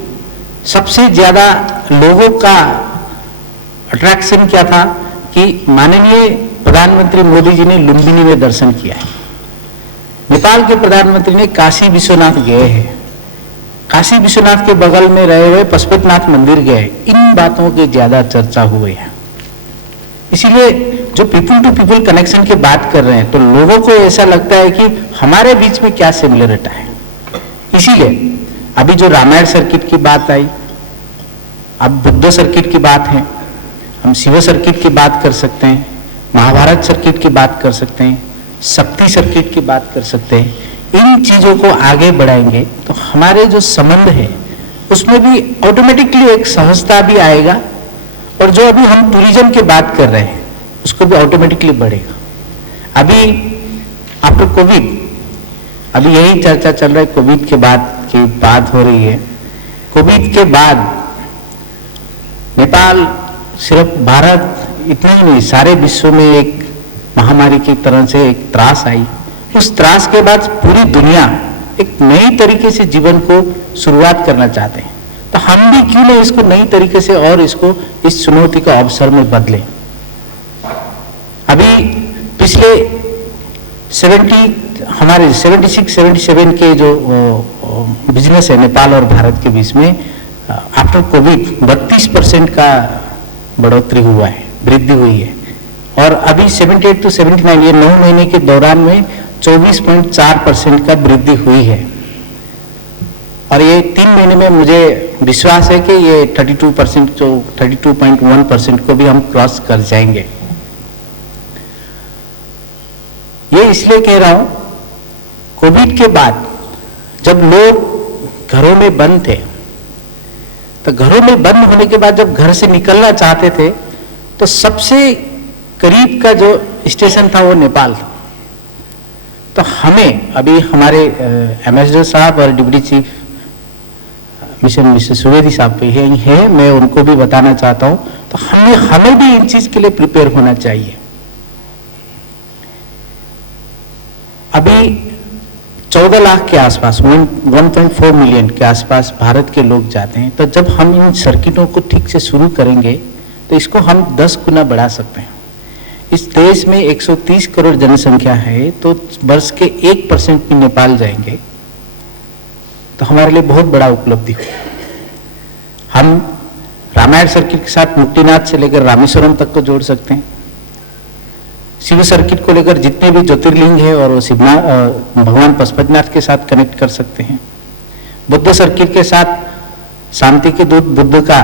सबसे ज्यादा लोगों का अट्रैक्शन क्या था कि माननीय प्रधानमंत्री मोदी जी ने लुम्बिनी में दर्शन किया है। नेपाल के प्रधानमंत्री ने काशी विश्वनाथ गए हैं, काशी विश्वनाथ के बगल में रहे हुए पशुपतिनाथ मंदिर गए। इन बातों की ज्यादा चर्चा हुई है। इसीलिए जो पीपल टू पीपल कनेक्शन की बात कर रहे हैं, तो लोगों को ऐसा लगता है कि हमारे बीच में क्या सिमिलरिटी है। इसीलिए अभी जो रामायण सर्किट की बात आई, अब बुद्ध सर्किट की बात है, हम शिव सर्किट की बात कर सकते हैं, महाभारत सर्किट की बात कर सकते हैं, शक्ति सर्किट की बात कर सकते हैं। इन चीजों को आगे बढ़ाएंगे तो हमारे जो संबंध है उसमें भी ऑटोमेटिकली एक सहजता भी आएगा, और जो अभी हम टूरिज्म की बात कर रहे हैं उसको भी ऑटोमेटिकली बढ़ेगा। अभी आफ्टर कोविड, अभी यही चर्चा चल रहा है, कोविड के बाद की बात हो रही है। कोविड के बाद नेपाल, सिर्फ भारत इतना ही नहीं, सारे विश्व में एक महामारी की तरह से एक त्रास आई। उस त्रास के बाद पूरी दुनिया एक नई तरीके से जीवन को शुरुआत करना चाहते हैं, तो हम भी क्यों नहीं इसको नई तरीके से और इसको इस चुनौती का अवसर में बदलें। अभी पिछले 76-77 के जो बिजनेस है नेपाल और भारत के बीच में, आफ्टर कोविड 32% का बढ़ोतरी हुआ है, वृद्धि हुई है। और अभी 78 to 79, ये 9 महीने के दौरान में 24.4% का वृद्धि हुई है। और ये 3 महीने में मुझे विश्वास है कि ये 32%, जो 32.1% को भी हम क्रॉस कर जाएंगे। ये इसलिए कह रहा हूं, कोविड के बाद जब लोग घरों में बंद थे, तो घरों में बंद होने के बाद जब घर से निकलना चाहते थे, तो सबसे करीब का जो स्टेशन था वो नेपाल था। तो हमें अभी हमारे एम्बेसडर साहब और डिप्टी चीफ मिस्टर सुवेदी साहब पे है, मैं उनको भी बताना चाहता हूं, तो हमें भी इन चीज के लिए प्रिपेयर होना चाहिए। अभी 14 लाख के आसपास, 1.4 मिलियन के आसपास भारत के लोग जाते हैं। तो जब हम इन सर्किटों को ठीक से शुरू करेंगे तो इसको हम 10 गुना बढ़ा सकते हैं। इस देश में 130 करोड़ जनसंख्या है, तो वर्ष के 1% भी नेपाल जाएंगे तो हमारे लिए बहुत बड़ा उपलब्धि हो। हम रामायण सर्किट के साथ मुक्तिनाथ से लेकर रामेश्वरम तक को जोड़ सकते हैं। शिव सर्किट को लेकर जितने भी ज्योतिर्लिंग है और भगवान पशुपतिनाथ के साथ कनेक्ट कर सकते हैं। बुद्ध सर्किट के साथ शांति के दूत बुद्ध का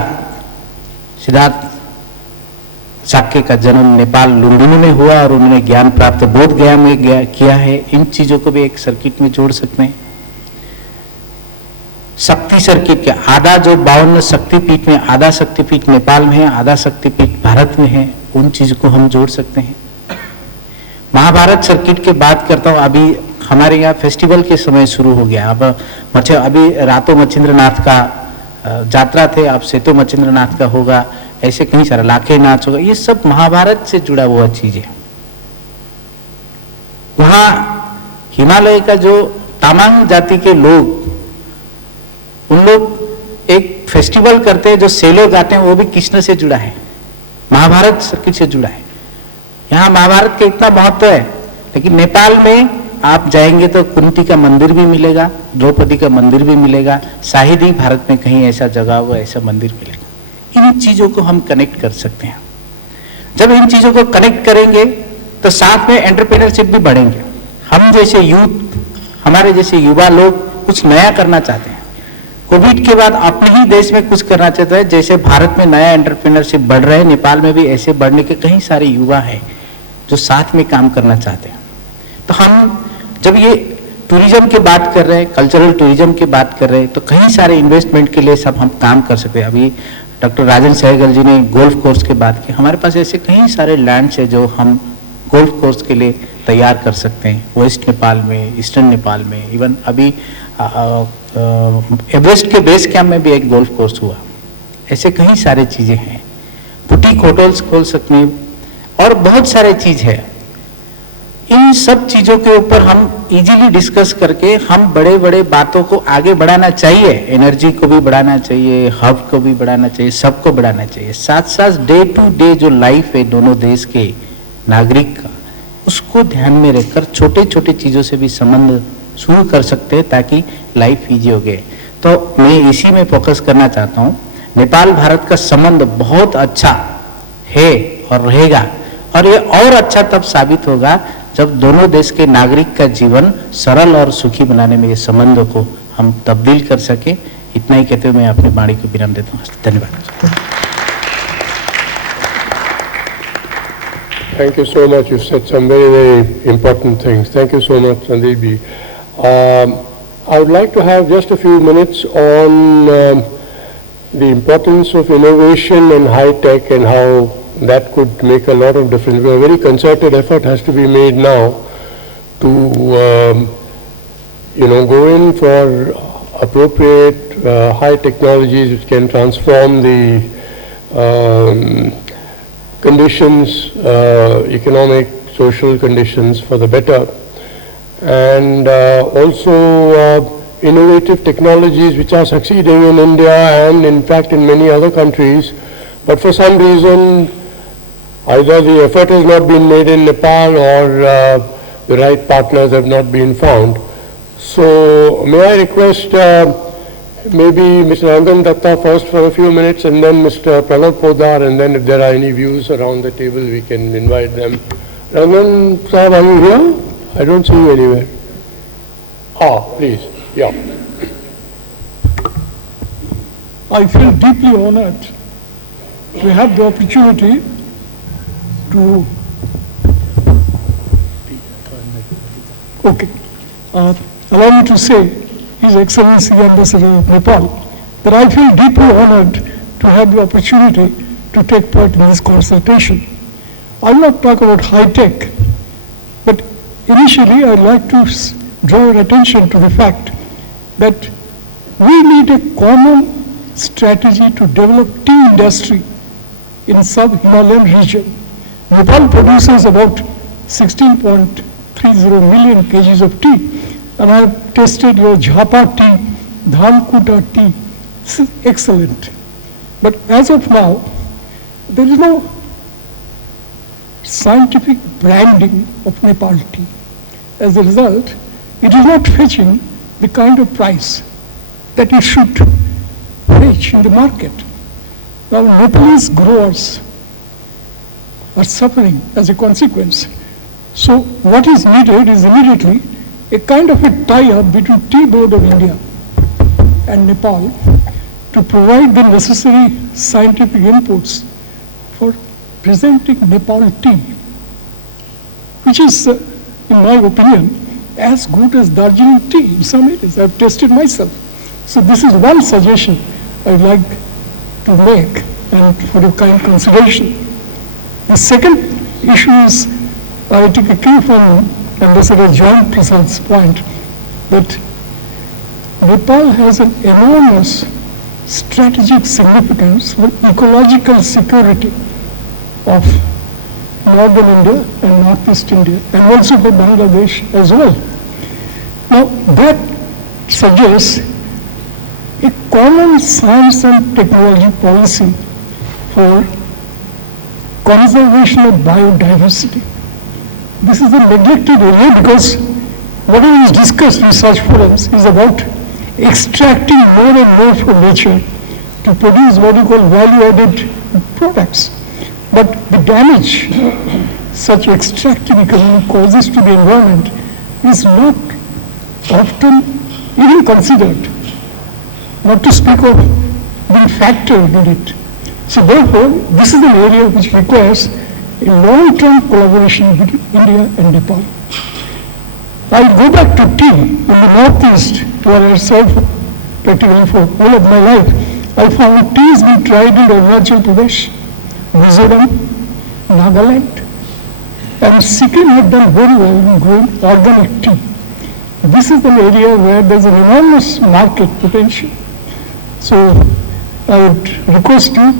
सिद्धार्थ शाक्य का जन्म नेपाल लुम्बिनी में हुआ और उन्होंने ज्ञान प्राप्त बोध गया में किया है। इन चीजों को भी एक सर्किट में जोड़ सकते हैं। शक्ति सर्किट के आधा जो 52 शक्तिपीठ में आधा शक्तिपीठ नेपाल में है, आधा शक्तिपीठ भारत में है, उन चीजों को हम जोड़ सकते हैं। महाभारत सर्किट की बात करता हूं। अभी हमारे यहाँ फेस्टिवल के समय शुरू हो गया। अब अभी रातों मच्छिंद्रनाथ का यात्रा थे, अब सेतो मच्छिंद्रनाथ का होगा, ऐसे कई सारे लाखे नाच होगा। ये सब महाभारत से जुड़ा हुआ चीज है। वहां हिमालय का जो तामांग जाति के लोग, उन लोग एक फेस्टिवल करते हैं जो सेलो गाते हैं, वो भी कृष्ण से जुड़ा है, महाभारत सर्किट से जुड़ा है। यहाँ महाभारत का इतना महत्व है, लेकिन नेपाल में आप जाएंगे तो कुंती का मंदिर भी मिलेगा, द्रौपदी का मंदिर भी मिलेगा, शायद ही भारत में कहीं ऐसा जगह हो, ऐसा मंदिर मिलेगा। इन चीजों को हम कनेक्ट कर सकते हैं। जब इन चीजों को कनेक्ट करेंगे तो साथ में एंटरप्रेन्योरशिप भी बढ़ेंगे। हम जैसे यूथ, हमारे जैसे युवा लोग कुछ नया करना चाहते हैं। कोविड के बाद अपने ही देश में कुछ करना चाहते हैं। जैसे भारत में नया एंटरप्रेन्योरशिप बढ़ रहा है, नेपाल में भी ऐसे बढ़ने के कई सारे युवा हैं जो साथ में काम करना चाहते हैं। तो हम जब ये टूरिज्म की बात कर रहे हैं, कल्चरल टूरिज्म की बात कर रहे हैं, तो कई सारे इन्वेस्टमेंट के लिए सब हम काम कर सकते हैं। अभी डॉक्टर राजन सहगल जी ने गोल्फ कोर्स की बात की। हमारे पास ऐसे कई सारे लैंड्स है जो हम गोल्फ कोर्स के लिए तैयार कर सकते हैं। वेस्ट नेपाल में, ईस्टर्न नेपाल में, इवन अभी एवरेस्ट के बेस कैंप में भी एक गोल्फ कोर्स हुआ। ऐसे कई सारे चीजें हैं। बुटीक होटल्स खोल सकते हैं और बहुत सारे चीज है। इन सब चीजों के ऊपर हम इजीली डिस्कस करके हम बड़े बड़े बातों को आगे बढ़ाना चाहिए। एनर्जी को भी बढ़ाना चाहिए, हब को भी बढ़ाना चाहिए, सबको बढ़ाना चाहिए। साथ साथ डे टू डे जो लाइफ है दोनों देश के नागरिक का, उसको ध्यान में रखकर छोटे छोटे चीजों से भी संबंध शुरू कर सकते हैं ताकि लाइफ इजी हो गए। तो मैं इसी में फोकस करना चाहता हूँ। नेपाल भारत का संबंध बहुत अच्छा है और रहेगा, और ये और अच्छा तब साबित होगा जब दोनों देश के नागरिक का जीवन सरल और सुखी बनाने में ये संबंधों को हम तब्दील कर सके। इतना ही कहते हुए मैं अपनी वाणी को विराम देता हूँ। धन्यवाद। Thank you so much. You said some very, very important things. Thank you so much, Sandeep ji. I would like to have just a few minutes on the importance of innovation and high tech and how that could make a lot of difference. A very concerted effort has to be made now to, go in for appropriate high technologies which can transform the conditions, economic, social conditions for the better, and also innovative technologies which are succeeding in India and in fact in many other countries, but for some reason either the effort has not been made in Nepal or the right partners have not been found. So may I request maybe Mr. Rangan Datta first for a few minutes, and then Mr. Pranab Podar, and then if there are any views around the table we can invite them. Rangan Sahab, are you here? I don't see you anywhere. Please, yeah. I feel deeply honored to have the opportunity to allow me to say, His Excellency Ambassador of Nepal, that I feel deeply honored to have the opportunity to take part in this consultation. I will not talk about high tech, but initially I would like to draw your attention to the fact that we need a common strategy to develop tea industry in sub-Himalayan region. Nepal produces about 16.30 million kgs of tea, and I have tasted your Jhapa tea, Dhankuta tea. This is excellent. But as of now, there is no scientific branding of Nepal tea. As a result, it is not fetching the kind of price that it should fetch in the market. Now, Nepalese growers are suffering as a consequence. So what is needed is immediately a kind of a tie-up between Tea Board of India and Nepal to provide the necessary scientific inputs for presenting Nepal tea, which is, in my opinion, as good as Darjeeling tea in some areas. I've tasted myself. So this is one suggestion I'd like to make and for your kind consideration. The second issue is, I take a cue from Ambassador John Prasad's point that Nepal has an enormous strategic significance for ecological security of northern India and northeast India, and also for Bangladesh as well. Now that suggests a common science and technology policy for conservation of biodiversity. This is a neglected area because whatever is discussed in such forums is about extracting more and more from nature to produce what you call value-added products. But the damage such extractive economy causes to the environment is not often even considered, not to speak of being factored in it. So therefore, this is an area which requires a long-term collaboration between India and Nepal. I'll go back to tea in the northeast, where I served practically for all of my life. I found tea is being tried in Arunachal Pradesh, Mizoram, Nagaland, and Sikkim had done very well in growing organic tea. This is an area where there's an enormous market potential. So I would request you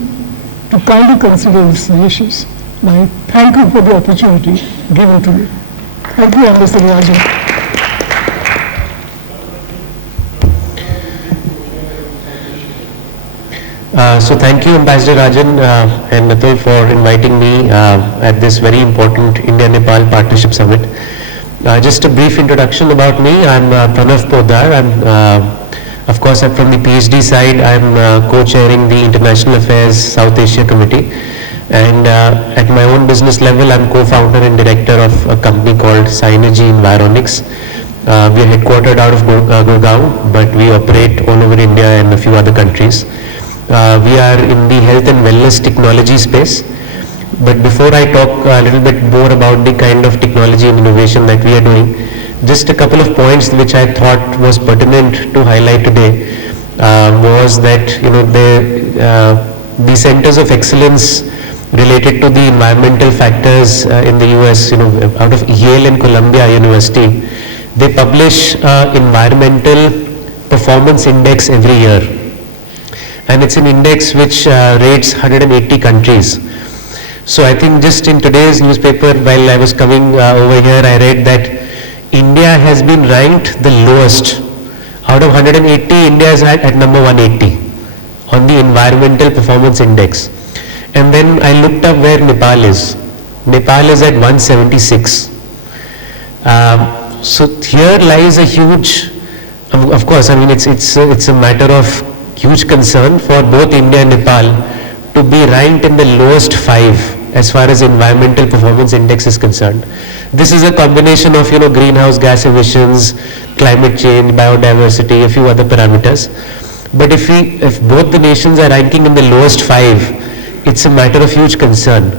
to kindly consider these suggestions. I thank you for the opportunity given to me. Thank you, Ambassador Rajan. So thank you, Ambassador Rajan and Atul, for inviting me at this very important India-Nepal Partnership Summit. Just a brief introduction about me. I'm Pranav Podar. Of course, I'm from the PhD side. I'm co-chairing the International Affairs South Asia Committee. And at my own business level, I'm co-founder and director of a company called Synergy Environics. We are headquartered out of Gurgaon, but we operate all over India and a few other countries. We are in the health and wellness technology space. But before I talk a little bit more about the kind of technology and innovation that we are doing, just a couple of points which I thought was pertinent to highlight today was that the centers of excellence related to the environmental factors in the US, out of Yale and Columbia University, they publish environmental performance index every year, and it's an index which rates 180 countries. So I think just in today's newspaper, while I was coming over here, I read that India has been ranked the lowest. Out of 180, India is at number 180 on the environmental performance index. And then I looked up where Nepal is. Nepal is at 176. So here lies a huge, of course, I mean it's a matter of huge concern for both India and Nepal to be ranked in the lowest 5 as far as environmental performance index is concerned. This is a combination of greenhouse gas emissions, climate change, biodiversity, a few other parameters. But if both the nations are ranking in the lowest 5, it's a matter of huge concern.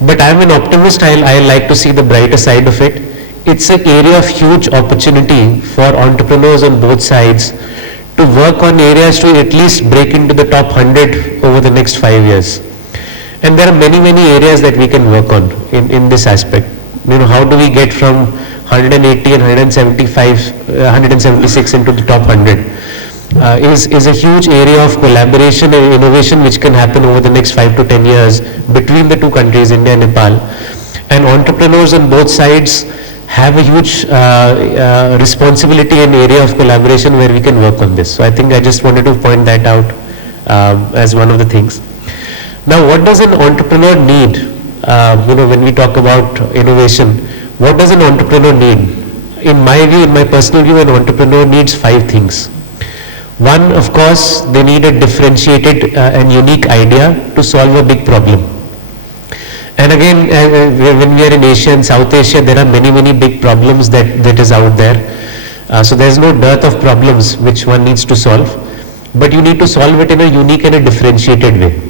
But I'm an optimist. I like to see the brighter side of it. It's an area of huge opportunity for entrepreneurs on both sides to work on areas to at least break into the top 100 over the next 5 years. And there are many areas that we can work on in this aspect. How do we get from 180 and 176 into the top 100? Is a huge area of collaboration and innovation which can happen over the next 5 to 10 years between the two countries, India and Nepal. And entrepreneurs on both sides have a huge responsibility and area of collaboration where we can work on this. So I think I just wanted to point that out as one of the things. Now, what does an entrepreneur need? When we talk about innovation, what does an entrepreneur need? In my view, in my personal view, an entrepreneur needs 5 things. One, of course, they need a differentiated and unique idea to solve a big problem. And again, when we are in Asia and South Asia, there are many big problems that is out there. So there is no dearth of problems which one needs to solve. but you need to solve it in a unique and a differentiated way.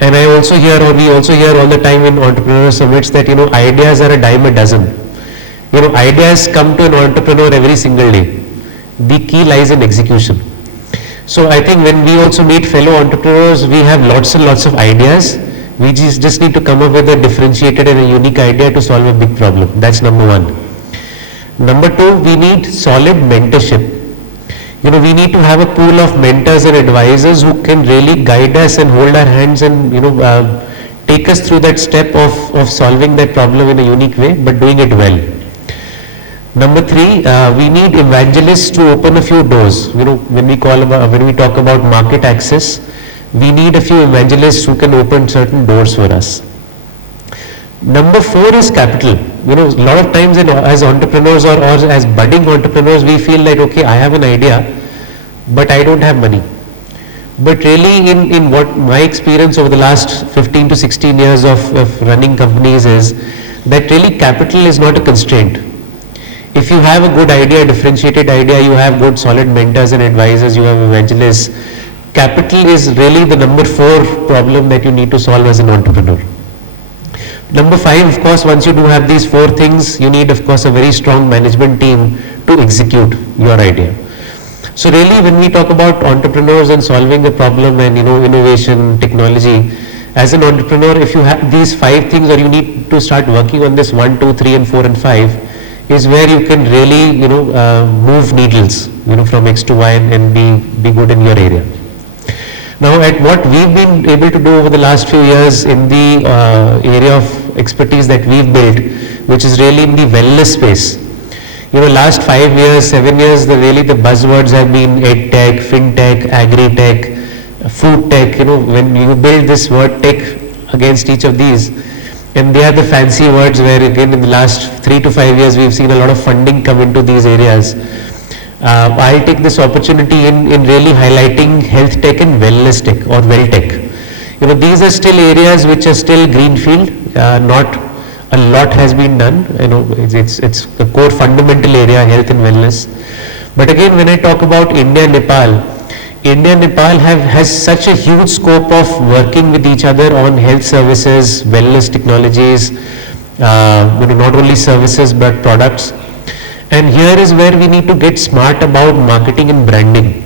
And I also hear, or we also hear all the time in entrepreneur summits that, ideas are a dime a dozen. Ideas come to an entrepreneur every single day. The key lies in execution. So I think when we also meet fellow entrepreneurs, we have lots and lots of ideas. We just need to come up with a differentiated and a unique idea to solve a big problem. That's number one. Number two, we need solid mentorship. We need to have a pool of mentors and advisors who can really guide us and hold our hands and, take us through that step of solving that problem in a unique way, but doing it well. Number three, we need evangelists to open a few doors. When we talk about market access, we need a few evangelists who can open certain doors for us. Number four is capital. A lot of times as entrepreneurs or as budding entrepreneurs, we feel like, okay, I have an idea, but I don't have money. But really, in what my experience over the last 15 to 16 years of running companies is that really capital is not a constraint. If you have a good idea, differentiated idea, you have good solid mentors and advisors, you have evangelists, capital is really the number four problem that you need to solve as an entrepreneur. Number five, of course, once you do have these four things, you need, of course, a very strong management team to execute your idea. So really, when we talk about entrepreneurs and solving a problem and, innovation, technology, as an entrepreneur, if you have these five things, or you need to start working on this 1, 2, 3, and 4, and 5, is where you can really, move needles, from X to Y and be good in your area. Now, at what we've been able to do over the last few years in the area of expertise that we've built, which is really in the wellness space. Last 5 years, 7 years, the buzzwords have been EdTech, FinTech, Agri-Tech, Food Tech. When you build this word tech against each of these, and they are the fancy words where, again, in the last 3 to 5 years, we've seen a lot of funding come into these areas. I'll take this opportunity in really highlighting health tech and wellness tech, or well tech. These are still areas which are still greenfield. Not a lot has been done. It's the core fundamental area, health and wellness. But again, when I talk about India-Nepal has such a huge scope of working with each other on health services, wellness technologies, not only services but products. And here is where we need to get smart about marketing and branding.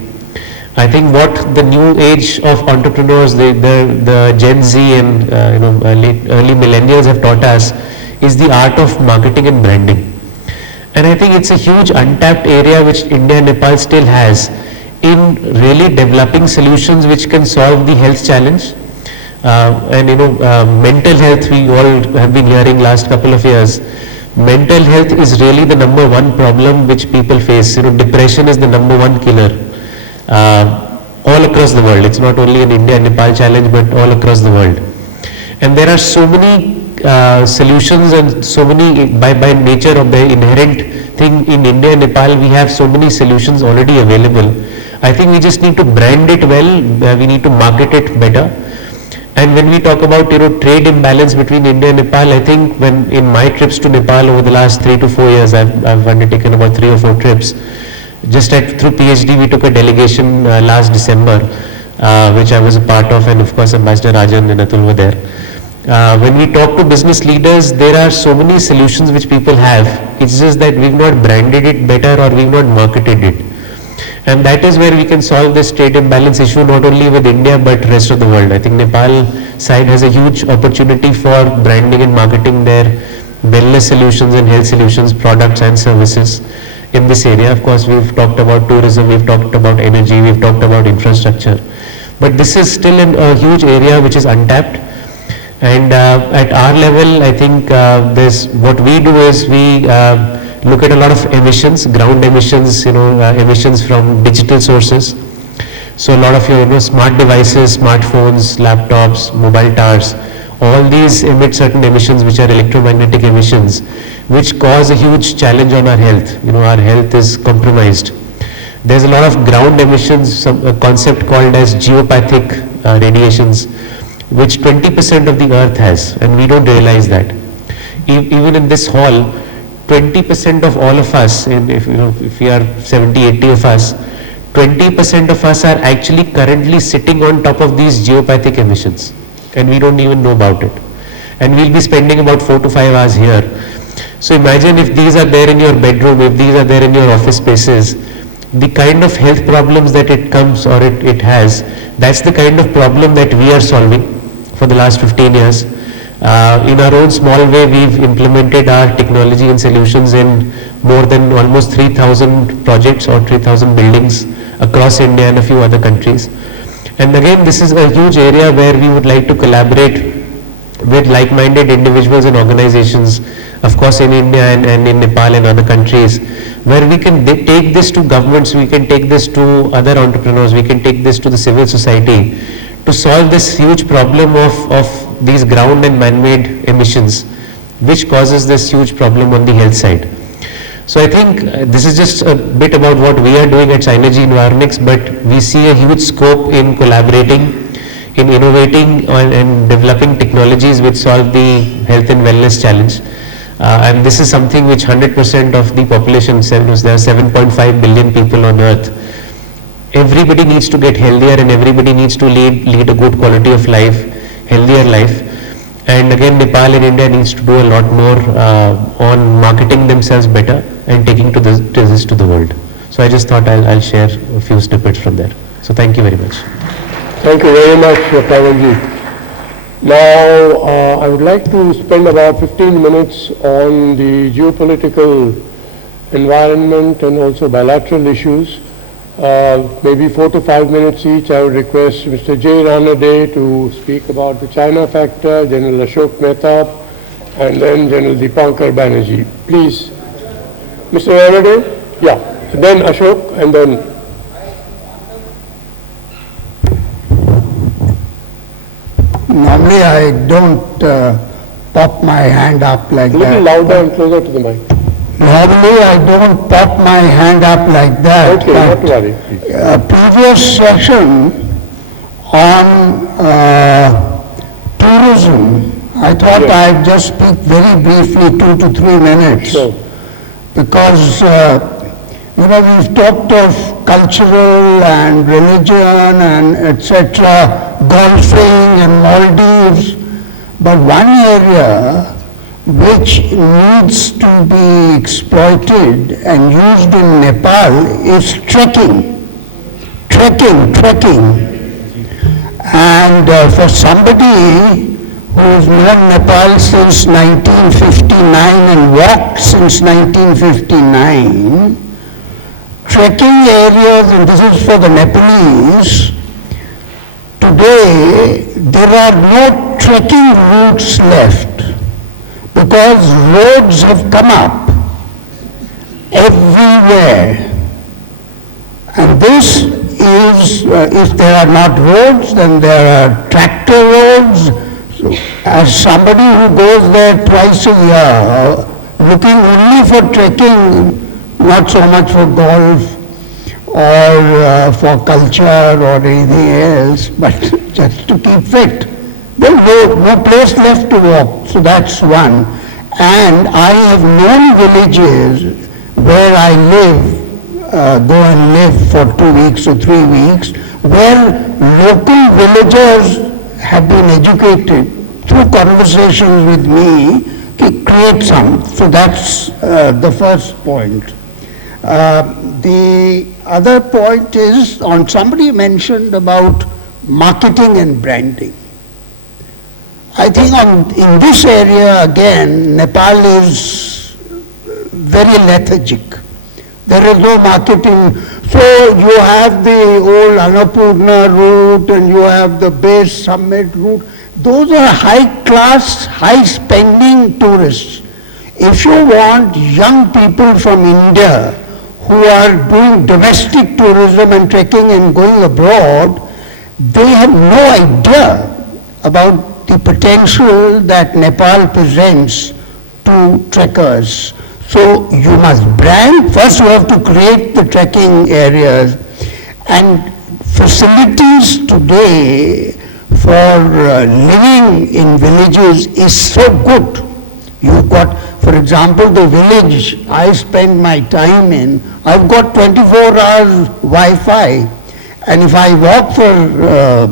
I think what the new age of entrepreneurs, the Gen Z and early millennials have taught us is the art of marketing and branding. And I think it's a huge untapped area which India-Nepal still has in really developing solutions which can solve the health challenge. Mental health, we all have been hearing last couple of years. Mental health is really the number one problem which people face. Depression is the number one killer all across the world. It's not only an India-Nepal challenge, but all across the world. And there are so many solutions and so many, by nature of the inherent thing in India and Nepal, we have so many solutions already available. I think we just need to brand it well, we need to market it better. And when we talk about trade imbalance between India and Nepal, I think when in my trips to Nepal over the last 3 to 4 years, I've undertaken about 3 or 4 trips. Just through PhD, we took a delegation last December, which I was a part of, and of course Ambassador Rajan and Atul were there. When we talk to business leaders, there are so many solutions which people have. It's just that we've not branded it better or we've not marketed it. And that is where we can solve this trade imbalance issue, not only with India but rest of the world. I think Nepal side has a huge opportunity for branding and marketing their wellness solutions and health solutions, products and services in this area. Of course, we've talked about tourism, we've talked about energy, we've talked about infrastructure. But this is still a huge area which is untapped. And at our level, I think what we do is we look at a lot of emissions, ground emissions, emissions from digital sources. So a lot of your smart devices, smartphones, laptops, mobile towers, all these emit certain emissions which are electromagnetic emissions, which cause a huge challenge on our health. Our health is compromised. There's a lot of ground emissions, a concept called as geopathic radiations, which 20% of the earth has, and we don't realize that. Even in this hall, 20% of all of us, if we are 70, 80 of us, 20% of us are actually currently sitting on top of these geopathic emissions, and we don't even know about it. And we'll be spending about 4 to 5 hours here. So imagine if these are there in your bedroom, if these are there in your office spaces, the kind of health problems that it comes or it has, that's the kind of problem that we are solving for the last 15 years. In our own small way, we've implemented our technology and solutions in more than almost 3,000 projects or 3,000 buildings across India and a few other countries. And again, this is a huge area where we would like to collaborate with like-minded individuals and organizations, of course in India and in Nepal and other countries, where we can take this to governments, we can take this to other entrepreneurs, we can take this to the civil society to solve this huge problem of these ground and man-made emissions, which causes this huge problem on the health side. So I think this is just a bit about what we are doing at Synergy Environics, but we see a huge scope in collaborating, in innovating and developing technologies which solve the health and wellness challenge. And this is something which 100% of the population, there are 7.5 billion people on earth. Everybody needs to get healthier and everybody needs to lead a good quality of life, healthier life. And again, Nepal and India needs to do a lot more on marketing themselves better and taking this to the world. So I just thought I'll share a few snippets from there. So thank you very much. Thank you very much, Pawanji. Now, I would like to spend about 15 minutes on the geopolitical environment and also bilateral issues. Maybe 4 to 5 minutes each. I would request Mr. J. Ranade to speak about the China factor, General Ashok Mehta, and then General Dipankar Banerjee. Please. Mr. Ranade? Yeah. Then Ashok, and then... Normally I don't pop my hand up like that. A little louder and closer to the mic. Normally I don't pop my hand up like that. Okay, not to worry, please. Previous session on tourism, I thought I'd just speak very briefly 2 to 3 minutes. Sure. Because we've talked of cultural and religion and etc., golfing and Maldives, but one area which needs to be exploited and used in Nepal is trekking. And for somebody who has known Nepal since 1959 and walked since 1959, trekking areas, and this is for the Nepalese, today there are no trekking routes left because roads have come up everywhere. And this is, if there are not roads, then there are tractor roads. So, as somebody who goes there twice a year, looking only for trekking, not so much for golf or for culture or anything else, but just to keep fit. There's no place left to walk, so that's one. And I have known villages where I live, go and live for 2 weeks or 3 weeks, where local villagers have been educated through conversations with me to create some. So that's the first point. The other point is, somebody mentioned about marketing and branding. I think in this area again, Nepal is very lethargic. There is no marketing. So you have the old Annapurna route and you have the base summit route. Those are high class, high spending tourists. If you want young people from India who are doing domestic tourism and trekking and going abroad, they have no idea about the potential that Nepal presents to trekkers. So you must brand. First you have to create the trekking areas, and facilities today for living in villages is so good You've got, for example, the village I spend my time in, I've got 24 hours Wi-Fi, and if I walk for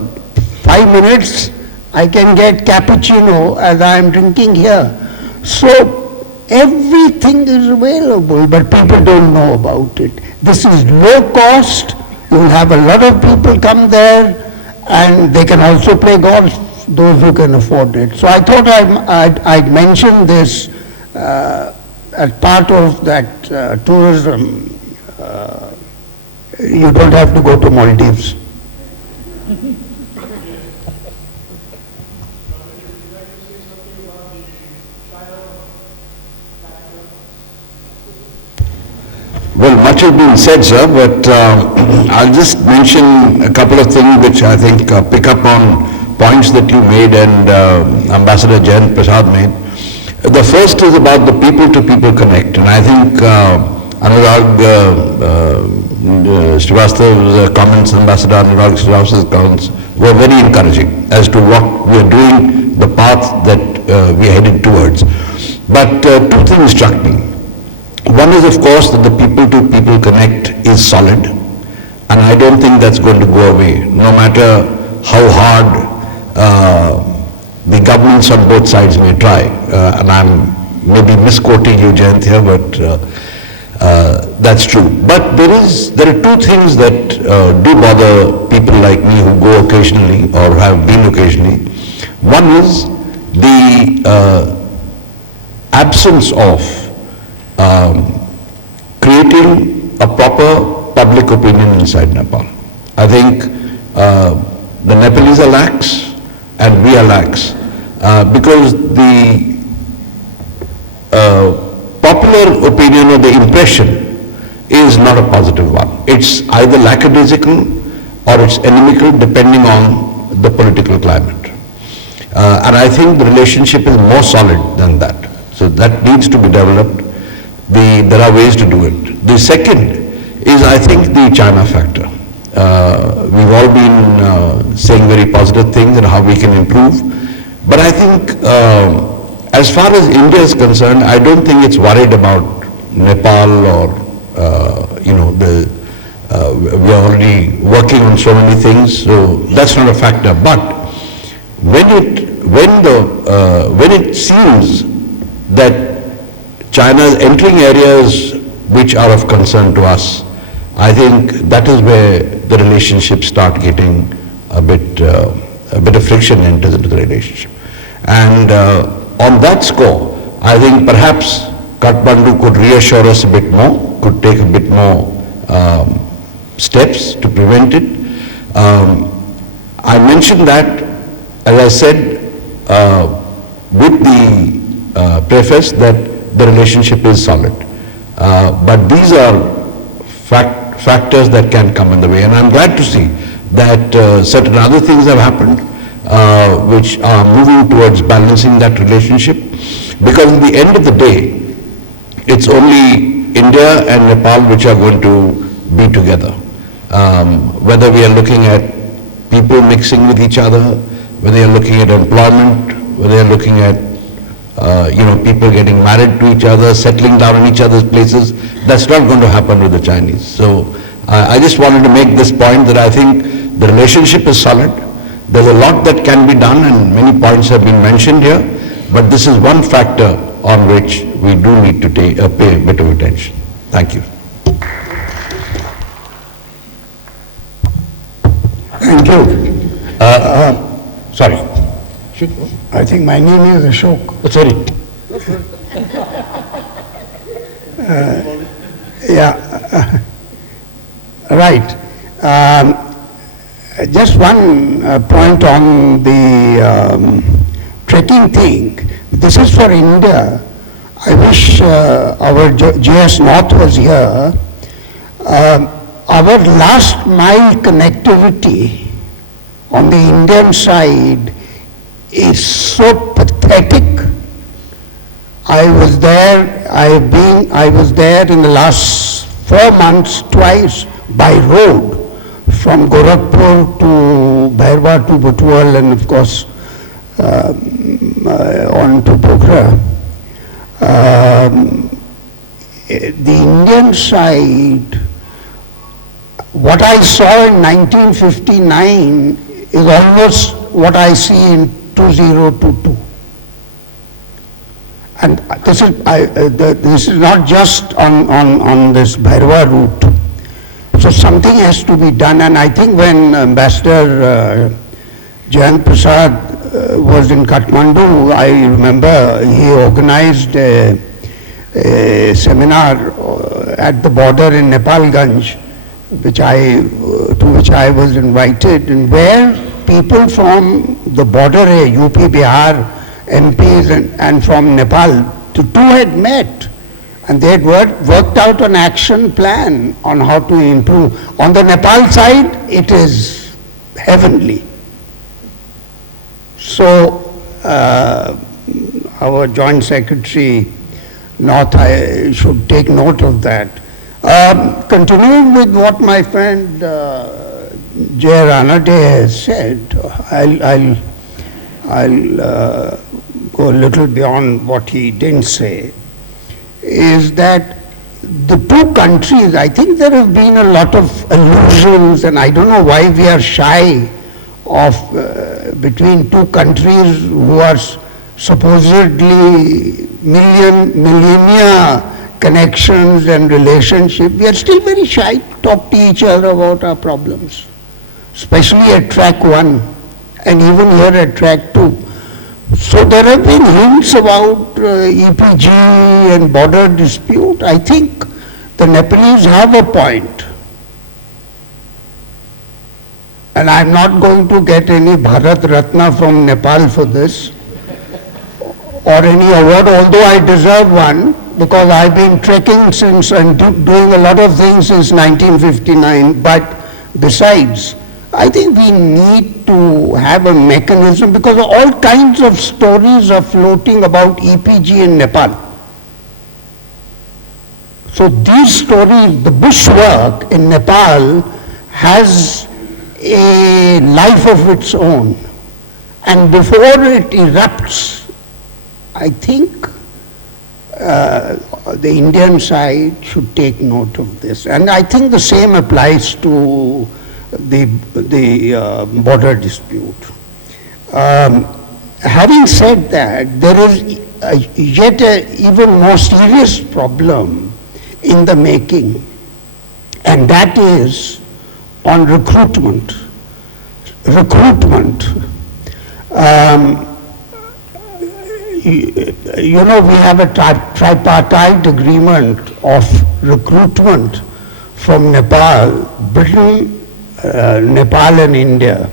5 minutes, I can get cappuccino as I am drinking here. So everything is available, but people don't know about it. This is low cost. You'll have a lot of people come there, and they can also play golf, those who can afford it. So I thought I'd mention this as part of that tourism. You don't have to go to Maldives. Well, much has been said, sir, but I'll just mention a couple of things which I think pick up on points that you made and Ambassador Jayant Prasad made. The first is about the people-to-people connect, and I think Anurag Srivastava's comments, Ambassador Anurag Srivastava's comments were very encouraging as to what we are doing, the path that we are headed towards. But two things struck me. One is, of course, that the people-to-people connect is solid, and I don't think that's going to go away, no matter how hard the governments on both sides may try. And I'm maybe misquoting you, Jayant, here, but that's true. But there are two things that do bother people like me who go occasionally or have been occasionally. One is the absence of creating a proper public opinion inside Nepal. I think the Nepalese are lax and we are lax because the popular opinion or the impression is not a positive one. It's either lackadaisical or it's inimical depending on the political climate. And I think the relationship is more solid than that. So that needs to be developed. There are ways to do it. The second is, I think, the China factor. We've all been saying very positive things and how we can improve. But I think as far as India is concerned, I don't think it's worried about Nepal or, we are already working on so many things, so that's not a factor. But when it seems that China is entering areas which are of concern to us, I think that is where the relationships start getting a bit of friction enters into the relationship. And on that score, I think perhaps Kathmandu could reassure us a bit more, could take a bit more steps to prevent it. I mentioned that, as I said, with the preface that the relationship is solid. But these are factors that can come in the way, and I'm glad to see that certain other things have happened which are moving towards balancing that relationship, because in the end of the day, it's only India and Nepal which are going to be together. Whether we are looking at people mixing with each other, whether you're looking at employment, whether you're looking at people getting married to each other, settling down in each other's places, that's not going to happen with the Chinese. So I just wanted to make this point that I think the relationship is solid. There's a lot that can be done and many points have been mentioned here, but this is one factor on which we do need to pay a bit of attention. Thank you. Thank you. Sorry. I think my name is Ashok. Oh, sorry. Right. Just one point on the trekking thing. This is for India. I wish our GS North was here. Our last mile connectivity on the Indian side is so pathetic. I was there in the last 4 months twice by road from Gorakhpur to Bhairwa to Butwal and of course on to Pokhara. The Indian side, what I saw in 1959 is almost what I see in 2022. And this is not just on this Bhairava route. So something has to be done, and I think when Ambassador Jayant Prasad was in Kathmandu, I remember he organized a seminar at the border in Nepalganj, to which I was invited, and where people from the border area, UP, Bihar, MPs and from Nepal, the two had met, and they had worked out an action plan on how to improve. On the Nepal side, it is heavenly. So, our Joint Secretary North should take note of that. Continuing with what my friend Jay Ranade has said, I'll go a little beyond what he didn't say, is that the two countries, I think there have been a lot of allusions, and I don't know why we are shy of between two countries who are supposedly millennia connections and relationship. We are still very shy to talk to each other about our problems, especially at track 1 and even here at track 2. So there have been hints about EPG and border dispute. I think the Nepalese have a point. And I'm not going to get any Bharat Ratna from Nepal for this, or any award, although I deserve one, because I've been trekking since and doing a lot of things since 1959. But besides, I think we need to have a mechanism, because all kinds of stories are floating about EPG in Nepal. So these stories, the bushwork in Nepal has a life of its own, and before it erupts, I think the Indian side should take note of this, and I think the same applies to the border dispute. Having said that, there is yet an even more serious problem in the making, and that is on recruitment. You know, we have a tripartite agreement of recruitment from Nepal, Britain, Nepal and India,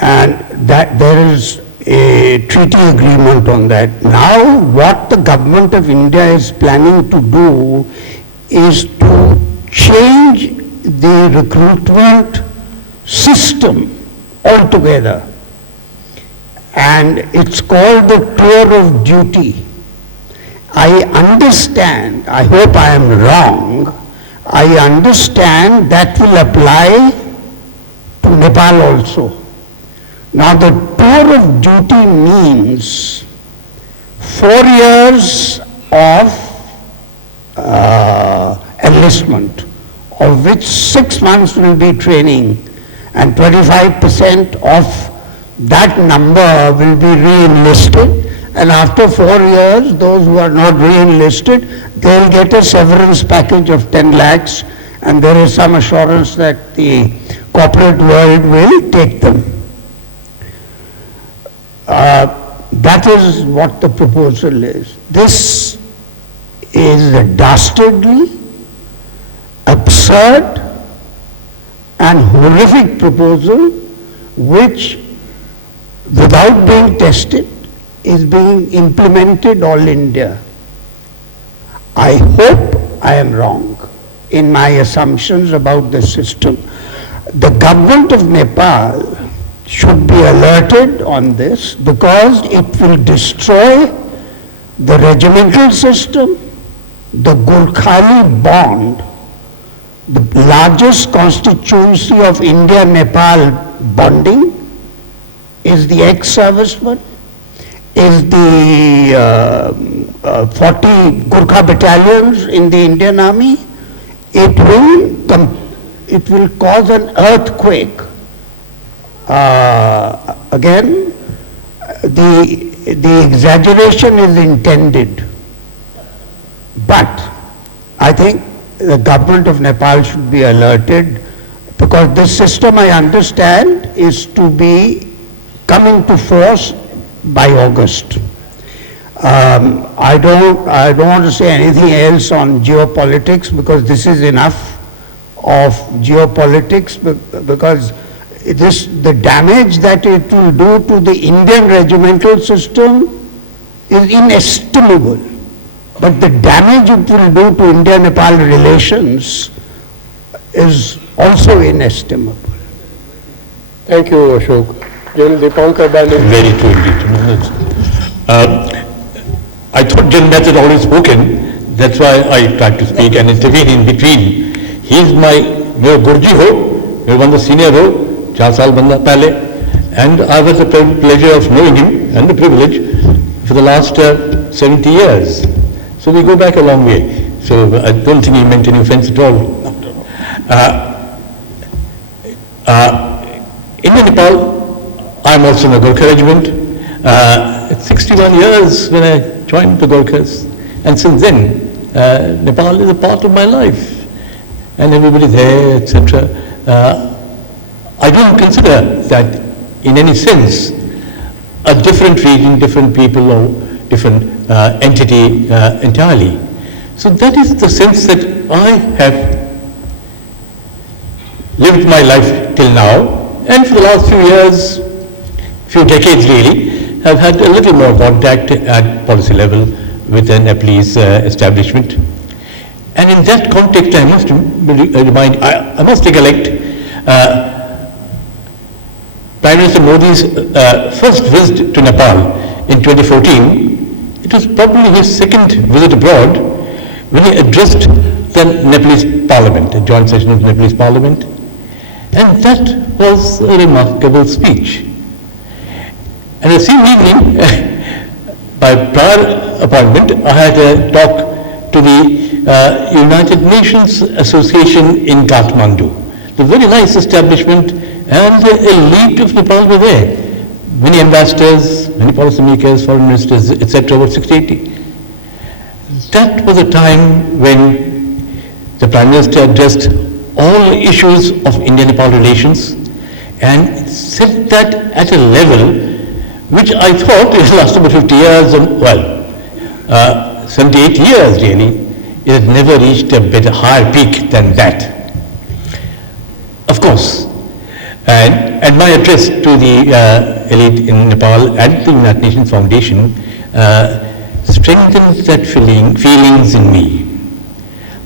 and that there is a treaty agreement on that. Now what the government of India is planning to do is to change the recruitment system altogether, and it's called the tour of duty. I understand, I hope I am wrong, I understand that will apply to Nepal also. Now the tour of duty means 4 years of enlistment, of which 6 months will be training, and 25% of that number will be re-enlisted, and after 4 years, those who are not re-enlisted, they'll get a severance package of 10 lakhs, and there is some assurance that the corporate world will take them. That is what the proposal is. This is a dastardly, absurd, and horrific proposal which, without being tested, is being implemented all India. I hope I am wrong in my assumptions about the system. The government of Nepal should be alerted on this, because it will destroy the regimental system, the Gurkhali bond, the largest constituency of India-Nepal bonding is the ex-serviceman, is the 40 Gurkha battalions in the Indian Army, it will cause an earthquake. Again, the exaggeration is intended, but I think the government of Nepal should be alerted, because this system, I understand, is to be coming to force by August. I don't want to say anything else on geopolitics, because this is enough of geopolitics, because the damage that it will do to the Indian regimental system is inestimable. But the damage it will do to India-Nepal relations is also inestimable. Thank you, Ashok. General Dipankar Banerjee. Very true indeed. I thought General Nath had already spoken, that's why I tried to speak and intervene in between. He is my Gurji ho, one of the senior ho, 4 saal banda pehle, and I was the pleasure of knowing him and the privilege for the last 70 years. So we go back a long way. So I don't think he meant any offense at all. India-Nepal, I'm also in the Gurkha regiment. It's 61 years when I joined the Gurkhas, and since then, Nepal is a part of my life, and everybody there, etc. I don't consider that in any sense a different region, different people, or different entity entirely. So that is the sense that I have lived my life till now, and for the last few years, few decades really, I've had a little more contact at policy level with the Nepalese establishment. And in that context, I must I must recollect Prime Minister Modi's first visit to Nepal in 2014. It was probably his second visit abroad, when he addressed the Nepalese Parliament, a joint session of the Nepalese Parliament. And that was a remarkable speech. And the same evening, by prior appointment, I had a talk to the United Nations Association in Kathmandu. The very nice establishment, and the elite of Nepal were there. Many ambassadors, many policymakers, foreign ministers, etc., about 60-80. That was a time when the Prime Minister addressed all issues of India-Nepal relations, and set that at a level which I thought it lasted about 50 years, 78 years really. It had never reached a better, higher peak than that. Of course, and my address to the elite in Nepal and the United Nations Foundation strengthened that feelings in me.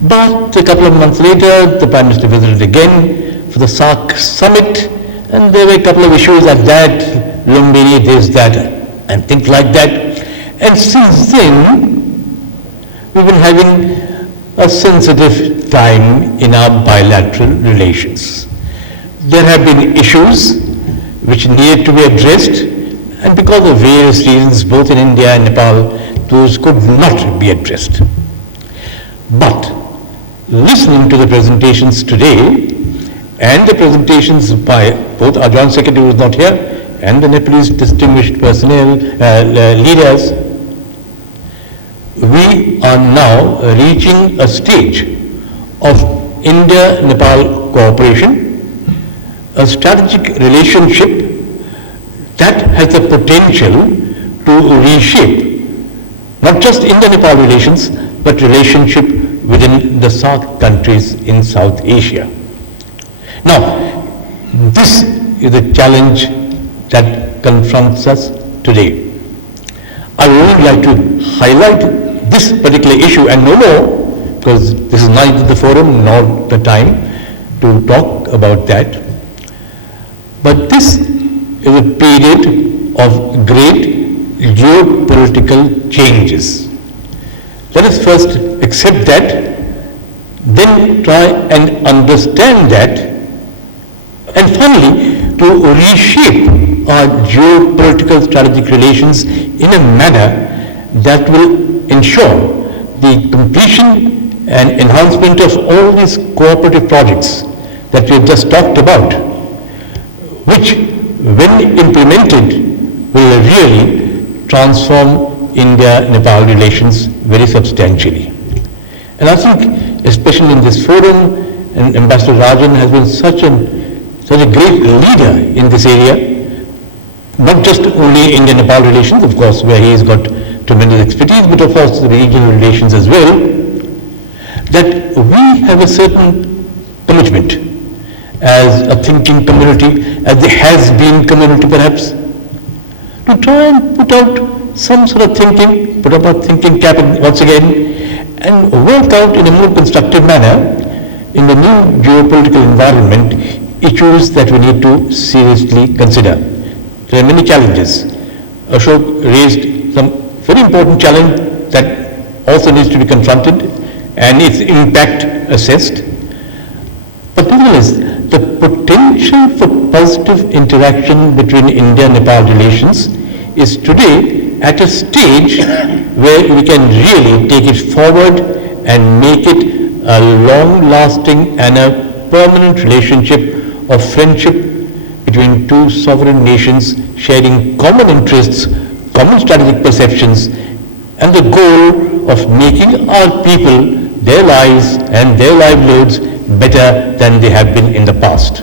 But a couple of months later, the Prime Minister visited again for the SAARC summit, and there were a couple of issues like that, Lumbini, this, that, and things like that. And since then, we've been having a sensitive time in our bilateral relations. There have been issues which needed to be addressed, and because of various reasons, both in India and Nepal, those could not be addressed. But listening to the presentations today, and the presentations by both our Joint Secretary, who is not here, and the Nepalese distinguished personnel, leaders, we are now reaching a stage of India-Nepal cooperation, a strategic relationship that has the potential to reshape not just India-Nepal relations, but relationship within the SAARC countries in South Asia. Now, this is a challenge that confronts us today. I would like to highlight this particular issue and no more, because this is neither the forum nor the time to talk about that. But this is a period of great geopolitical changes. Let us first accept that, then try and understand that, and finally to reshape our geopolitical strategic relations in a manner that will ensure the completion and enhancement of all these cooperative projects that we have just talked about, which, when implemented, will really transform India-Nepal relations very substantially. And I think, especially in this forum, and Ambassador Rajan has been such a great leader in this area, not just only India-Nepal relations, of course, where he has got tremendous expertise, but of course the regional relations as well, that we have a certain commitment as a thinking community, as the has-been community perhaps, to try and put out some sort of thinking, put up our thinking cap once again, and work out in a more constructive manner in the new geopolitical environment issues that we need to seriously consider. There are many challenges. Ashok raised some very important challenge that also needs to be confronted and its impact assessed. But nevertheless, the potential for positive interaction between India-Nepal relations is today at a stage where we can really take it forward and make it a long-lasting and a permanent relationship of friendship between two sovereign nations sharing common interests, common strategic perceptions, and the goal of making our people, their lives and their livelihoods better than they have been in the past.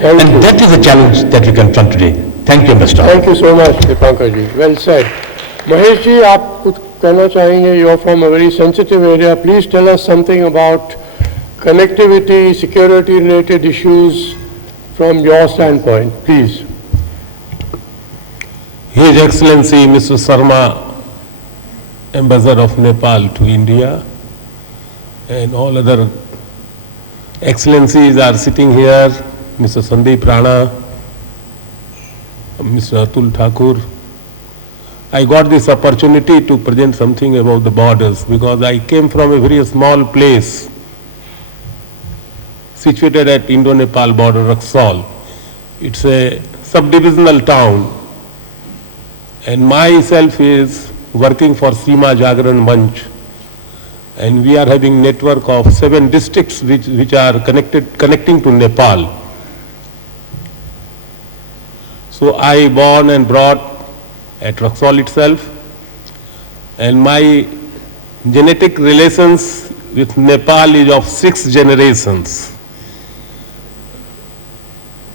And that is a challenge that we confront today. Thank you, Mr. Thank you so much, Dipankar ji. Well said. Mahesh ji, आप कुछ कहना चाहेंगे? You are from a very sensitive area. Please tell us something about connectivity, security-related issues from your standpoint, please. His Excellency Mr. Sharma, Ambassador of Nepal to India, and all other excellencies are sitting here, Mr. Sandeep Rana, Mr. Atul Thakur. I got this opportunity to present something about the borders because I came from a very small place situated at Indo-Nepal border, Raxaul. It's a subdivisional town, and myself is working for Seema Jagran Manch, and we are having network of 7 districts which are connecting to Nepal. So I born and brought at Raxaul itself, and my genetic relations with Nepal is of 6 generations.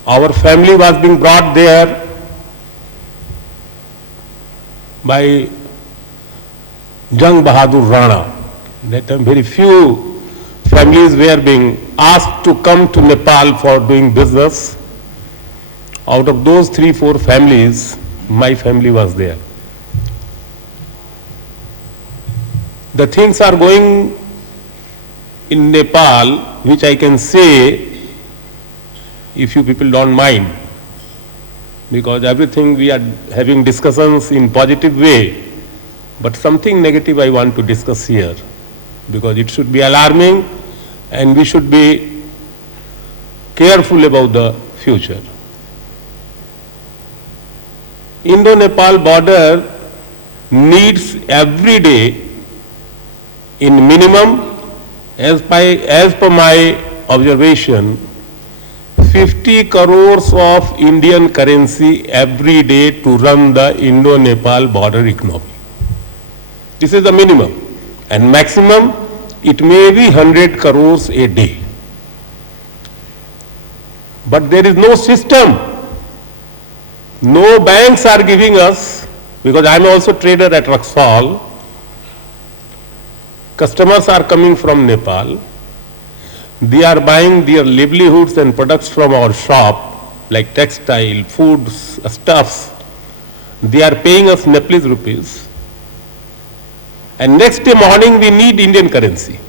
Our family was being brought there by Jang Bahadur Rana. That time very few families were being asked to come to Nepal for doing business. Out of those 3-4 families, my family was there. The things are going in Nepal, which I can say, if you people don't mind, because everything we are having discussions in positive way, but something negative I want to discuss here, because it should be alarming and we should be careful about the future. Indo-Nepal border needs every day in minimum, as per my observation, 50 crores of Indian currency every day to run the Indo-Nepal border economy. This is the minimum, and maximum it may be 100 crores a day. But there is no system. No banks are giving us, because I am also trader at Raxaul. Customers are coming from Nepal. They are buying their livelihoods and products from our shop, like textile, foods, stuffs. They are paying us Nepalese rupees. And next day morning we need Indian currency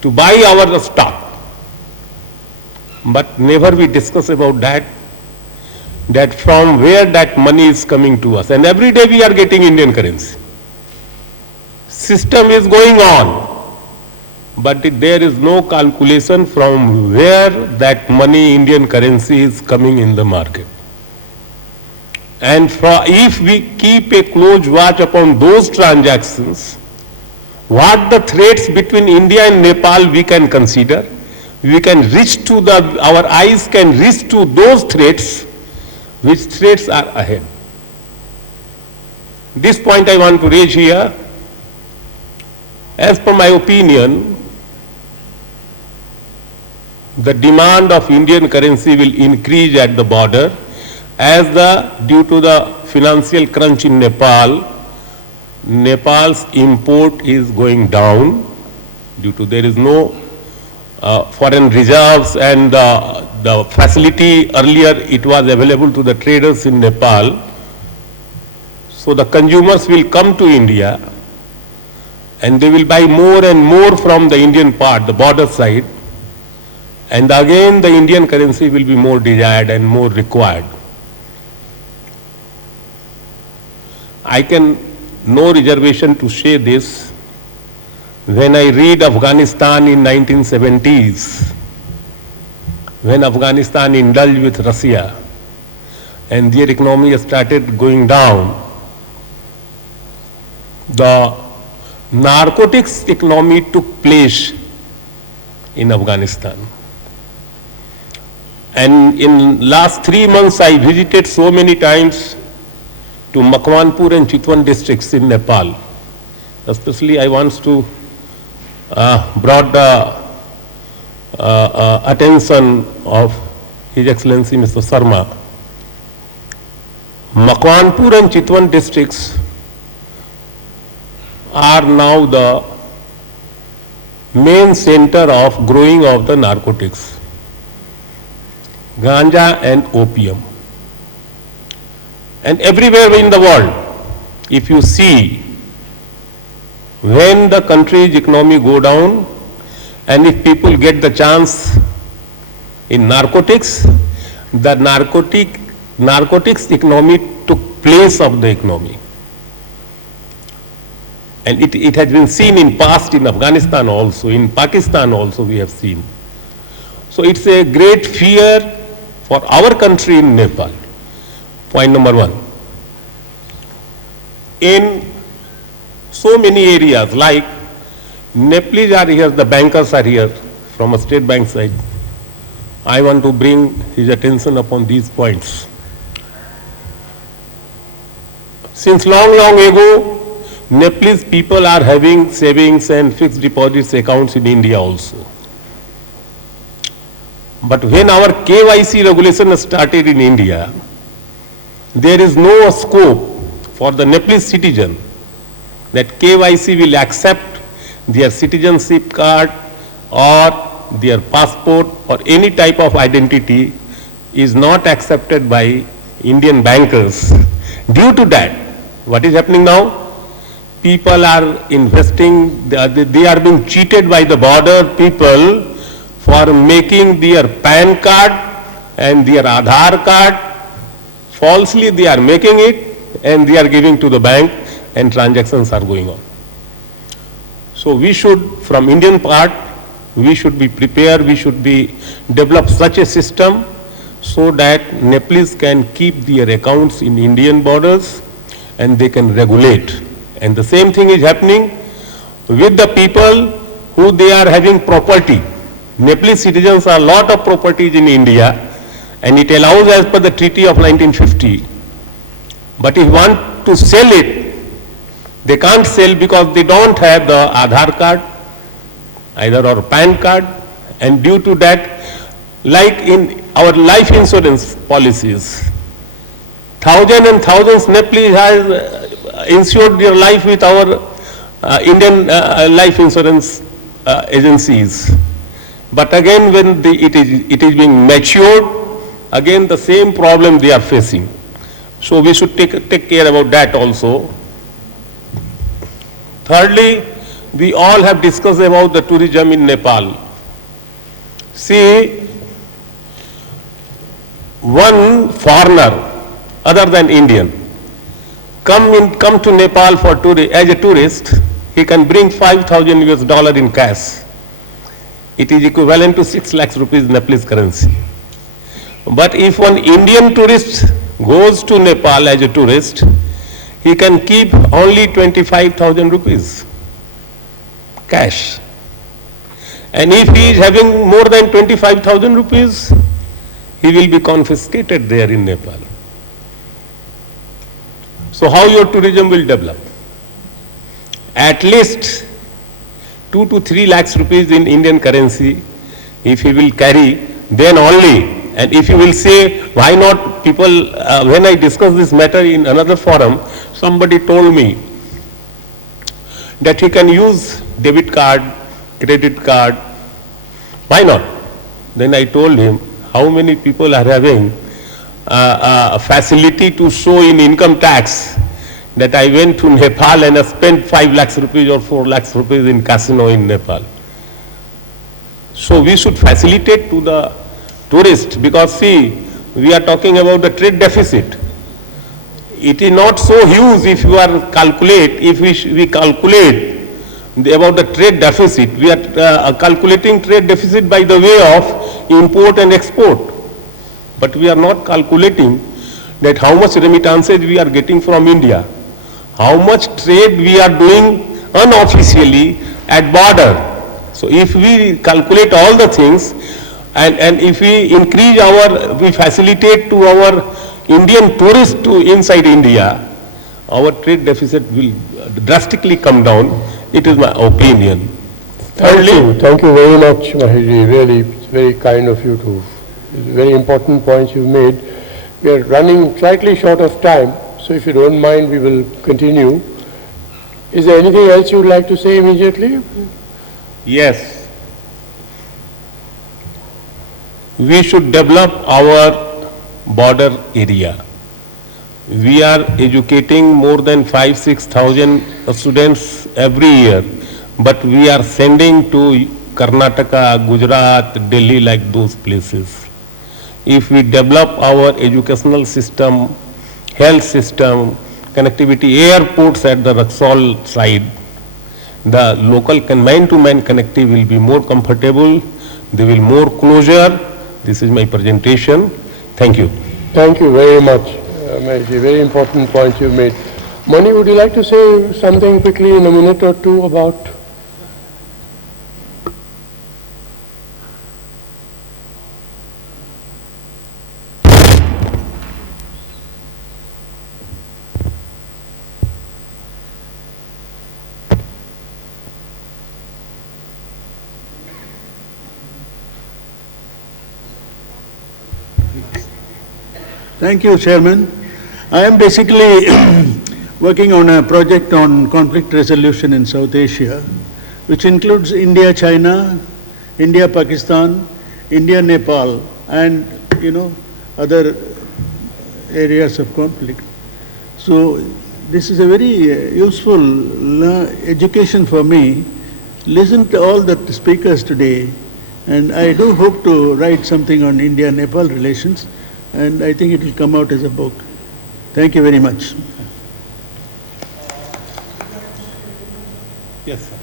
to buy our stock. But never we discuss about that from where that money is coming to us. And every day we are getting Indian currency. System is going on, but there is no calculation from where that money, Indian currency, is coming in the market. And if we keep a close watch upon those transactions, what the threats between India and Nepal we can consider, we can reach to our eyes can reach to those threats, which threats are ahead. This point I want to raise here. As per my opinion, the demand of Indian currency will increase at the border as due to the financial crunch in Nepal, Nepal's import is going down due to there is no foreign reserves, and the facility earlier it was available to the traders in Nepal. So the consumers will come to India and they will buy more and more from the Indian part, the border side, and again the Indian currency will be more desired and more required. I can no reservation to say this. When I read Afghanistan in 1970s, when Afghanistan indulged with Russia and their economy started going down, the narcotics economy took place in Afghanistan. And in last 3 months I visited so many times to Makwanpur and Chitwan districts in Nepal. Especially I want to brought the attention of His Excellency Mr. Sharma. Makwanpur and Chitwan districts are now the main center of growing of the narcotics, ganja and opium. And everywhere in the world, if you see, when the country's economy go down, and if people get the chance in narcotics, the narcotics economy took place of the economy. And it has been seen in past in Afghanistan also, in Pakistan also we have seen. So it's a great fear for our country in Nepal. Point number one. In so many areas, like Nepalese are here, the bankers are here from a state bank side. I want to bring his attention upon these points. Since long, long ago, Nepalese people are having savings and fixed deposits accounts in India also. But when our KYC regulation started in India, there is no scope for the Nepalese citizen that KYC will accept their citizenship card or their passport or any type of identity is not accepted by Indian bankers. Due to that, what is happening now? People are investing, they are being cheated by the border people for making their PAN card and their Aadhaar card. Falsely they are making it and they are giving to the bank and transactions are going on. So we should, from Indian part, we should be prepared, we should be develop such a system so that Nepalese can keep their accounts in Indian borders and they can regulate. And the same thing is happening with the people who they are having property. Nepalese citizens are a lot of properties in India and it allows as per the treaty of 1950. But if you want to sell it, they can't sell because they don't have the Aadhaar card either or PAN card, and due to that, like in our life insurance policies, thousands and thousands Nepalese has insured their life with our Indian life insurance agencies. But again, when it is being matured, again the same problem they are facing. So we should take care about that also. Thirdly, we all have discussed about the tourism in Nepal. See, one foreigner other than Indian come to Nepal for as a tourist, he can bring $5,000 in cash. It is equivalent to 6 lakhs rupees Nepalese currency. But if one Indian tourist goes to Nepal as a tourist, he can keep only 25,000 rupees cash. And if he is having more than 25,000 rupees, he will be confiscated there in Nepal. So how your tourism will develop? At least 2 to 3 lakhs rupees in Indian currency, if he will carry, then only. And if you will say, why not people, when I discussed this matter in another forum, somebody told me that he can use debit card, credit card. Why not? Then I told him, how many people are having a facility to show in income tax that I went to Nepal and I spent 5 lakhs rupees or 4 lakhs rupees in casino in Nepal. So we should facilitate to the tourists, because see, we are talking about the trade deficit. It is not so huge if you are if we calculate about the trade deficit. We are calculating trade deficit by the way of import and export. But we are not calculating that how much remittances we are getting from India, how much trade we are doing unofficially at border. So if we calculate all the things, and if we increase we facilitate to our Indian tourists to inside India, our trade deficit will drastically come down. It is my opinion. Thank you very much, Mahiji. Really, it's very kind of you to, very important points you made. We are running slightly short of time, so if you don't mind, we will continue. Is there anything else you would like to say immediately? Yes. We should develop our border area. We are educating more than 5,000-6,000 students every year, but we are sending to Karnataka, Gujarat, Delhi, like those places. If we develop our educational system, health system, connectivity, airports at the Raxol side, the local man-to-man connectivity will be more comfortable, they will more closure. This is my presentation. Thank you. Thank you very much, Mahiji. Very important point you made. Mani, would you like to say something quickly in a minute or two about? Thank you, Chairman. I am basically working on a project on conflict resolution in South Asia, which includes India, China, India, Pakistan, India, Nepal, and, other areas of conflict. So this is a very useful education for me. Listen to all the speakers today, and I do hope to write something on India-Nepal relations, and I think it will come out as a book. Thank you very much. Yes, sir.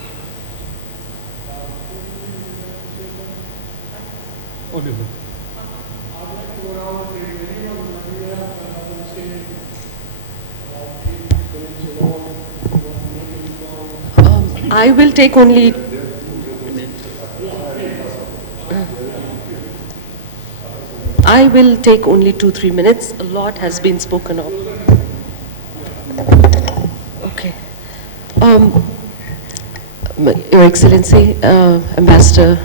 I will take only I will take only 2-3 minutes. A lot has been spoken of. Okay. Your Excellency, Ambassador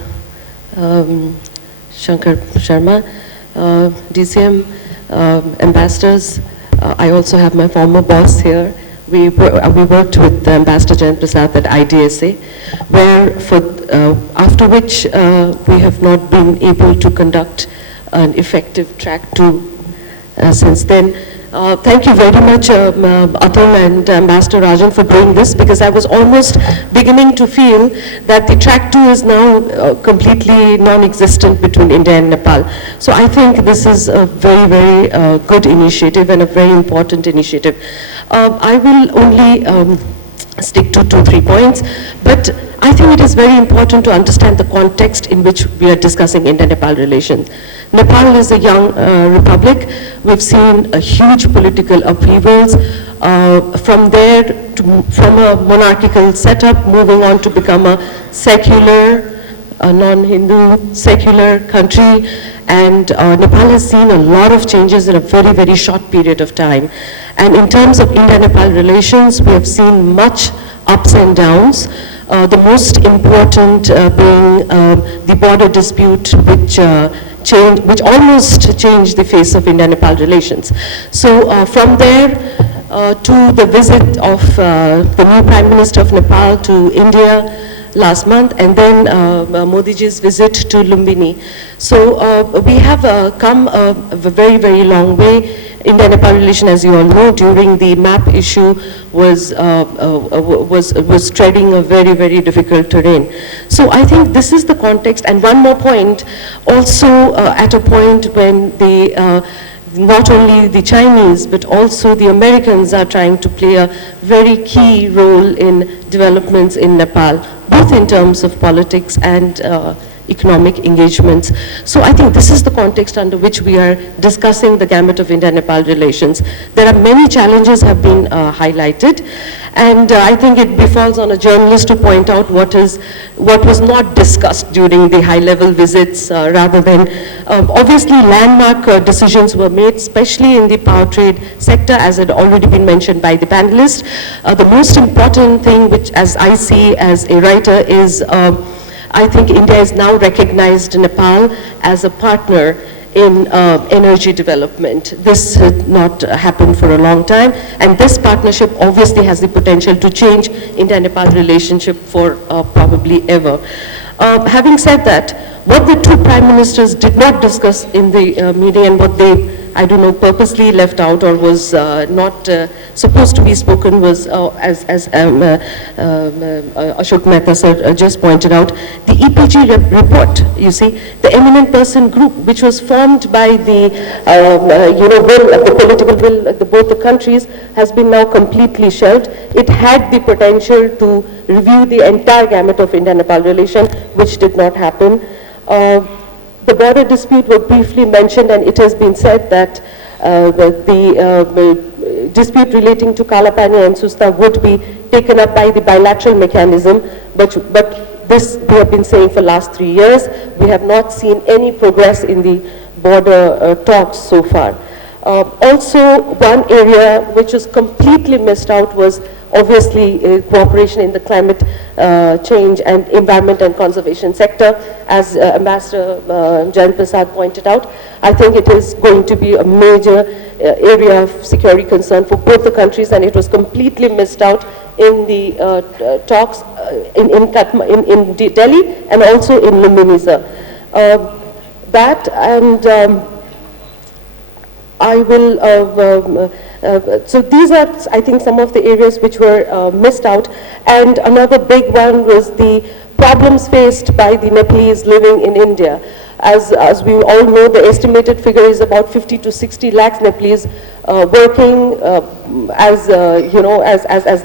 Shankar Sharma, DCM, ambassadors, I also have my former boss here. We worked with Ambassador Jayant Prasad at IDSA, where after which we have not been able to conduct an effective track 2 since then. Thank you very much, Atul and Ambassador Rajan, for doing this, because I was almost beginning to feel that the track 2 is now completely non-existent between India and Nepal. So I think this is a very, very good initiative and a very important initiative. I will only stick to 2-3 points, but I think it is very important to understand the context in which we are discussing India-Nepal relations. Nepal is a young republic. We've seen a huge political upheavals. From there, from a monarchical setup, moving on to become a secular, a non-Hindu secular country, and Nepal has seen a lot of changes in a very, very short period of time. And in terms of India-Nepal relations, we have seen much ups and downs. The most important being the border dispute, which almost changed the face of India-Nepal relations. So from there to the visit of the new Prime Minister of Nepal to India last month, and then Modiji's visit to Lumbini. So we have come a very, very long way. India-Nepal relation, as you all know, during the map issue was treading a very, very difficult terrain. So I think this is the context. And one more point, also at a point when the not only the Chinese, but also the Americans are trying to play a very key role in developments in Nepal, both in terms of politics and economic engagements. So I think this is the context under which we are discussing the gamut of India-Nepal relations. There are many challenges have been highlighted, and I think it befalls on a journalist to point out what was not discussed during the high-level visits, rather than obviously landmark decisions were made, especially in the power trade sector, as had already been mentioned by the panelists. The most important thing, which as I see as a writer, is I think India has now recognized Nepal as a partner in energy development. This had not happened for a long time, and this partnership obviously has the potential to change India-Nepal relationship for probably ever. Having said that, what the two prime ministers did not discuss in the meeting, and what they, I don't know, purposely left out or was not supposed to be spoken, was, as Ashok Mehta sir just pointed out, the EPG report, you see, the eminent person group, which was formed by the, the political will of both the countries, has been now completely shelved. It had the potential to review the entire gamut of India-Nepal relation, which did not happen. The border dispute was briefly mentioned, and it has been said that the dispute relating to Kalapani and Susta would be taken up by the bilateral mechanism, but this we have been saying for last 3 years. We have not seen any progress in the border talks so far. Also, one area which was completely missed out was obviously cooperation in the climate change and environment and conservation sector. As Ambassador Jayant Prasad pointed out, I think it is going to be a major area of security concern for both the countries, and it was completely missed out in the talks in Delhi and also in Lumbini, sir. That and I will, so these are, I think, some of the areas which were missed out. And another big one was the problems faced by the Nepalese living in India. As we all know, the estimated figure is about 50 to 60 lakhs Nepalese working as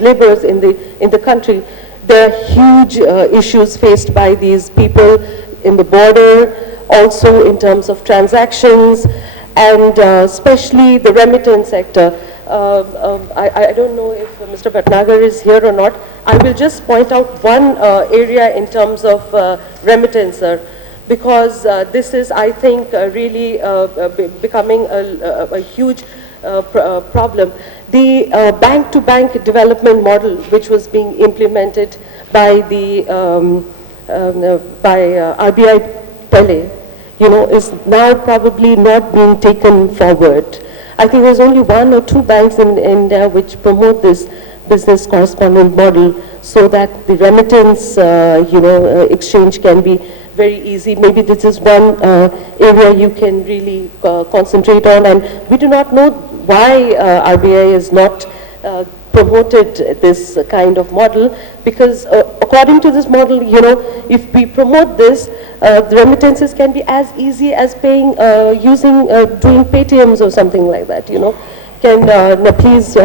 laborers in the country. There are huge issues faced by these people in the border, also in terms of transactions, and especially the remittance sector. I don't know if Mr. Bhatnagar is here or not. I will just point out one area in terms of remittance, because this is, I think, really becoming a huge problem. The bank-to-bank development model, which was being implemented by the RBI Pele, is now probably not being taken forward. I think there's only 1 or 2 banks in India which promote this business correspondent model, so that the remittance, exchange can be very easy. Maybe this is one area you can really concentrate on, and we do not know why RBI is not promoted this kind of model, because according to this model, if we promote this, the remittances can be as easy as paying, doing Paytms or something like that, Nepalese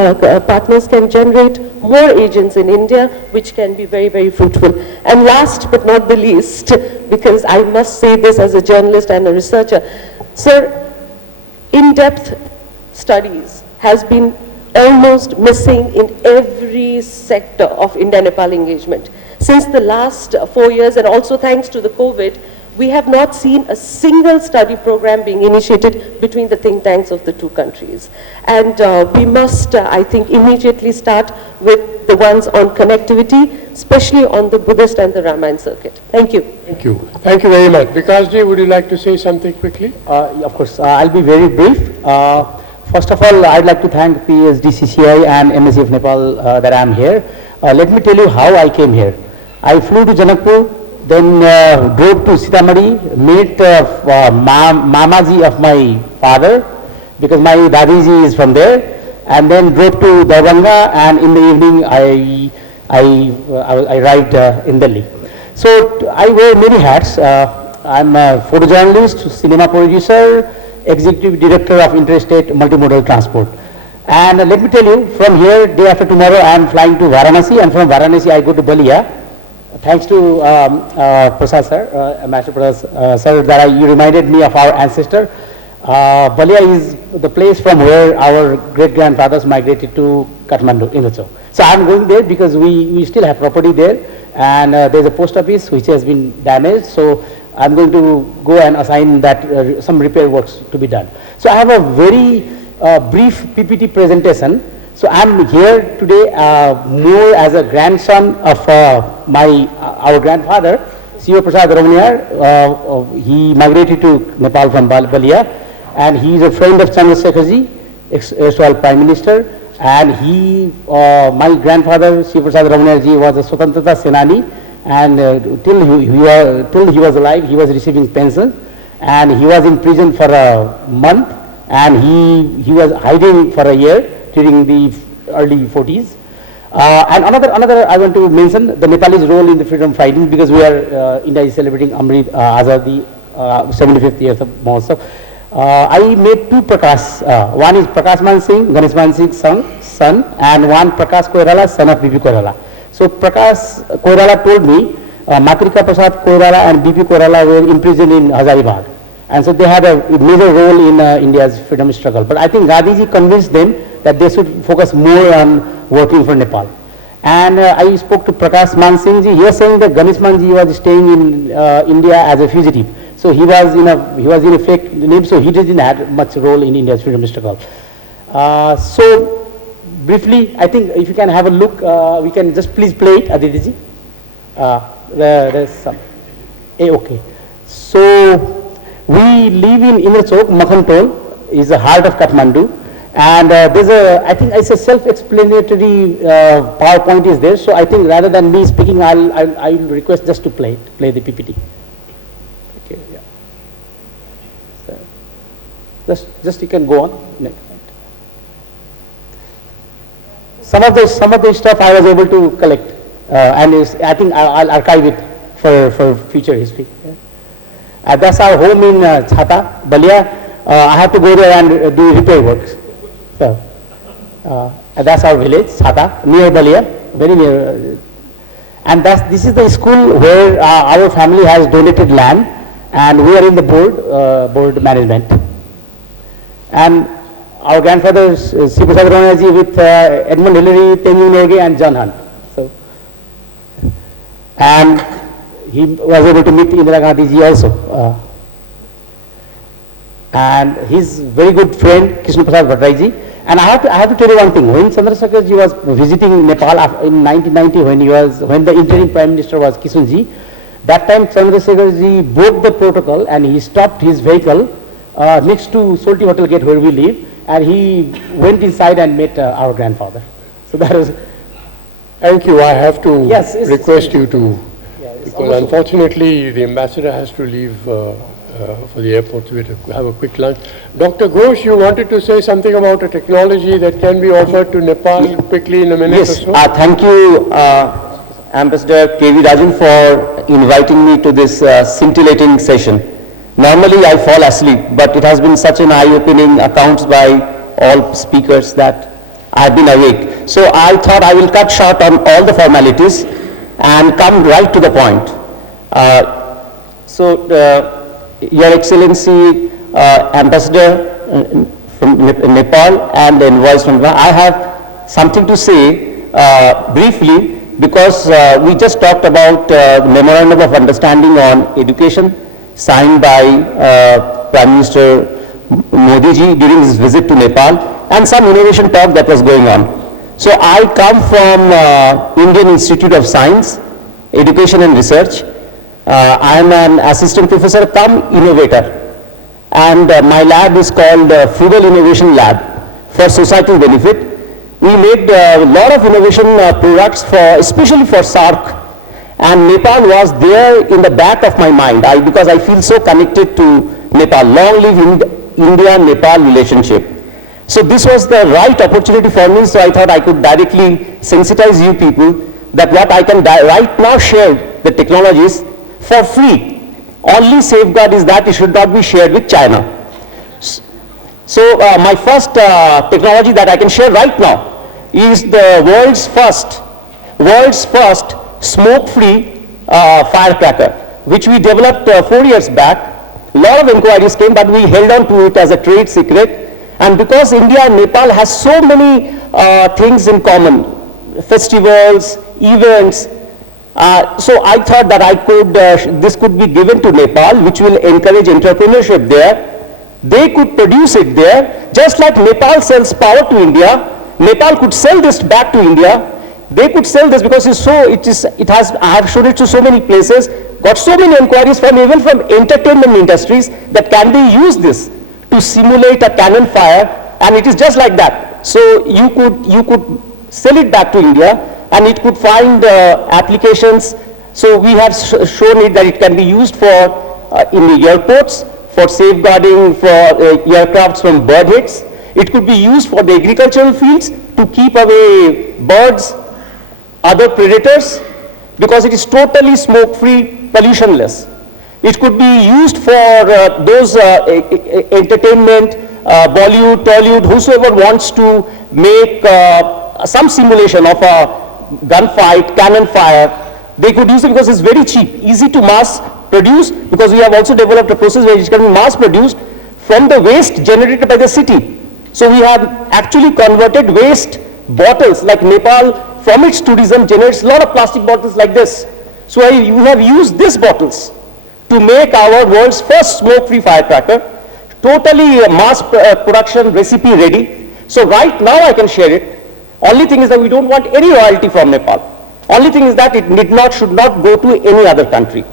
partners can generate more agents in India, which can be very, very fruitful. And last but not the least, because I must say this as a journalist and a researcher, sir, in-depth studies has been almost missing in every sector of India-Nepal engagement. Since the last 4 years, and also thanks to the COVID, we have not seen a single study program being initiated between the think tanks of the two countries. And we must, I think, immediately start with the ones on connectivity, especially on the Buddhist and the Ramayana Circuit. Thank you. Thank you. Thank you very much. Vikasji, would you like to say something quickly? Of course, I'll be very brief. First of all, I'd like to thank PHDCCI and Embassy of Nepal that I'm here. Let me tell you how I came here. I flew to Janakpur, then drove to Sitamarhi, met Mamaji of my father, because my Dadiji is from there, and then drove to Darbhanga, and in the evening I arrived in Delhi. So I wear many hats. I'm a photojournalist, cinema producer, executive director of interstate multimodal transport. And let me tell you, from here, day after tomorrow, I am flying to Varanasi, and from Varanasi I go to Balia. Thanks to Prasad sir, Master Prasad sir, that you reminded me of our ancestor. Balia is the place from where our great-grandfathers migrated to Kathmandu, Indonesia. So I'm going there because we still have property there, and there's a post office which has been damaged. So I'm going to go and assign that some repair works to be done. So I have a very brief PPT presentation. So I'm here today more as a grandson of our grandfather, Siva Prasad Ramayana. He migrated to Nepal from Balia, and he is a friend of Chandrasekharji, ex-erstwhile Prime Minister. And my grandfather, Siva Prasad Ramayana was a Swatantrata Senani, and till he was alive, he was receiving pension, and he was in prison for a month, and he was hiding for a year during the early 40s. And another I want to mention the Nepalese role in the freedom fighting, because India is celebrating Amrit Azadi 75th year of Mahotsav. I made two Prakash. One is Prakash Man Singh, Ganesh Man Singh's son, and one Prakash Koirala, son of BP Koirala. So Prakash Koirala told me Matrika Prasad Koirala and BP Koirala were imprisoned in Hazaribagh. And so they had a major role in India's freedom struggle. But I think Gandhiji convinced them that they should focus more on working for Nepal. And I spoke to Prakash Man Singh ji. He was saying that Ganesh Manji was staying in India as a fugitive. So he was in a fake name, so he didn't have much role in India's freedom struggle. So briefly, I think if you can have a look, we can just please play it, Aditi ji. There's some. Okay. So we live in Inner Chowk, Makhantol is the heart of Kathmandu, and there's I think it's a self-explanatory PowerPoint is there. So I think rather than me speaking, I'll request just to play the PPT. Okay, yeah. So just you can go on. Next. Some of the stuff I was able to collect, and I think I'll archive it for future history. Yeah. That's our home in Chhata, Balia. I have to go there and do repair works. So, that's our village, Chhata, near Balia, very near. And this is the school where our family has donated land, and we are in the board management. And our grandfathers, C. Prasad Ramayana with Edmund Hillary, Tenzing Norgay, and John Hunt. So, and he was able to meet Indira Gandhi ji also. And his very good friend, Krishna Prasad Bhattarai ji. And I have to tell you one thing. When Chandrasekhar ji was visiting Nepal in 1990, when the interim Prime Minister was Kishan ji, that time Chandrasekhar ji broke the protocol and he stopped his vehicle next to Solti Hotel Gate where we live, and he went inside and met our grandfather. So that was. Thank you. I have to request you to, because unfortunately the ambassador has to leave for the airport, so we have to have a quick lunch. Dr. Ghosh, you wanted to say something about a technology that can be offered to Nepal quickly in a minute or so? Thank you, Ambassador K.V. Rajan, for inviting me to this scintillating session. Normally I fall asleep, but it has been such an eye-opening accounts by all speakers that I have been awake. So I thought I will cut short on all the formalities and come right to the point. Your Excellency, Ambassador from Nepal and the envoys from Nepal, I have something to say briefly, because we just talked about Memorandum of Understanding on Education signed by Prime Minister Modi ji during his visit to Nepal, and some innovation talk that was going on. So I come from Indian Institute of Science, Education and Research. I am an assistant professor come innovator, and my lab is called Frugal Innovation Lab for societal benefit. We made a lot of innovation products especially for SAARC, and Nepal was there in the back of my mind because I feel so connected to Nepal. Long live India-Nepal relationship. So this was the right opportunity for me, so I thought I could directly sensitize you people that what I can right now share the technologies for free. Only safeguard is that it should not be shared with China. So my first technology that I can share right now is the world's first smoke-free firecracker, which we developed 4 years back. A lot of inquiries came, but we held on to it as a trade secret. And because India and Nepal has so many things in common, festivals, events, so I thought that this could be given to Nepal, which will encourage entrepreneurship there. They could produce it there, just like Nepal sells power to India. Nepal could sell this back to India. They could sell this because I have shown it to so many places, got so many inquiries even from entertainment industries that can they use this to simulate a cannon fire, and it is just like that. So you could sell it back to India, and it could find applications. So we have shown it that it can be used for in the airports, for safeguarding for aircrafts from bird hits. It could be used for the agricultural fields to keep away birds, other predators, because it is totally smoke-free, pollutionless. It could be used for those entertainment, Bollywood, Tollywood, whosoever wants to make some simulation of a gunfight, cannon fire. They could use it because it's very cheap, easy to mass produce, because we have also developed a process where it can be mass produced from the waste generated by the city. So we have actually converted waste bottles, like Nepal from its tourism generates a lot of plastic bottles like this. So you have used these bottles to make our world's first smoke-free firecracker, totally mass production recipe ready. So right now I can share it. Only thing is that we don't want any royalty from Nepal. Only thing is that it should not go to any other country.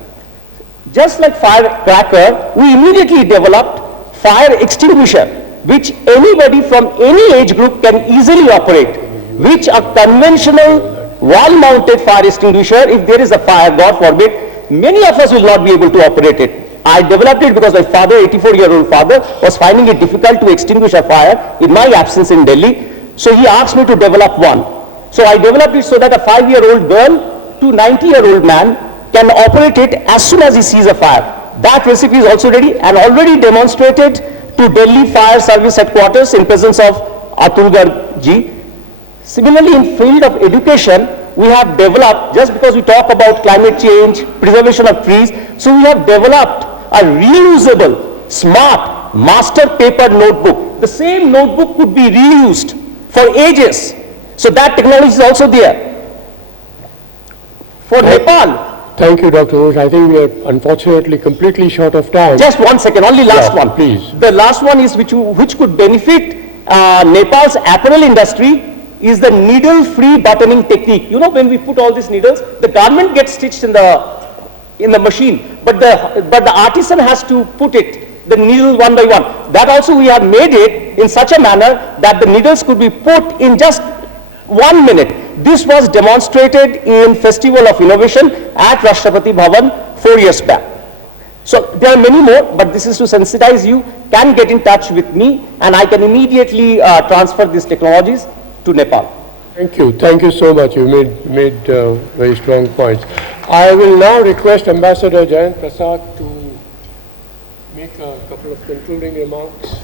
Just like firecracker, we immediately developed fire extinguisher, which anybody from any age group can easily operate, which a conventional wall-mounted fire extinguisher, if there is a fire, God forbid, many of us will not be able to operate it. I developed it because my father, 84-year-old father, was finding it difficult to extinguish a fire in my absence in Delhi. So he asked me to develop one. So I developed it so that a 5-year-old girl to 90-year-old man can operate it as soon as he sees a fire. That recipe is also ready and already demonstrated to Delhi Fire Service Headquarters in presence of Atul Garg ji. Similarly, in field of education, we have developed, just because we talk about climate change, preservation of trees, so we have developed a reusable, smart, master paper notebook. The same notebook could be reused for ages. So that technology is also there. For Nepal. Thank you, Dr. Ghosh. I think we are unfortunately completely short of time. Just 1 second, only last one. Please. The last one is which could benefit Nepal's apparel industry is the needle-free buttoning technique. You know, when we put all these needles, the garment gets stitched in the machine, but the artisan has to put it, the needle one by one. That also we have made it in such a manner that the needles could be put in just 1 minute. This was demonstrated in Festival of Innovation at Rashtrapati Bhavan 4 years back. So there are many more, but this is to sensitize you. Can get in touch with me, and I can immediately transfer these technologies to Nepal. Thank you so much. You made very strong points. I will now request Ambassador Jayant Prasad to make a couple of concluding remarks.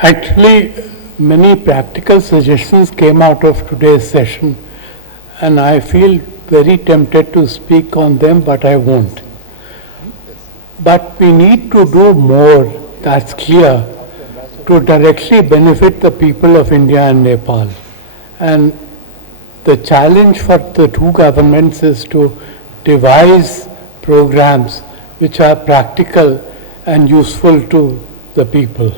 Actually, many practical suggestions came out of today's session, and I feel very tempted to speak on them, but I won't. But we need to do more, that's clear, to directly benefit the people of India and Nepal. And the challenge for the two governments is to devise programs which are practical and useful to the people.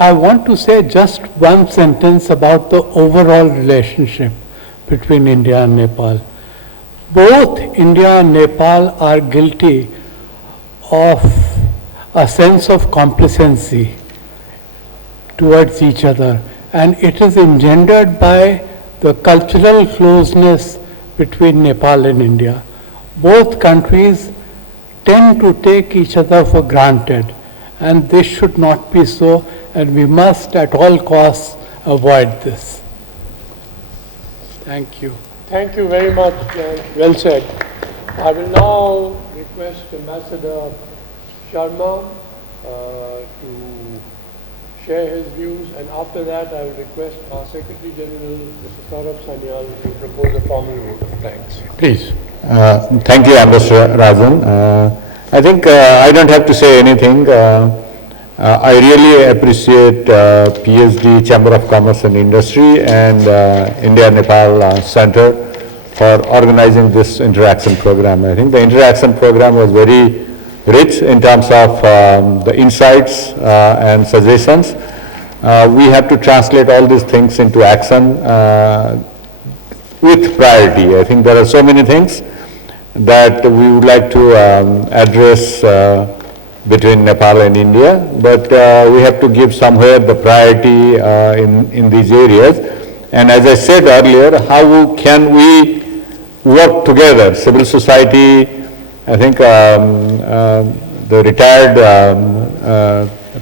I want to say just one sentence about the overall relationship between India and Nepal. Both India and Nepal are guilty of a sense of complacency towards each other, and it is engendered by the cultural closeness between Nepal and India. Both countries tend to take each other for granted, and this should not be so, and we must at all costs avoid this. Thank you. Thank you very much. Well said. I will now request Ambassador Sharma to share his views, and after that I will request our Secretary General, Mr. Saurabh Sanyal, to propose a formal vote of thanks. Please. Thank you, Ambassador Rajan. I think I don't have to say anything. I really appreciate PhD Chamber of Commerce and Industry and India-Nepal Center for organizing this interaction program. I think the interaction program was very rich in terms of the insights and suggestions. We have to translate all these things into action with priority. I think there are so many things that we would like to address between Nepal and India, but we have to give somewhere the priority in these areas. And as I said earlier, how can we work together, civil society, I think the retired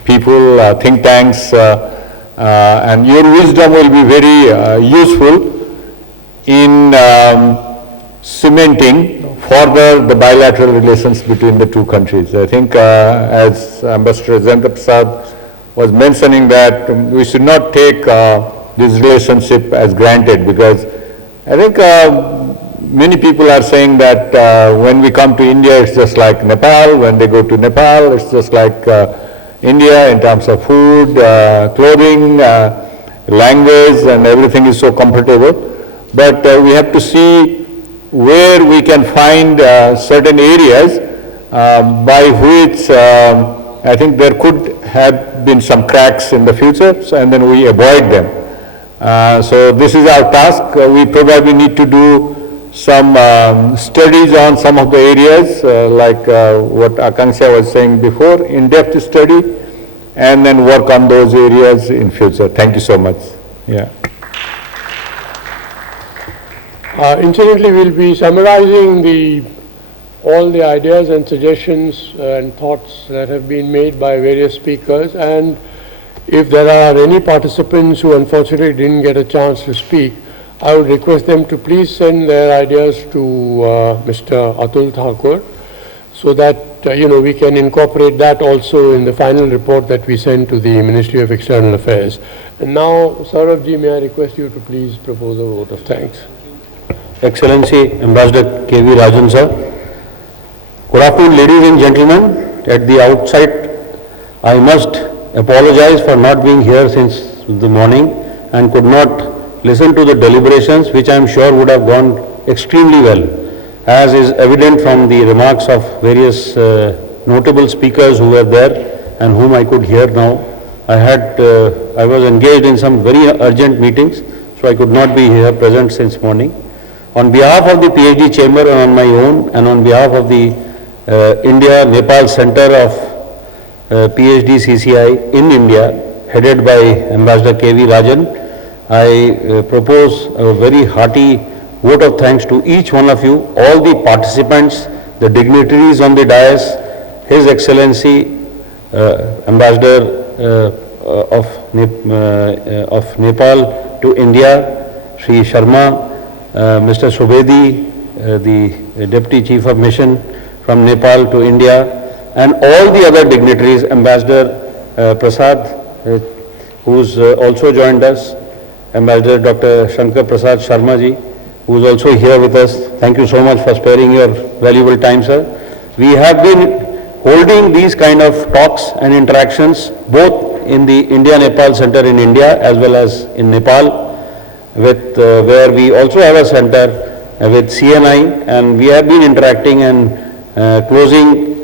people, think tanks, and your wisdom will be very useful in cementing further the bilateral relations between the two countries. I think as Ambassador Jayendra Prasad was mentioning, that we should not take this relationship as granted, because I think many people are saying that when we come to India it's just like Nepal, when they go to Nepal it's just like India in terms of food, clothing, language, and everything is so comfortable. But we have to see where we can find certain areas by which I think there could have been some cracks in the future, and then we avoid them. So this is our task. We probably need to do some studies on some of the areas, like what Akanksha was saying before, in-depth study, and then work on those areas in future. Thank you so much. Yeah. Incidentally, we'll be summarizing all the ideas and suggestions and thoughts that have been made by various speakers, and if there are any participants who unfortunately didn't get a chance to speak, I would request them to please send their ideas to Mr. Atul Thakur, so that we can incorporate that also in the final report that we send to the Ministry of External Affairs. And now, Saurabh ji, may I request you to please propose a vote of thanks. Excellency Ambassador K.V. Rajan sir. Good afternoon, ladies and gentlemen. At the outset, I must apologize for not being here since the morning and could not listen to the deliberations, which I am sure would have gone extremely well, as is evident from the remarks of various notable speakers who were there and whom I could hear now. I was engaged in some very urgent meetings, so I could not be here present since morning. On behalf of the PhD Chamber and on my own, and on behalf of the India-Nepal Center of PHDCCI in India, headed by Ambassador K.V. Rajan, I propose a very hearty vote of thanks to each one of you, all the participants, the dignitaries on the dais, His Excellency Ambassador of Nepal to India, Sri Sharma, Mr. Subedi, the Deputy Chief of Mission from Nepal to India, and all the other dignitaries, Ambassador Prasad, who's also joined us, Ambassador Dr. Shankar Prasad Sharma ji, who is also here with us. Thank you so much for sparing your valuable time, sir. We have been holding these kind of talks and interactions both in the India-Nepal Center in India as well as in Nepal, with where we also have a center with CNI, and we have been interacting and closing,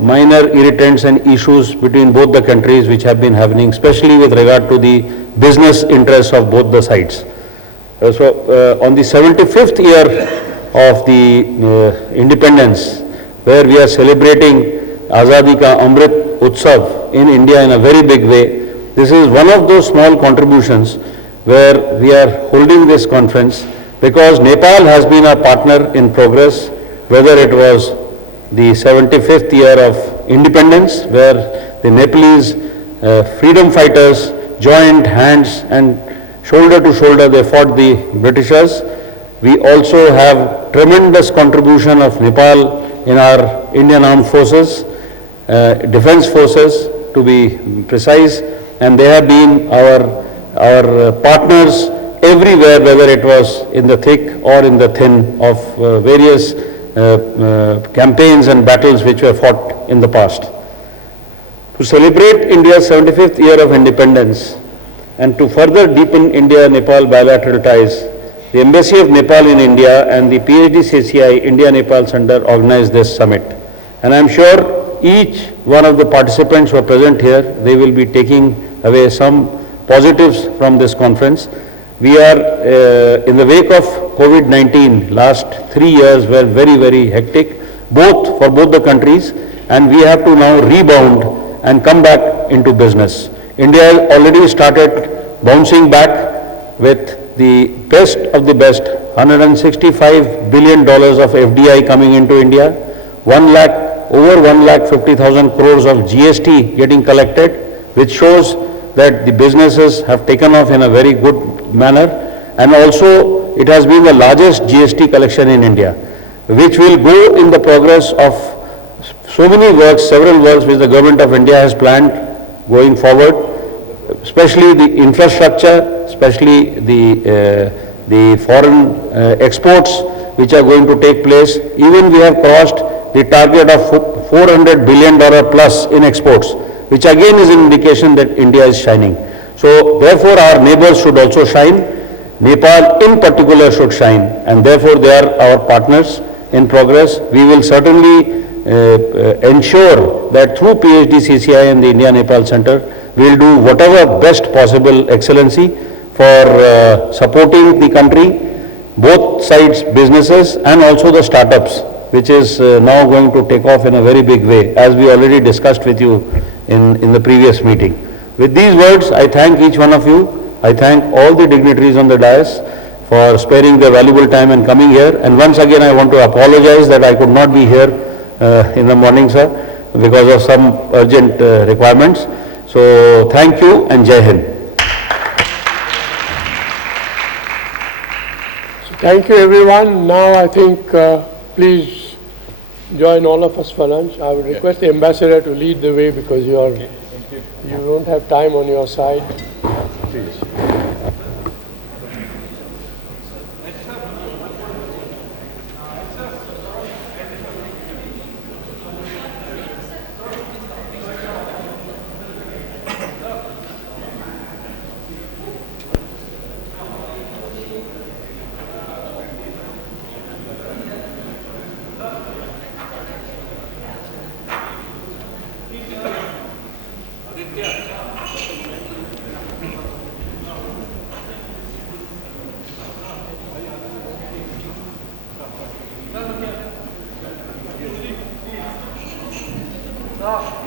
minor irritants and issues between both the countries which have been happening, especially with regard to the business interests of both the sides. So on the 75th year of the independence, where we are celebrating Azadi Ka Amrit Utsav in India in a very big way, this is one of those small contributions where we are holding this conference, because Nepal has been our partner in progress, whether it was the 75th year of independence, where the Nepalese freedom fighters joined hands and shoulder to shoulder they fought the Britishers. We also have tremendous contribution of Nepal in our Indian Armed Forces, Defense Forces to be precise, and they have been our partners everywhere, whether it was in the thick or in the thin of various campaigns and battles which were fought in the past. To celebrate India's 75th year of independence and to further deepen India-Nepal bilateral ties, the Embassy of Nepal in India and the PHDCCI India-Nepal Center organized this summit. And I am sure each one of the participants who are present here, they will be taking away some positives from this conference. We are in the wake of COVID-19, last 3 years were very, very hectic, for both the countries, and we have to now rebound and come back into business. India has already started bouncing back with the best of the best, $165 billion of FDI coming into India, over 1,50,000 crores of GST getting collected, which shows that the businesses have taken off in a very good manner, and also it has been the largest GST collection in India, which will go in the progress of so many works, several works which the government of India has planned going forward, especially the infrastructure, especially the foreign exports which are going to take place. Even we have crossed the target of $400 billion plus in exports, which again is an indication that India is shining. So therefore our neighbors should also shine. Nepal in particular should shine, and therefore they are our partners in progress. We will certainly ensure that through PHDCCI and the India-Nepal Center, we will do whatever best possible excellency for supporting the country, both sides businesses and also the startups, which is now going to take off in a very big way, as we already discussed with you in the previous meeting. With these words, I thank each one of you. I thank all the dignitaries on the dais for sparing their valuable time and coming here. And once again, I want to apologize that I could not be here in the morning, sir, because of some urgent requirements. So thank you and Jai Hind. So thank you everyone. Now I think please join all of us for lunch. I would request the ambassador to lead the way, because you don't have time on your side. Please. No.